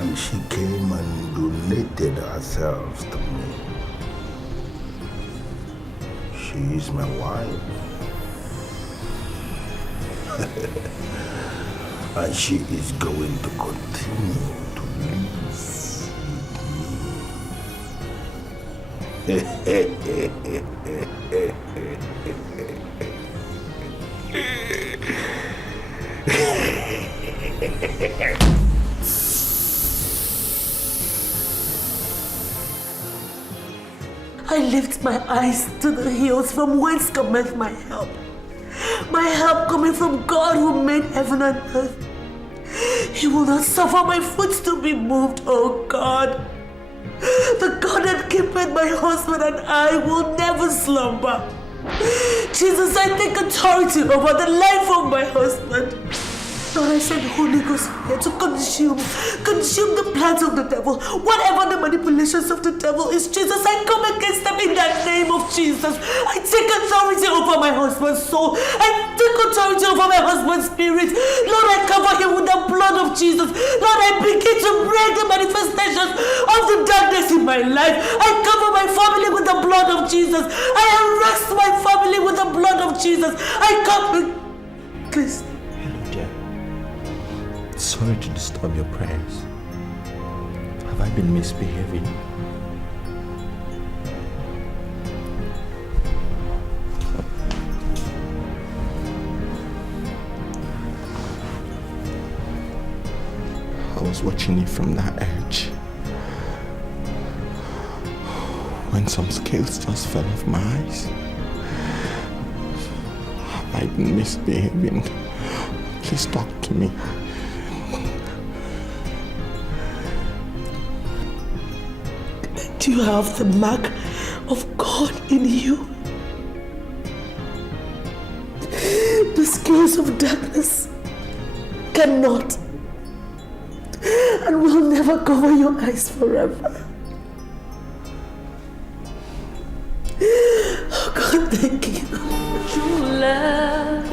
And she came and donated herself to me. She is my wife. And she is going to continue to live I lift my eyes to the hills from whence cometh my help. My help coming from God who made heaven and earth. He will not suffer my foot to be moved, oh God. The God that keepeth my husband and I will never slumber. Jesus, I take authority over the life of my husband. Lord, I send Holy Ghost here to consume the plans of the devil. Whatever the manipulations of the devil is, Jesus, I come against them in the name of Jesus. I take authority over my husband's soul. I take authority over my husband's spirit. Lord, I cover him with the blood of Jesus. Lord, I begin to break the manifestations of the darkness in my life. I cover my family with the blood of Jesus. I arrest my family with the blood of Jesus. I come... Please. Sorry to disturb your prayers. Have I been misbehaving? I was watching you from that edge when some scales just fell off my eyes. Have I been misbehaving? Please talk to me. Do you have the mark of God in you? The scales of darkness cannot and will never cover your eyes forever. Oh God, thank you. True love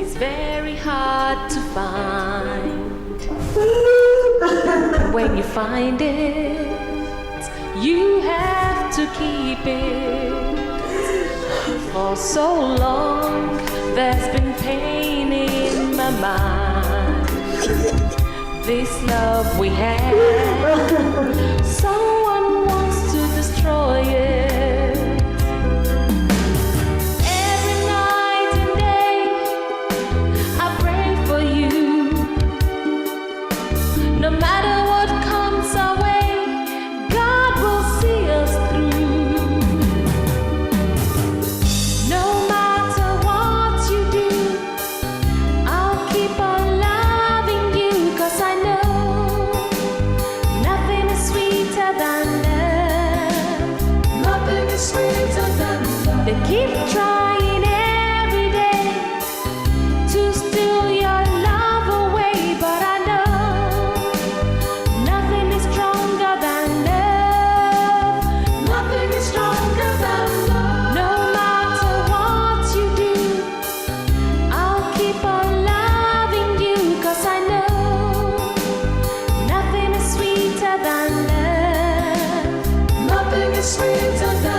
is very hard to find. When you find it, you have to keep it. For so long, there's been pain in my mind. This love we have, someone wants to destroy it. Every night and day, I pray for you. No matter what comes our way, No sweet and